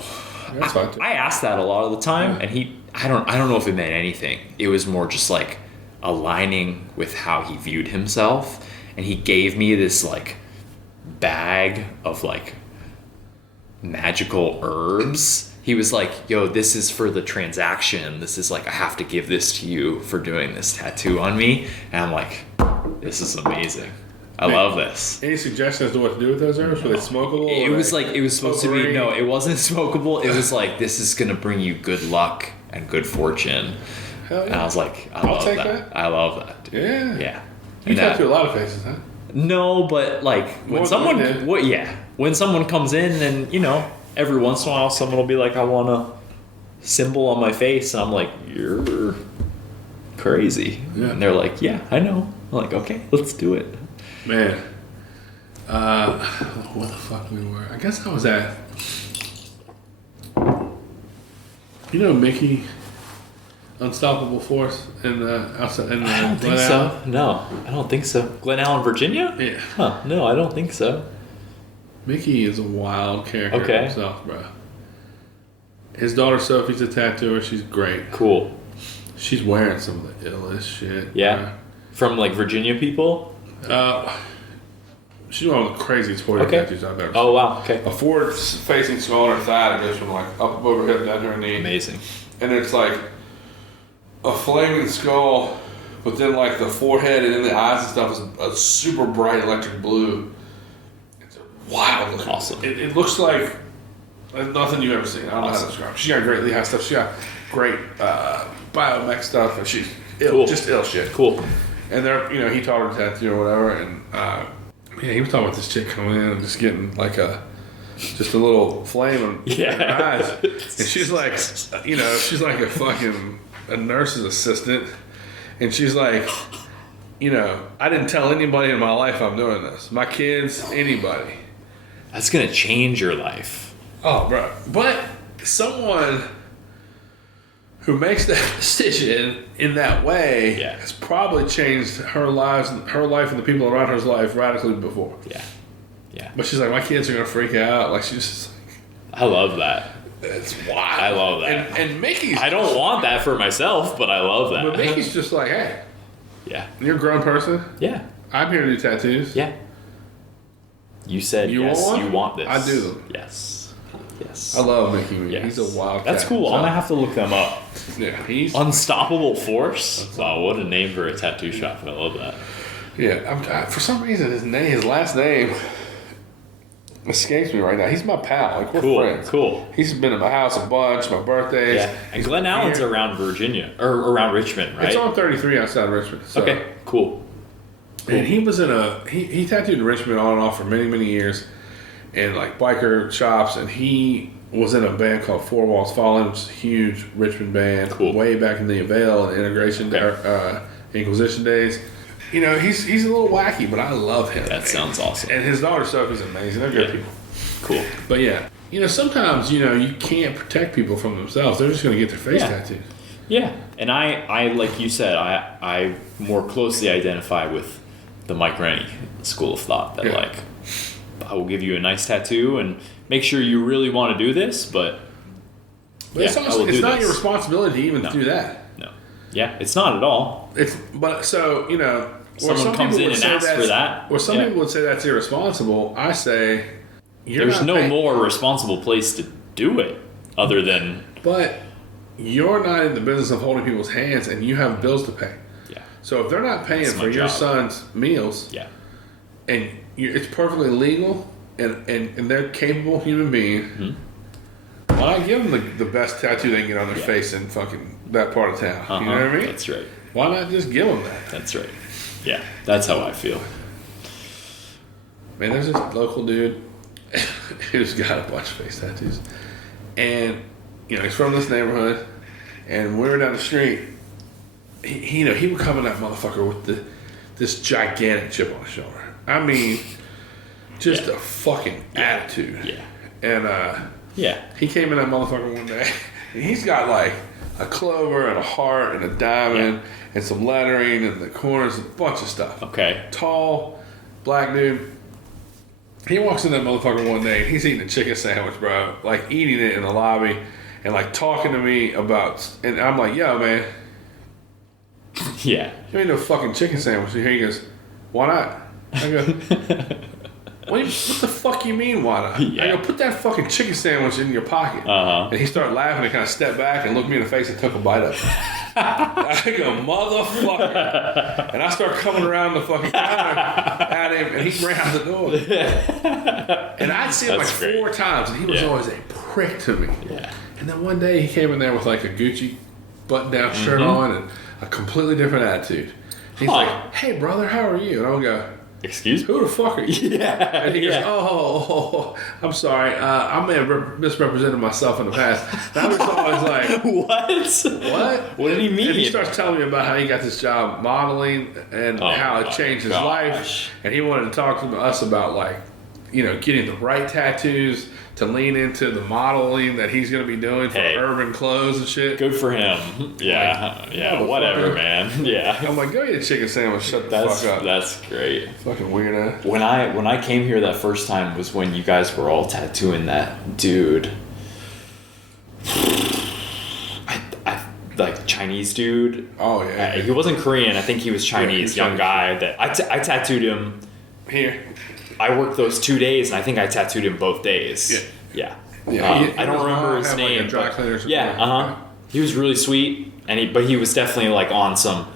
That's fine too. I asked that a lot of the time, and I don't know if it meant anything. It was more just like aligning with how he viewed himself, and he gave me this like bag of like magical herbs. He was like, yo, this is for the transaction. This is like, I have to give this to you for doing this tattoo on me. And I'm like, this is amazing. I love this. Any suggestions to what to do with those herbs? Were they smokable? It was like, it was supposed to be, potpourri? no, it wasn't smokable. It was like, this is going to bring you good luck and good fortune. Hell yeah. And I was like, I'll love take that. that. I love that. Dude. Yeah. Yeah. You And that- tattoo a lot of faces, huh? No, but like More when than someone, we did. when someone comes in, and you know, every once in a while, someone will be like, I want a symbol on my face, and I'm like, you're crazy. Yeah. And they're like, yeah, I know. I'm like, okay, let's do it. Man. What the fuck we were? I guess I was at. You know Mickey, Unstoppable Force in the outside in the I don't think Glen so. Allen? No, I don't think so. Glen Allen, Virginia? Yeah. Huh? No, I don't think so. Mickey is a wild character Okay. himself, bro. His daughter Sophie's a tattooer. She's great. Cool. She's wearing some of the illest shit. Yeah. From like Virginia people. She's one of the craziest warrior Okay. tattoos I've ever seen. Oh wow. Okay. A forward-facing skull on her thigh that goes from like up over her hip down to her knee. Amazing. And it's like a flaming skull, but then like the forehead and then the eyes and stuff is a super bright electric blue. It's wild looking. Awesome. It looks like nothing you've ever seen. I don't know how to describe it. She got great Lehigh stuff. She got great biomech stuff, and she's ill, Cool. just ill shit. Cool. And they're, you know, he taught her tattoo or whatever, and yeah, he was talking about this chick coming in and just getting like just a little flame in her eyes, and she's like, you know, she's like a nurse's assistant, and she's like, you know, I didn't tell anybody in my life I'm doing this, my kids, anybody. That's gonna change your life. Oh, bro, but someone who makes that decision in that way Yeah. has probably changed her life and the people around her's life radically before. Yeah. Yeah. But she's like, my kids are gonna freak out. Like she's just like, I love that. it's wild. I love that. And Mickey's, I don't want that for myself, but I love that. but Mickey's just like, hey, Yeah. you're a grown person. Yeah. I'm here to do tattoos. Yeah. You said You yes, want one? you want this. I do them. Yes. Yes. I love Mickey. Yes. He's a wild. That's cat cool. I'm himself. gonna have to look them up. Yeah, he's Unstoppable Force. Wow, what a name for a tattoo shop. I love that. yeah. For some reason, his last name escapes me right now. He's my pal. Like we're Cool. friends. Cool. He's been at my house a bunch. My birthdays. Yeah. And Glen Allen's around Virginia or around Richmond, right? It's on 33 outside of Richmond. So. Okay. Cool. And he was in he tattooed in Richmond on and off for many, many years, and like biker shops, and he was in a band called Four Walls Falling, which is a huge Richmond band, Cool. way back in the Avail and Integration Inquisition days. You know, he's a little wacky, but I love him. That sounds awesome. And his daughter Sophie's amazing. They're good Yeah. people. Cool. But yeah, you know, sometimes you can't protect people from themselves. They're just going to get their face Yeah. tattooed. Yeah. And I like you said, I more closely identify with the Mike Rennie school of thought that Yeah. like I will give you a nice tattoo and make sure you really want to do this, but But it's I also, will it's do not this. your responsibility to even do that. No. Yeah, it's not at all. It's but so you know. Someone some comes people in would and say asks for that's- that. Or some Yeah. people would say that's irresponsible. I say you're There's not no paying- more responsible place to do it other than But you're not in the business of holding people's hands, and you have bills to pay. yeah. So if they're not paying That's my for your job. son's meals, Yeah. and it's perfectly legal, and they're capable human being, Mm-hmm. why not give them the best tattoo they can get on their face in fucking that part of town? You know what I mean? That's right. Why not just give them that? That's right. Yeah. That's how I feel. Man, there's this local dude who's got a bunch of face tattoos. And, he's from this neighborhood, and we were down the street. He would come in that motherfucker with this gigantic chip on his shoulder. I mean, just a fucking attitude. Yeah. And Yeah. he came in that motherfucker one day, and he's got like a clover and a heart and a diamond and some lettering in the corners, a bunch of stuff. Okay. Tall, black dude. He walks in that motherfucker one day, and he's eating a chicken sandwich, bro. Like, eating it in the lobby and, like, talking to me about... And I'm like, yo, man, Yeah. you ain't no fucking chicken sandwich. And he goes, why not? I go, what the fuck you mean, why not? Yeah. I go, put that fucking chicken sandwich in your pocket. Uh-huh. And he started laughing and kind of stepped back and looked me in the face and took a bite of it. I go, motherfucker. And I start coming around the fucking counter at him, and he ran out the door. And I'd see him That's like great. 4 times, and he was Yeah. always a prick to me. Yeah. And then one day he came in there with like a Gucci button-down shirt on and a completely different attitude. He's Huh. like, hey, brother, how are you? And I'll go, Excuse me? who the fuck are you? Yeah. And he goes, Yeah. oh, I'm sorry. I may have misrepresented myself in the past. And I was always like, What? what? What did he mean? And he starts telling me about how he got this job modeling and Oh how it my changed his gosh. life. And he wanted to talk to us about, like, getting the right tattoos to lean into the modeling that he's going to be doing for Hey. urban clothes and shit. Good for him. Yeah. Yeah. motherfucker. Whatever, man. Yeah. I'm like, go eat a chicken sandwich. Shut the fuck up. That's great. Fucking weirdo. When I came here that first time was when you guys were all tattooing that dude. I like Chinese dude. Oh, yeah. He wasn't Korean. I think he was Chinese. he was Young Chinese. guy that I tattooed him. Here. I worked those 2 days, and I think I tattooed him both days. Yeah. Yeah. Yeah, he- I don't his remember mom his had, like, a name. dry but- cleaner or something. yeah. He was really sweet, but he was definitely like on some.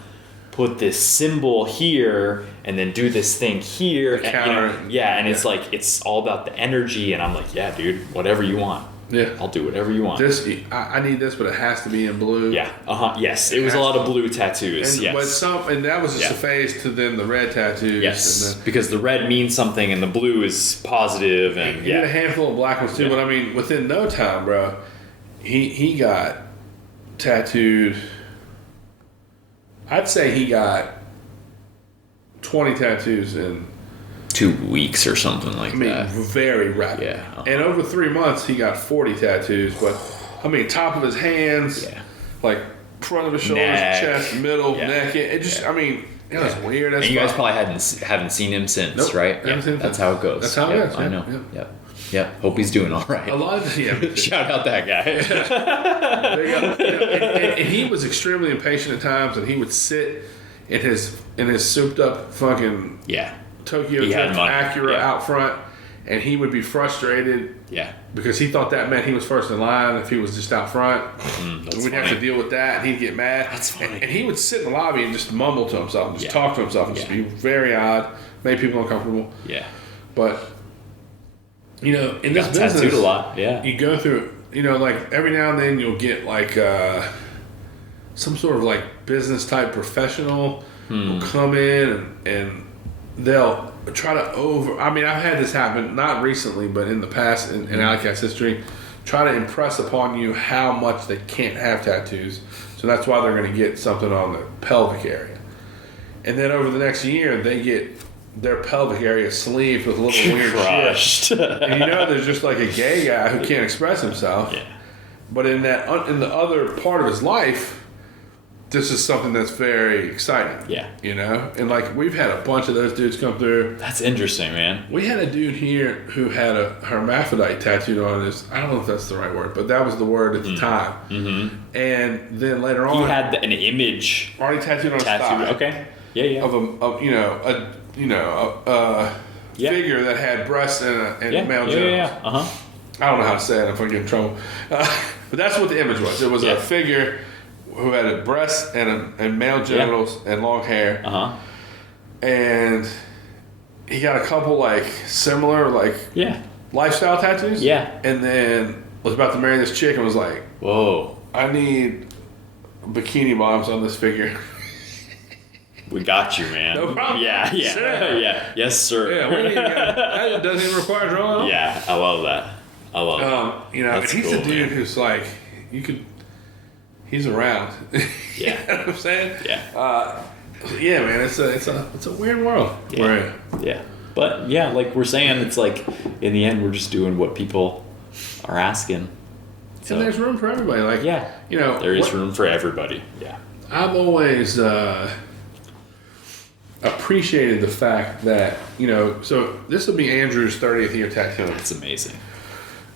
Put this symbol here, and then do this thing here. And, counter. and it's like it's all about the energy, and I'm like, yeah, dude, whatever you want. Yeah. I'll do whatever you want. I need this, but it has to be in blue. Yeah. Yes. It was a lot of blue tattoos. And, Yes. and that was just Yeah. a phase to then the red tattoos. Yes. And Because the red means something, and the blue is positive, and then he had a yeah. handful of black ones too, Yeah. but I mean, within no time, bro, he got tattooed. I'd say he got 20 tattoos in, 2 weeks or something like I mean, that. very rapid. Yeah. And over 3 months, he got 40 tattoos, but I mean, top of his hands, Yeah. like front of his shoulders, Neck. chest, middle, Yeah. neck. It just, I mean, it was weird. And you guys probably haven't seen him since, Nope, right? haven't Yeah, seen him that's since. how it goes. That's how it Yeah, is, I yeah, know. yeah. Yeah. Yeah. Hope he's doing all right. a lot of Shout out that guy. There you go. And he was extremely impatient at times, and he would sit in his souped up fucking Yeah. Tokyo He had Drift money. Acura Yeah. out front, and he would be frustrated Yeah. because he thought that meant he was first in line if he was just out front. That's We'd have funny. to deal with that, and he'd get mad. That's funny. And he would sit in the lobby and just mumble to himself, and just Yeah. talk to himself, and just Yeah. be very odd, made people uncomfortable. Yeah. But in this Got business, tattooed a lot. Yeah. you go through, like every now and then you'll get like some sort of like business type professional will come in and they'll try to I mean, I've had this happen, not recently, but in the past in Alleycat's history, try to impress upon you how much they can't have tattoos. So that's why they're going to get something on the pelvic area. And then over the next year, they get their pelvic area sleeved with a little weird shit. Crushed. And there's just like a gay guy who can't express himself. Yeah. But in the other part of his life, this is something that's very exciting. Yeah. And like we've had a bunch of those dudes come through. That's interesting, man. We had a dude here who had a hermaphrodite tattooed on his. I don't know if that's the right word, but that was the word at the time. Mm-hmm. And then later on, He had an image already tattooed on his tattoo. thigh Okay. Yeah. of a Yeah. figure that had breasts and Yeah. male Yeah. genitals. Yeah. Uh huh. I don't know how to say it if I get in trouble. But that's what the image was. It was Yeah. a figure who had a breast and male genitals and long hair. Uh huh. And he got a couple like similar like Yeah. lifestyle tattoos. Yeah. And then was about to marry this chick and was like, Whoa. I need bikini bottoms on this figure. We got you, man. No problem. Yeah. Yeah. Sure. Yeah. Yes, sir. Yeah, that doesn't even require drawing. Yeah. I love that. I love it. And That's he's cool, a dude man. who's like, you could. He's around. Yeah. You know what I'm saying? Yeah. Yeah, man. It's a weird world. Yeah. We're in. Yeah. But yeah, like we're saying, it's like in the end, we're just doing what people are asking. So, And there's room for everybody. Like, yeah, you know, there is room for everybody. Yeah. I've always appreciated the fact that, you know, so this will be Andrew's 30th year tattooing. It's amazing.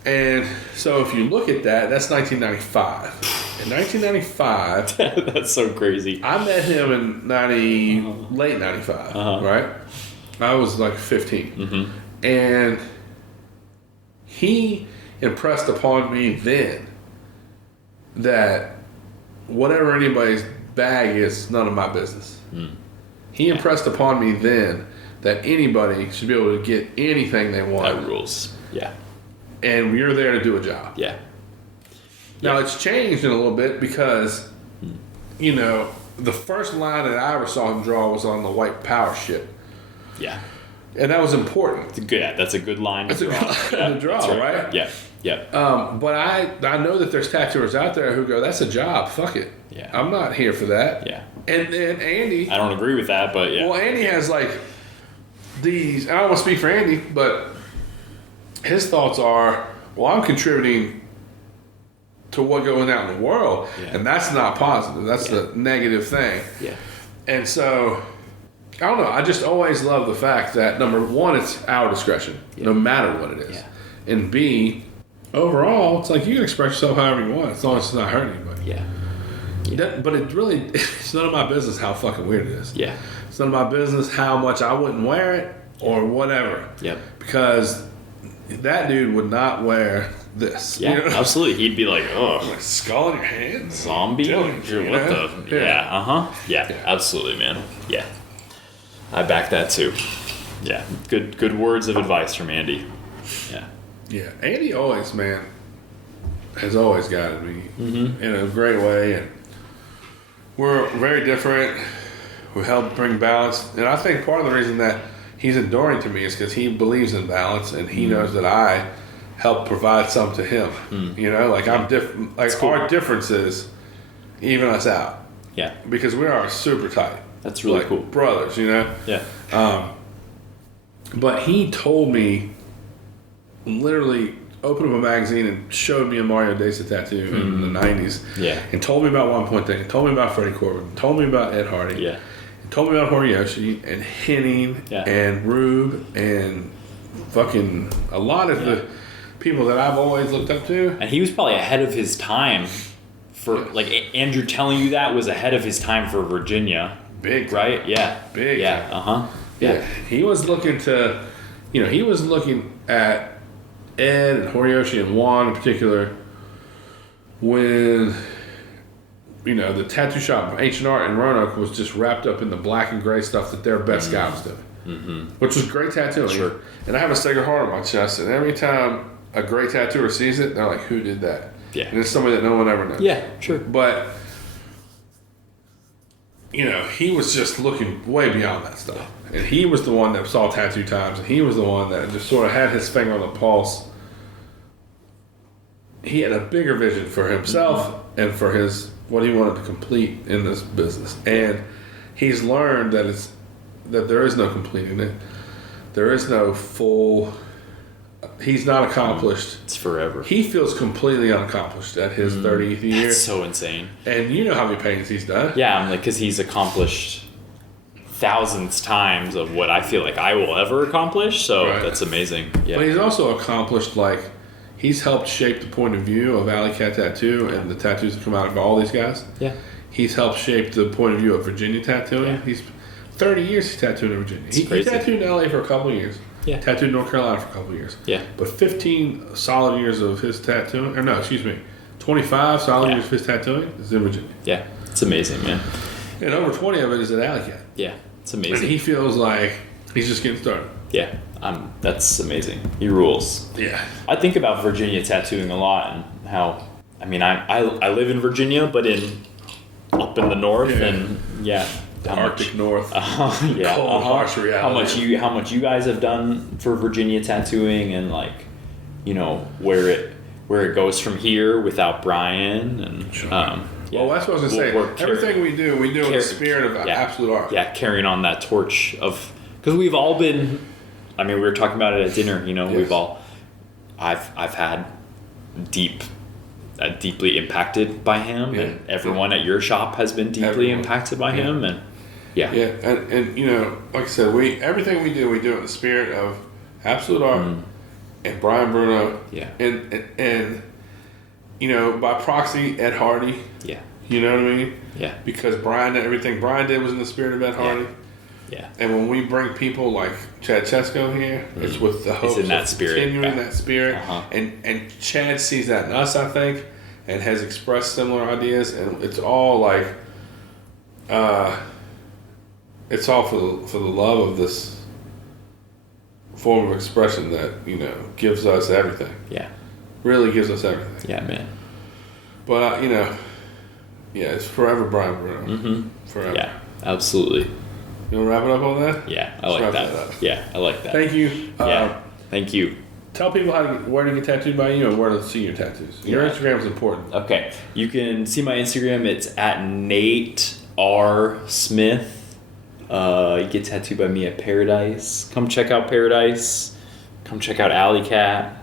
And so if you look at that, that's 1995. In 1995, That's so crazy. I met him in late 95, right? I was like 15. Mm-hmm. And he impressed upon me then that whatever anybody's bag is, none of my business. He impressed upon me then that anybody should be able to get anything they want. That rules. Yeah. And you're there to do a job. Yeah. Now, it's changed in a little bit because, you know, the first line that I ever saw him draw was on the white power ship. Yeah. And that was important. It's good. Yeah, that's a good line to That's a draw. good line to draw, That's right? Yeah. Yeah. But I know that there's tattooers out there who go, that's a job, fuck it. Yeah. I'm not here for that. Yeah. And then Andy, I don't agree with that, but yeah. well, Andy has like these, I don't want to speak for Andy, but his thoughts are, well, I'm contributing to what goes out in the world, and that's not positive. That's the negative thing. Yeah. And so, I don't know. I just always love the fact that, number one, it's our discretion, no matter what it is. Yeah. And B, overall, it's like you can express yourself however you want, as long as it's not hurting anybody. Yeah. But it really, it's none of my business how fucking weird it is. Yeah. It's none of my business how much I wouldn't wear it or whatever. Yep. Because that dude would not wear this. Yeah. You know? Absolutely. He'd be like, oh, Like skull in your hands. zombie? Dude, What you know? the? Yeah. Yeah. Absolutely, man. Yeah. I back that too. Yeah. Good words of advice from Andy. Yeah. Yeah, Andy always, man, has always guided me in a great way, and we're very different. We help bring balance, and I think part of the reason that he's enduring to me is because he believes in balance, and he knows that I help provide some to him. You know, like I'm different. Like cool. our differences even us out Yeah. because we are super tight. That's really like cool. brothers, you know. Yeah. But he told me, literally opened up a magazine and showed me a Mario Deza tattoo in the 90s. Yeah. And told me about One Point Thing, and told me about Freddie Corbin, told me about Ed Hardy, Yeah. and told me about Horiyoshi and Henning Yeah. and Rube and fucking a lot of the people that I've always looked up to. And he was probably ahead of his time for, like, Andrew telling you that was ahead of his time for Virginia. Big time. Right? Yeah. Big Yeah. time. Yeah. Yeah. He was looking to, you know, he was looking at Ed and Horiyoshi and Juan in particular when, you know, the tattoo shop, Ancient Art in Roanoke, was just wrapped up in the black and gray stuff that their best guy was doing, which was great tattooing. Sure. And I have a Sacred Heart on my chest, and every time a great tattooer sees it, they're like, who did that? Yeah. And it's somebody that no one ever knows. Yeah, sure. But, you know, he was just looking way beyond that stuff. And he was the one that saw Tattoo Times, and he was the one that just sort of had his finger on the pulse. He had a bigger vision for himself and for his what he wanted to complete in this business. And he's learned that there is no completing it. There is no full. He's not accomplished. It's forever. He feels completely unaccomplished at his 30th year. That's so insane. And you know how many paintings he's done. Yeah, I'm like, because he's accomplished thousands times of what I feel like I will ever accomplish. So Right. that's amazing. Yeah. But he's also accomplished, like, he's helped shape the point of view of Alley Cat Tattoo and the tattoos that come out of all these guys. Yeah. He's helped shape the point of view of Virginia tattooing. Yeah. He's 30 years he tattooed in Virginia. He crazy. tattooed in LA for a couple of years. Yeah. Tattooed in North Carolina for a couple of years. Yeah. But 15 solid years of his tattooing, or no, excuse me, 25 solid Yeah. years of his tattooing is in Virginia. Yeah. It's amazing, man. And over 20 of it is at Alley Cat. Yeah. It's And amazing. he feels like he's just getting started. Yeah. That's amazing. He rules. Yeah. I think about Virginia tattooing a lot and how, I mean, I live in Virginia, but up in the north, Yeah. and yeah. The Arctic North. Yeah, Cold, harsh reality. How much you guys have done for Virginia tattooing, and like, you know, where where it goes from here without Brian. And Well, that's what I was going to say. Everything we do in the spirit of absolute art. Yeah, carrying on that torch of, because we've all been. I mean, we were talking about it at dinner. You know, Yes. we've all. I've had deeply impacted by him, and everyone at your shop has been deeply impacted by him, and yeah, and you know, like I said, everything we do in the spirit of absolute art, and Brian Bruno, and you know, by proxy, Ed Hardy, you know what I mean, because everything Brian did was in the spirit of Ed Hardy. Yeah. And when we bring people like Chad Chesko here, it's with the hopes in that of spirit. continuing that spirit. And Chad sees that in us, I think, and has expressed similar ideas. And it's all like, it's all for the love of this form of expression that, you know, gives us everything. Yeah. Really gives us everything. Yeah, man. But, you know, it's forever Brian Bruno. Forever. Yeah, absolutely. You want to wrap it up on that? Yeah, I like that. Yeah, I like that. Thank you. Thank you. Tell people where to get tattooed by you and where to see your tattoos. Your Instagram is important. Okay, you can see my Instagram. It's at Nate R Smith. You get tattooed by me at Paradise. Come check out Paradise. Come check out Alley Cat.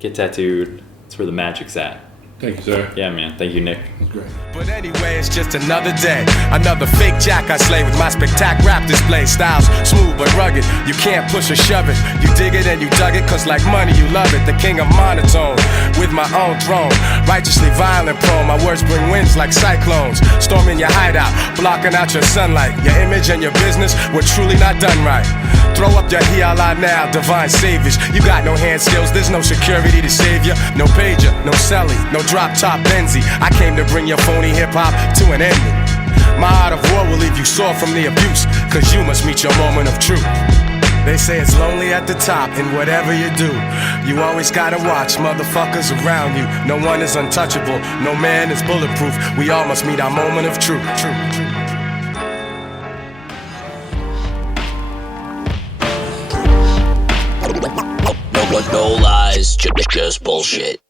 Get tattooed. That's where the magic's at. Thank you, sir. Yeah, man. Thank you, Nick. That's great. But anyway, it's just another day. Another fake jack I slay with my spectac rap display. Styles smooth but rugged. You can't push or shove it. You dig it and you dug it, cause like money you love it. The king of monotone with my own throne. Righteously violent prone. My words bring winds like cyclones. Storming your hideout, blocking out your sunlight. Your image and your business were truly not done right. Throw up your hiala now, divine saviors. You got no hand skills, there's no security to save you. No pager, no celly, no drop top Benzie. I came to bring your phony hip hop to an ending. My art of war will leave you sore from the abuse, cause you must meet your moment of truth. They say it's lonely at the top in whatever you do. You always gotta watch motherfuckers around you. No one is untouchable, no man is bulletproof. We all must meet our moment of truth. No lies, just bullshit.